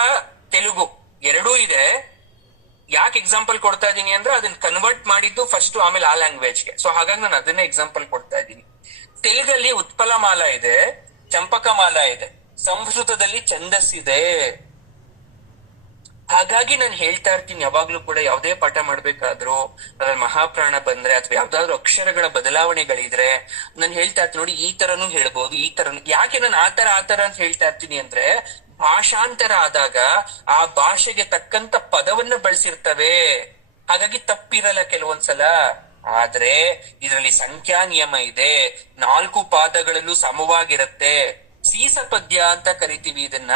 ತೆಲುಗು ಎರಡೂ ಇದೆ. ಯಾಕೆ ಎಕ್ಸಾಂಪಲ್ ಕೊಡ್ತಾ ಇದೀನಿ ಅಂದ್ರೆ, ಅದನ್ನ ಕನ್ವರ್ಟ್ ಮಾಡಿದ್ದು ಫಸ್ಟ್, ಆಮೇಲೆ ಆ ಲ್ಯಾಂಗ್ವೇಜ್ಗೆ. ಸೊ ಹಾಗಾಗಿ ನಾನು ಅದನ್ನೇ ಎಕ್ಸಾಂಪಲ್ ಕೊಡ್ತಾ ಇದ್ದೀನಿ. ತೆಲುಗಲ್ಲಿ ಉತ್ಪಲ ಮಾಲ ಇದೆ, ಚಂಪಕ ಮಾಲ ಇದೆ, ಸಂಸ್ಕೃತದಲ್ಲಿ ಛಂದಸ್ ಇದೆ. ಹಾಗಾಗಿ ನಾನು ಹೇಳ್ತಾ ಇರ್ತೀನಿ ಯಾವಾಗ್ಲೂ ಕೂಡ, ಯಾವ್ದೇ ಪಾಠ ಮಾಡ್ಬೇಕಾದ್ರೂ ಅದ್ರಲ್ಲಿ ಮಹಾಪ್ರಾಣ ಬಂದ್ರೆ ಅಥವಾ ಯಾವ್ದಾದ್ರು ಅಕ್ಷರಗಳ ಬದಲಾವಣೆಗಳಿದ್ರೆ ನಾನು ಹೇಳ್ತಾ ಇರ್ತೀನಿ ನೋಡಿ, ಈ ತರನು ಹೇಳ್ಬಹುದು, ಈ ತರನು. ಯಾಕೆ ನಾನು ಆತರ ಅಂತ ಹೇಳ್ತಾ ಇರ್ತೀನಿ ಅಂದ್ರೆ, ಭಾಷಾಂತರ ಆದಾಗ ಆ ಭಾಷೆಗೆ ತಕ್ಕಂತ ಪದವನ್ನ ಬಳಸಿರ್ತವೆ, ಹಾಗಾಗಿ ತಪ್ಪಿರಲ್ಲ ಕೆಲವೊಂದ್ಸಲ. ಆದ್ರೆ ಇದರಲ್ಲಿ ಸಂಖ್ಯಾ ನಿಯಮ ಇದೆ, 4 ಪಾದಗಳಲ್ಲೂ ಸಮವಾಗಿರುತ್ತೆ. ಸೀಸ ಪದ್ಯ ಅಂತ ಕರಿತೀವಿ ಇದನ್ನ.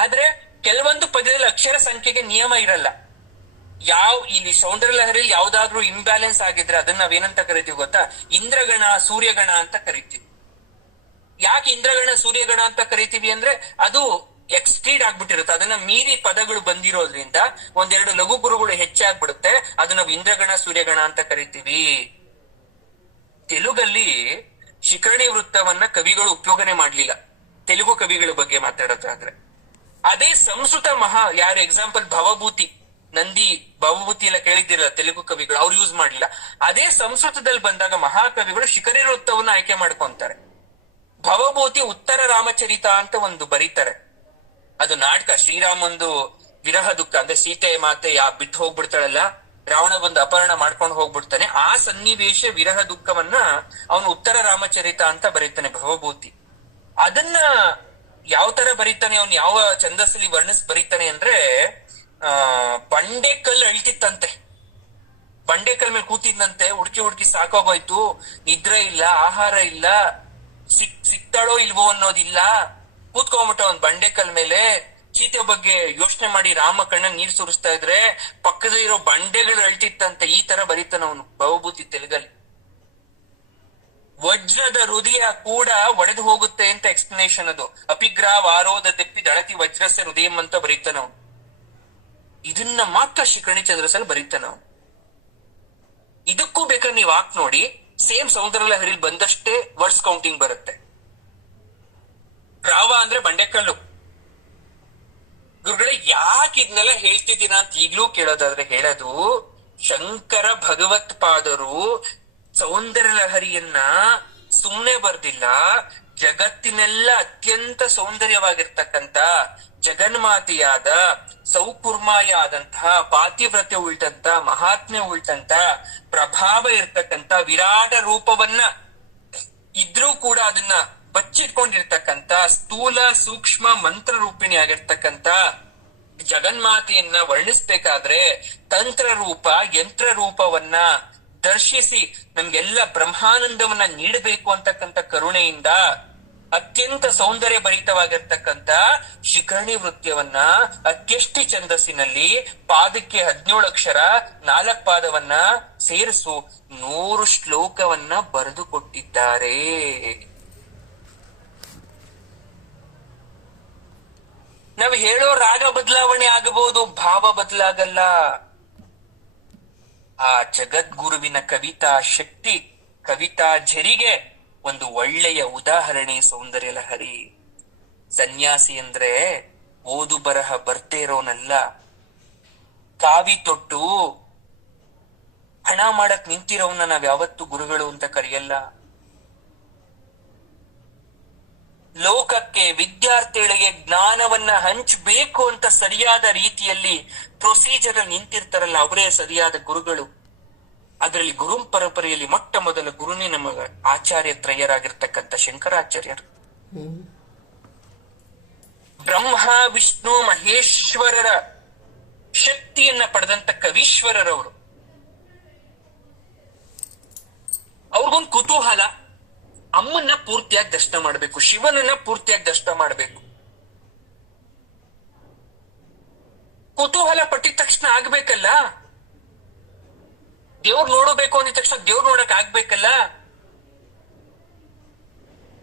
ಆದ್ರೆ ಕೆಲವೊಂದು ಪದ್ಯದಲ್ಲಿ ಅಕ್ಷರ ಸಂಖ್ಯೆಗೆ ನಿಯಮ ಇರಲ್ಲ. ಇಲ್ಲಿ ಸೌಂದರ್ಯ ಲಹರಿಯಲ್ಲಿ ಯಾವ್ದಾದ್ರು ಇಂಬ್ಯಾಲೆನ್ಸ್ ಆಗಿದ್ರೆ ಅದನ್ನ ನಾವೇನಂತ ಕರಿತೀವಿ ಗೊತ್ತಾ? ಇಂದ್ರಗಣ ಸೂರ್ಯಗಣ ಅಂತ ಕರಿತೀವಿ. ಯಾಕೆ ಇಂದ್ರಗಣ ಸೂರ್ಯಗಣ ಅಂತ ಕರಿತೀವಿ ಅಂದ್ರೆ, ಅದು ಎಕ್ಸ್ಟೀಡ್ ಆಗ್ಬಿಟ್ಟಿರುತ್ತೆ, ಅದನ್ನ ಮೀರಿ ಪದಗಳು ಬಂದಿರೋದ್ರಿಂದ ಒಂದೆರಡು ಲಘು ಗುರುಗಳು ಹೆಚ್ಚಾಗ್ಬಿಡುತ್ತೆ, ಅದು ನಾವು ಇಂದ್ರಗಣ ಸೂರ್ಯಗಣ ಅಂತ ಕರಿತೀವಿ. ತೆಲುಗಲ್ಲಿ ಶಿಖರಣಿ ವೃತ್ತವನ್ನ ಕವಿಗಳು ಉಪಯೋಗನೆ ಮಾಡ್ಲಿಲ್ಲ, ತೆಲುಗು ಕವಿಗಳ ಬಗ್ಗೆ ಮಾತಾಡೋದಾದ್ರೆ. ಅದೇ ಸಂಸ್ಕೃತ ಯಾರು ಎಕ್ಸಾಂಪಲ್ ಭವಭೂತಿ, ನಂದಿ ಭವಭೂತಿ ಎಲ್ಲ ಕೇಳಿದ್ದೀರಲ್ಲ ತೆಲುಗು ಕವಿಗಳು, ಅವ್ರು ಯೂಸ್ ಮಾಡ್ಲಿಲ್ಲ. ಅದೇ ಸಂಸ್ಕೃತದಲ್ಲಿ ಬಂದಾಗ ಮಹಾಕವಿಗಳು ಶಿಖರಿ ವೃತ್ತವನ್ನ ಆಯ್ಕೆ ಮಾಡ್ಕೊಂತಾರೆ. ಭವಭೂತಿ ಉತ್ತರ ರಾಮಚರಿತ ಅಂತ ಒಂದು ಬರೀತಾರೆ, ಅದು ನಾಟಕ. ಶ್ರೀರಾಮಂದು ವಿರಹ ದುಃಖ ಅಂದ್ರೆ ಸೀತೆ ಮಾತೆ ಬಿಟ್ಟು ಹೋಗ್ಬಿಡ್ತಾಳಲ್ಲ, ರಾವಣ ಬಂದು ಅಪಹರಣ ಮಾಡ್ಕೊಂಡು ಹೋಗ್ಬಿಡ್ತಾನೆ, ಆ ಸನ್ನಿವೇಶ ವಿರಹ ದುಃಖವನ್ನ ಅವನು ಉತ್ತರ ರಾಮಚರಿತ ಅಂತ ಬರೀತಾನೆ ಭವಭೂತಿ. ಅದನ್ನ ಯಾವ ತರ ಬರೀತಾನೆ, ಅವನು ಯಾವ ಛಂದಸ್ಸಲ್ಲಿ ಬರೀತಾನೆ ಅಂದ್ರೆ, ಬಂಡೆಕಲ್ ಅಳ್ತಿತ್ತಂತೆ, ಬಂಡೆಕಲ್ ಮೇಲೆ ಕೂತಿದ್ದಂತೆ, ಹುಡುಕಿ ಸಾಕೋಗೋಯ್ತು, ನಿದ್ರೆ ಇಲ್ಲ, ಆಹಾರ ಇಲ್ಲ, ಸಿಗ್ತಾಳೋ ಇಲ್ವೋ ಅನ್ನೋದಿಲ್ಲ, ಕೂತ್ಕೊಂಡ್ಬಿಟ್ಟ ಒಂದ್ ಬಂಡೆಕಲ್ ಮೇಲೆ. ಸೀತೆ ಬಗ್ಗೆ ಯೋಚನೆ ಮಾಡಿ ರಾಮ ಕಣ್ಣ ನೀರ್ ಸುರಿಸ್ತಾ ಇದ್ರೆ ಪಕ್ಕದಲ್ಲಿರೋ ಬಂಡೆಗಳು ಅಳ್ತಿತ್ತಂತೆ. ಈ ತರ ಬರೀತಾನ ಅವನು ಭವಭೂತಿ ತೆಲುಗಲ್ಲಿ. ವಜ್ರದ ಹೃದಯ ಕೂಡ ಒಡೆದು ಹೋಗುತ್ತೆ ಅಂತ ಎಕ್ಸ್ಪ್ಲನೇಷನ್ ಅದು. ಅಪಿಗ್ರಹ ವಾರೋದ ತೆಪ್ಪಿ ದಳತಿ ವಜ್ರಸ್ಯ ಹೃದಯಂ ಅಂತ ಬರೀತಾನ ಅವನು. ಇದನ್ನ ಮಾತ್ರ ಶಿಖರಣಿ ಚಂದ್ರಸಲ್ಲಿ ಬರೀತಾನ ಅವನು. ಇದಕ್ಕೂ ಬೇಕಾದ್ರೆ ನೀವು ಹಾಕ್ ನೋಡಿ, ಸೇಮ್ ಸೌಂದರ್ಯ ಲಹರಿಲಿ ಬಂದಷ್ಟೇ ವರ್ಡ್ಸ್ ಕೌಂಟಿಂಗ್ ಬರುತ್ತೆ. ರಾವ ಅಂದ್ರೆ ಬಂಡೆಕಲ್ಲು. ಗುರುಗಳೇ ಯಾಕೆ ಇದನ್ನೆಲ್ಲ ಹೇಳ್ತಿದ್ದೀನ ಅಂತ ಈಗ್ಲೂ ಕೇಳೋದಾದ್ರೆ ಹೇಳೋದು, ಶಂಕರ ಭಗವತ್ಪಾದರು ಸೌಂದರ್ಯ ಲಹರಿಯನ್ನ ಸುಮ್ನೆ ಬರ್ದಿಲ್ಲ. ಜಗತ್ತಿನೆಲ್ಲ ಅತ್ಯಂತ ಸೌಂದರ್ಯವಾಗಿರ್ತಕ್ಕಂಥ ಜಗನ್ಮಾತೆಯಾದ ಸೌಕುರ್ಮಾಯಾದಂತಹ ಪಾತಿವ್ರತ್ಯ ಉಳ್ಟಂತ ಮಹಾತ್ಮ್ಯ ಉಳ್ಟಂತ ಪ್ರಭಾವ ಇರ್ತಕ್ಕಂಥ ವಿರಾಟ ರೂಪವನ್ನ ಇದ್ರೂ ಕೂಡ ಅದನ್ನ ಬಚ್ಚಿಟ್ಕೊಂಡಿರ್ತಕ್ಕಂಥ ಸ್ಥೂಲ ಸೂಕ್ಷ್ಮ ಮಂತ್ರ ರೂಪಿಣಿ ಆಗಿರ್ತಕ್ಕಂಥ ಜಗನ್ಮಾತೆಯನ್ನ ವರ್ಣಿಸ್ಬೇಕಾದ್ರೆ ತಂತ್ರ ರೂಪ ಯಂತ್ರ ರೂಪವನ್ನ ದರ್ಶಿಸಿ ನಮ್ಗೆಲ್ಲ ಬ್ರಹ್ಮಾನಂದವನ್ನ ನೀಡಬೇಕು ಅಂತಕ್ಕಂಥ ಕರುಣೆಯಿಂದ ಅತ್ಯಂತ ಸೌಂದರ್ಯ ಭರಿತವಾಗಿರ್ತಕ್ಕಂಥ ಶಿಖರಣಿ ವೃತ್ಯವನ್ನ ಅತ್ಯಷ್ಟಿ ಛಂದಸ್ಸಿನಲ್ಲಿ ಪಾದಕ್ಕೆ 17 ಅಕ್ಷರ 4 ಪಾದವನ್ನ ಸೇರಿಸು 100 ಶ್ಲೋಕವನ್ನ ಬರೆದು ಕೊಟ್ಟಿದ್ದಾರೆ. ನಾವು ಹೇಳೋ ರಾಗ ಬದಲಾವಣೆ ಆಗಬಹುದು, ಭಾವ ಬದಲಾಗಲ್ಲ. ಆ ಜಗದ್ಗುರುವಿನ ಕವಿತಾ ಶಕ್ತಿ ಕವಿತಾ ಝರಿಗೆ ಒಂದು ಒಳ್ಳೆಯ ಉದಾಹರಣೆ ಸೌಂದರ್ಯ ಲಹರಿ. ಸನ್ಯಾಸಿ ಅಂದ್ರೆ ಓದು ಬರಹ ಬರ್ದೇ ಇರೋನಲ್ಲ, ಕಾವಿ ತೊಟ್ಟು ಹಣ ಮಾಡಕ್ ನಿಂತಿರೋವನ್ನ ನಾವ್ ಯಾವತ್ತು ಗುರುಗಳು ಅಂತ ಕರೆಯಲ್ಲ. ಲೋಕಕ್ಕೆ, ವಿದ್ಯಾರ್ಥಿಗಳಿಗೆ ಜ್ಞಾನವನ್ನ ಹಂಚಬೇಕು ಅಂತ ಸರಿಯಾದ ರೀತಿಯಲ್ಲಿ ಪ್ರೊಸೀಜರ್ ಅಲ್ಲಿ ನಿಂತಿರ್ತಾರಲ್ಲ, ಅವರೇ ಸರಿಯಾದ ಗುರುಗಳು. ಅದರಲ್ಲಿ ಗುರು ಪರಂಪರೆಯಲ್ಲಿ ಮೊಟ್ಟ ಮೊದಲ ಗುರುನೇ ನಮ್ಮ ಆಚಾರ್ಯ ತ್ರಯರಾಗಿರ್ತಕ್ಕಂಥ ಶಂಕರಾಚಾರ್ಯರು. ಬ್ರಹ್ಮ ವಿಷ್ಣು ಮಹೇಶ್ವರರ ಶಕ್ತಿಯನ್ನ ಪಡೆದಂತ ಕವೀಶ್ವರರವರು. ಅವ್ರಿಗೊಂದು ಕುತೂಹಲ, ಅಮ್ಮನ್ನ ಪೂರ್ತಿಯಾಗಿ ದರ್ಶನ ಮಾಡ್ಬೇಕು, ಶಿವನನ್ನ ಪೂರ್ತಿಯಾಗಿ ದರ್ಶನ ಮಾಡ್ಬೇಕು. ಕುತೂಹಲ ಪಟ್ಟಿದ ತಕ್ಷಣ ಆಗ್ಬೇಕಲ್ಲ, ದೇವ್ರು ನೋಡಬೇಕು ಅಂದಿದ ತಕ್ಷಣ ದೇವ್ರು ನೋಡಕ್ ಆಗ್ಬೇಕಲ್ಲ.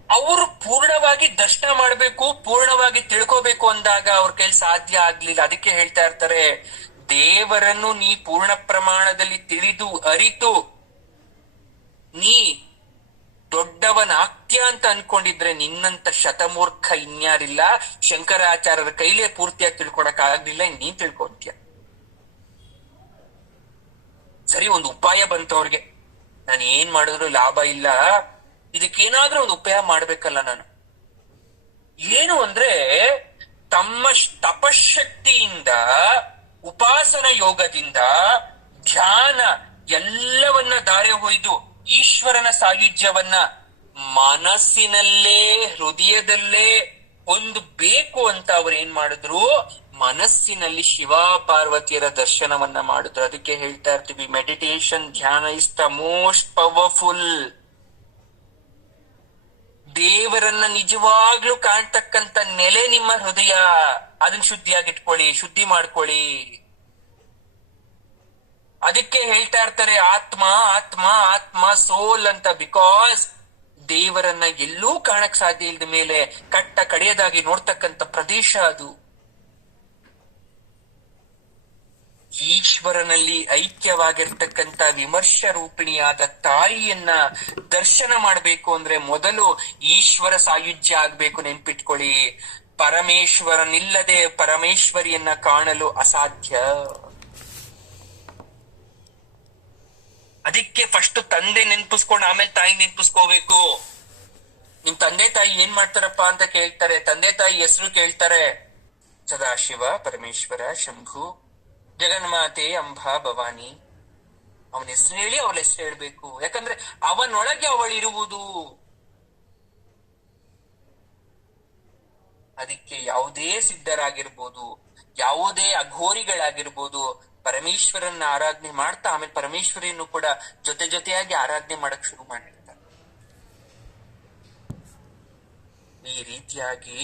ಅವರು ಪೂರ್ಣವಾಗಿ ದರ್ಶನ ಮಾಡ್ಬೇಕು, ಪೂರ್ಣವಾಗಿ ತಿಳ್ಕೋಬೇಕು ಅಂದಾಗ ಅವ್ರ ಕೈಲಿ ಸಾಧ್ಯ ಆಗ್ಲಿಲ್ಲ. ಅದಕ್ಕೆ ಹೇಳ್ತಾ ಇರ್ತಾರೆ, ದೇವರನ್ನು ನೀ ಪೂರ್ಣ ಪ್ರಮಾಣದಲ್ಲಿ ತಿಳಿದು ಅರಿತು ನೀ ದೊಡ್ಡವನಾಗ್ತ್ಯ ಅಂತ ಅನ್ಕೊಂಡಿದ್ರೆ ನಿನ್ನಂತ ಶತಮೂರ್ಖ ಇನ್ಯಾರಿಲ್ಲ. ಶಂಕರಾಚಾರ್ಯರ ಕೈಲೇ ಪೂರ್ತಿಯಾಗಿ ತಿಳ್ಕೊಳಕ್ ಆಗ್ಲಿಲ್ಲ, ನೀನ್ ತಿಳ್ಕೊಂತೀಯ. ಸರಿ, ಒಂದು ಉಪಾಯ ಬಂತು ಅವ್ರಿಗೆ, ನಾನು ಏನ್ ಮಾಡಿದ್ರು ಲಾಭ ಇಲ್ಲ, ಇದಕ್ಕೇನಾದ್ರೂ ಒಂದು ಉಪಾಯ ಮಾಡ್ಬೇಕಲ್ಲ ನಾನು. ಏನು ಅಂದ್ರೆ, ತಮ್ಮ ತಪಶಕ್ತಿಯಿಂದ, ಉಪಾಸನ ಯೋಗದಿಂದ, ಧ್ಯಾನ ಎಲ್ಲವನ್ನ ದಾರೆ ಹೊಯ್ದು ಈಶ್ವರನ ಸಾಯುಜ್ಯವನ್ನ ಮನಸ್ಸಿನಲ್ಲೇ, ಹೃದಯದಲ್ಲೇ ಒಂದು ಬೇಕು ಅಂತ ಅವ್ರು ಏನ್ ಮಾಡಿದ್ರು, ಮನಸ್ಸಿನಲ್ಲಿ ಶಿವ ಪಾರ್ವತಿಯರ ದರ್ಶನವನ್ನ ಮಾಡಿದ್ರು. ಅದಕ್ಕೆ ಹೇಳ್ತಾ ಇರ್ತೀವಿ, ಮೆಡಿಟೇಷನ್, ಧ್ಯಾನ ಇಸ್ ದ ಮೋಸ್ಟ್ ಪವರ್ಫುಲ್. ದೇವರನ್ನ ನಿಜವಾಗ್ಲೂ ಕಾಣ್ತಕ್ಕಂತ ನೆಲೆ ನಿಮ್ಮ ಹೃದಯ. ಅದನ್ನ ಶುದ್ಧಿಯಾಗಿಟ್ಕೊಳ್ಳಿ, ಶುದ್ಧಿ ಮಾಡ್ಕೊಳ್ಳಿ. ಅದಕ್ಕೆ ಹೇಳ್ತಾ ಇರ್ತಾರೆ ಆತ್ಮ ಆತ್ಮ ಆತ್ಮ, ಸೋಲ್ ಅಂತ. ಬಿಕಾಸ್ ದೇವರನ್ನ ಎಲ್ಲೂ ಕಾಣಕ್ ಸಾಧ್ಯ ಇಲ್ಲದ ಮೇಲೆ ಕಟ್ಟ ಕಡೆಯದಾಗಿ ನೋಡ್ತಕ್ಕಂಥ ಪ್ರದೇಶ ಅದು. ಈಶ್ವರನಲ್ಲಿ ಐಕ್ಯವಾಗಿರ್ತಕ್ಕಂಥ ವಿಮರ್ಶ ರೂಪಿಣಿಯಾದ ತಾಯಿಯನ್ನ ದರ್ಶನ ಮಾಡ್ಬೇಕು ಅಂದ್ರೆ ಮೊದಲು ಈಶ್ವರ ಸಾಯುಜ್ಯ ಆಗ್ಬೇಕು. ನೆನ್ಪಿಟ್ಕೊಳ್ಳಿ, ಪರಮೇಶ್ವರನಿಲ್ಲದೆ ಪರಮೇಶ್ವರಿಯನ್ನ ಕಾಣಲು ಅಸಾಧ್ಯ. ಅದಕ್ಕೆ ಫಸ್ಟ್ ತಂದೆ ನೆನ್ಪಿಸ್ಕೊಂಡು ಆಮೇಲೆ ತಾಯಿ ನೆನ್ಪಿಸ್ಕೋಬೇಕು. ನಿಮ್ ತಂದೆ ತಾಯಿ ಏನ್ ಮಾಡ್ತಾರಪ್ಪ ಅಂತ ಕೇಳ್ತಾರೆ, ತಂದೆ ತಾಯಿ ಹೆಸರು ಕೇಳ್ತಾರೆ, ಸದಾಶಿವ, ಪರಮೇಶ್ವರ, ಶಂಭು, ಜಗನ್ಮಾತೆ, ಅಂಬಾ, ಭವಾನಿ. ಅವನ ಹೆಸರು ಹೇಳಿ ಅವಳ ಹೆಸರು ಹೇಳ್ಬೇಕು. ಯಾಕಂದ್ರೆ ಅವನೊಳಗೆ ಅವಳಿರುವುದು. ಅದಕ್ಕೆ ಯಾವುದೇ ಸಿದ್ಧರಾಗಿರ್ಬೋದು, ಯಾವುದೇ ಅಘೋರಿಗಳಾಗಿರ್ಬೋದು, ಪರಮೇಶ್ವರನ್ನ ಆರಾಧನೆ ಮಾಡ್ತಾ ಆಮೇಲೆ ಪರಮೇಶ್ವರಿಯನ್ನು ಕೂಡ ಜೊತೆ ಜೊತೆಯಾಗಿ ಆರಾಧನೆ ಮಾಡಕ್ ಶುರು ಮಾಡಿರ್ತಾರೆ. ಈ ರೀತಿಯಾಗಿ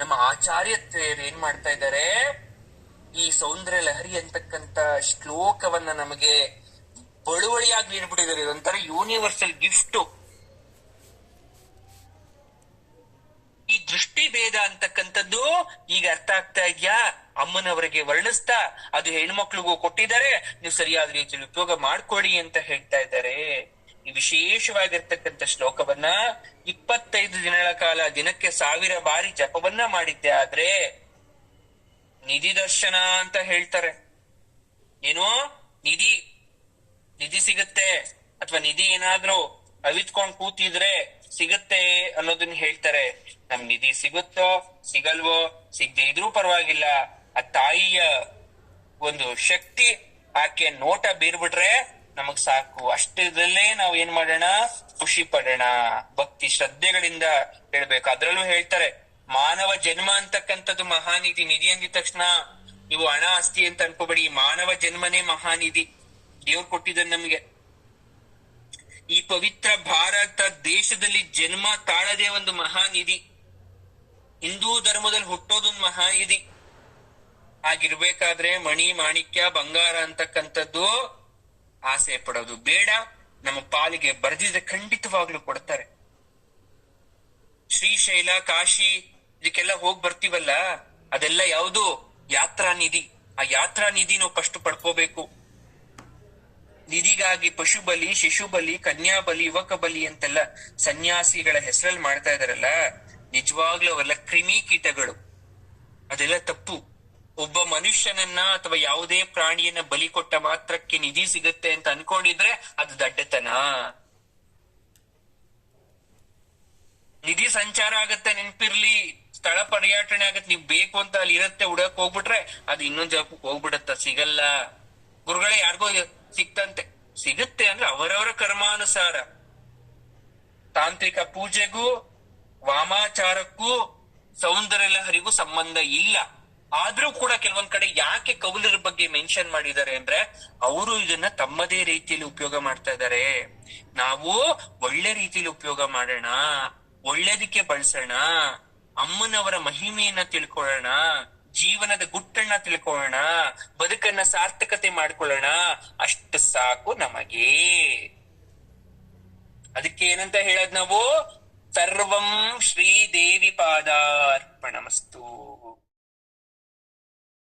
ನಮ್ಮ ಆಚಾರ್ಯತ್ರೆಯರು ಏನ್ ಮಾಡ್ತಾ ಇದ್ದಾರೆ, ಈ ಸೌಂದರ್ಯ ಲಹರಿ ಅಂತಕ್ಕಂತ ಶ್ಲೋಕವನ್ನ ನಮಗೆ ಬಳುವಳಿಯಾಗಿ ನೀಡ್ಬಿಟ್ಟಿದ್ದಾರೆ. ಇದೊಂಥರ ಯೂನಿವರ್ಸಲ್ ಗಿಫ್ಟ್. ಈ ದೃಷ್ಟಿ ಭೇದ ಅಂತಕ್ಕಂಥದ್ದು ಈಗ ಅರ್ಥ ಆಗ್ತಾ ಇದ್ಯಾ? ಅಮ್ಮನವರಿಗೆ ವರ್ಣಿಸ್ತಾ ಅದು ಹೆಣ್ಮಕ್ಳಿಗೂ ಕೊಟ್ಟಿದ್ದಾರೆ, ನೀವು ಸರಿಯಾದ ರೀತಿಯಲ್ಲಿ ಉಪಯೋಗ ಮಾಡ್ಕೊಳ್ಳಿ ಅಂತ ಹೇಳ್ತಾ ಇದ್ದಾರೆ. ಈ ವಿಶೇಷವಾಗಿರ್ತಕ್ಕಂಥ ಶ್ಲೋಕವನ್ನ 25 ದಿನಗಳ ಕಾಲ ದಿನಕ್ಕೆ 1000 ಬಾರಿ ಜಪವನ್ನ ಮಾಡಿದ್ದೆ ಆದ್ರೆ ನಿಧಿ ದರ್ಶನ ಅಂತ ಹೇಳ್ತಾರೆ. ಏನೋ ನಿಧಿ ಸಿಗುತ್ತೆ, ಅಥವಾ ನಿಧಿ ಏನಾದ್ರೂ ಅವಿತ್ಕೊಂಡ್ ಕೂತಿದ್ರೆ ಸಿಗುತ್ತೆ ಅನ್ನೋದನ್ನ ಹೇಳ್ತಾರೆ. ನಮ್ ನಿಧಿ ಸಿಗುತ್ತೋ ಸಿಗಲ್ವೋ, ಸಿಗದೆ ಇದ್ರೂ ಪರವಾಗಿಲ್ಲ, ಆ ತಾಯಿಯ ಒಂದು ಶಕ್ತಿ, ಆಕೆ ನೋಟ ಬೀರ್ಬಿಟ್ರೆ ನಮಗ್ ಸಾಕು. ಅಷ್ಟರಲ್ಲೇ ನಾವು ಏನ್ ಮಾಡೋಣ, ಖುಷಿ ಪಡೋಣ, ಭಕ್ತಿ ಶ್ರದ್ಧೆಗಳಿಂದ ಹೇಳ್ಬೇಕು. ಅದ್ರಲ್ಲೂ ಹೇಳ್ತಾರೆ, ಮಾನವ ಜನ್ಮ ಅಂತಕ್ಕಂಥದ್ದು ಮಹಾನಿಧಿ. ನಿಧಿ ಅಂದಿದ ತಕ್ಷಣ ನೀವು ಹಣ ಆಸ್ತಿ ಅಂತ ಅನ್ಕೋಬೇಡಿ, ಮಾನವ ಜನ್ಮನೇ ಮಹಾನಿಧಿ, ದೇವ್ರು ಕೊಟ್ಟಿದ್ದ ನಮ್ಗೆ. ಈ ಪವಿತ್ರ ಭಾರತ ದೇಶದಲ್ಲಿ ಜನ್ಮ ತಾಳದೆ ಒಂದು ಮಹಾನಿಧಿ. ಹಿಂದೂ ಧರ್ಮದಲ್ಲಿ ಹುಟ್ಟೋದೊಂದು ಮಹಾನಿಧಿ. ಹಾಗಿರ್ಬೇಕಾದ್ರೆ ಮಣಿ, ಮಾಣಿಕ್ಯ, ಬಂಗಾರ ಅಂತಕ್ಕಂಥದ್ದು ಆಸೆ ಪಡೋದು ಬೇಡ. ನಮ್ಮ ಪಾಲಿಗೆ ಬರೆದಿದ್ರೆ ಖಂಡಿತವಾಗ್ಲೂ ಕೊಡ್ತಾರೆ. ಶ್ರೀಶೈಲ, ಕಾಶಿ ಇದಕ್ಕೆಲ್ಲ ಹೋಗ್ ಬರ್ತೀವಲ್ಲ, ಅದೆಲ್ಲ ಯಾವುದು? ಯಾತ್ರಾ ನಿಧಿ. ಆ ಯಾತ್ರಾ ನಿಧಿ ನಾವು ಫಸ್ಟ್ ಪಡ್ಕೋಬೇಕು. ನಿಧಿಗಾಗಿ ಪಶುಬಲಿ, ಶಿಶುಬಲಿ, ಕನ್ಯಾಬಲಿ, ಯುವಕ ಬಲಿ ಅಂತೆಲ್ಲ ಸನ್ಯಾಸಿಗಳ ಹೆಸರಲ್ಲಿ ಮಾಡ್ತಾ ಇದಾರಲ್ಲ, ನಿಜವಾಗ್ಲೂ ಅವೆಲ್ಲ ಕ್ರಿಮಿ ಕೀಟಗಳು. ಅದೆಲ್ಲ ತಪ್ಪು. ಒಬ್ಬ ಮನುಷ್ಯನನ್ನ ಅಥವಾ ಯಾವುದೇ ಪ್ರಾಣಿಯನ್ನ ಬಲಿ ಕೊಟ್ಟ ಮಾತ್ರಕ್ಕೆ ನಿಧಿ ಸಿಗುತ್ತೆ ಅಂತ ಅನ್ಕೊಂಡಿದ್ರೆ ಅದು ದಡ್ಡತನ. ನಿಧಿ ಸಂಚಾರ ಆಗತ್ತೆ, ನೆನ್ಪಿರ್ಲಿ. ಸ್ಥಳ ಪರ್ಯಟನೆ ಆಗತ್ತೆ. ನೀವ್ ಬೇಕು ಅಂತ ಅಲ್ಲಿ ಇರತ್ತೆ, ಹುಡಕ್ ಹೋಗ್ಬಿಟ್ರೆ ಅದು ಇನ್ನೊಂದ್ ಜಾಗಕ್ಕೆ ಹೋಗ್ಬಿಡತ್ತ, ಸಿಗಲ್ಲ. ಗುರುಗಳೇ ಯಾರಿಗೋ ಸಿಕ್ತಂತೆ, ಸಿಗುತ್ತೆ ಅಂದ್ರೆ ಅವರವರ ಕರ್ಮಾನುಸಾರ. ತಾಂತ್ರಿಕ ಪೂಜೆಗೂ ವಾಮಾಚಾರಕ್ಕೂ ಸೌಂದರ್ಯ ಲಹರಿಗೂ ಸಂಬಂಧ ಇಲ್ಲ. ಆದ್ರೂ ಕೂಡ ಕೆಲವೊಂದ್ ಕಡೆ ಯಾಕೆ ಕೌಲರ ಬಗ್ಗೆ ಮೆನ್ಷನ್ ಮಾಡಿದ್ದಾರೆ ಅಂದ್ರೆ, ಅವರು ಇದನ್ನ ತಮ್ಮದೇ ರೀತಿಯಲ್ಲಿ ಉಪಯೋಗ ಮಾಡ್ತಾ ಇದ್ದಾರೆ. ನಾವು ಒಳ್ಳೆ ರೀತಿಯಲ್ಲಿ ಉಪಯೋಗ ಮಾಡೋಣ, ಒಳ್ಳೇದಕ್ಕೆ ಬಳಸೋಣ, ಅಮ್ಮನವರ ಮಹಿಮೆಯನ್ನ ತಿಳ್ಕೊಳ್ಳೋಣ, ಜೀವನದ ಗುಟ್ಟನ್ನ ತಿಳ್ಕೊಳ್ಳೋಣ, ಬದುಕನ್ನ ಸಾರ್ಥಕತೆ ಮಾಡ್ಕೊಳ್ಳೋಣ, ಅಷ್ಟು ಸಾಕು ನಮಗೆ. ಅದಕ್ಕೆ ಏನಂತ ಹೇಳದ್ ನಾವು, ಸರ್ವಂ ಶ್ರೀ ದೇವಿ ಪಾದಾರ್ಪಣಮಸ್ತು.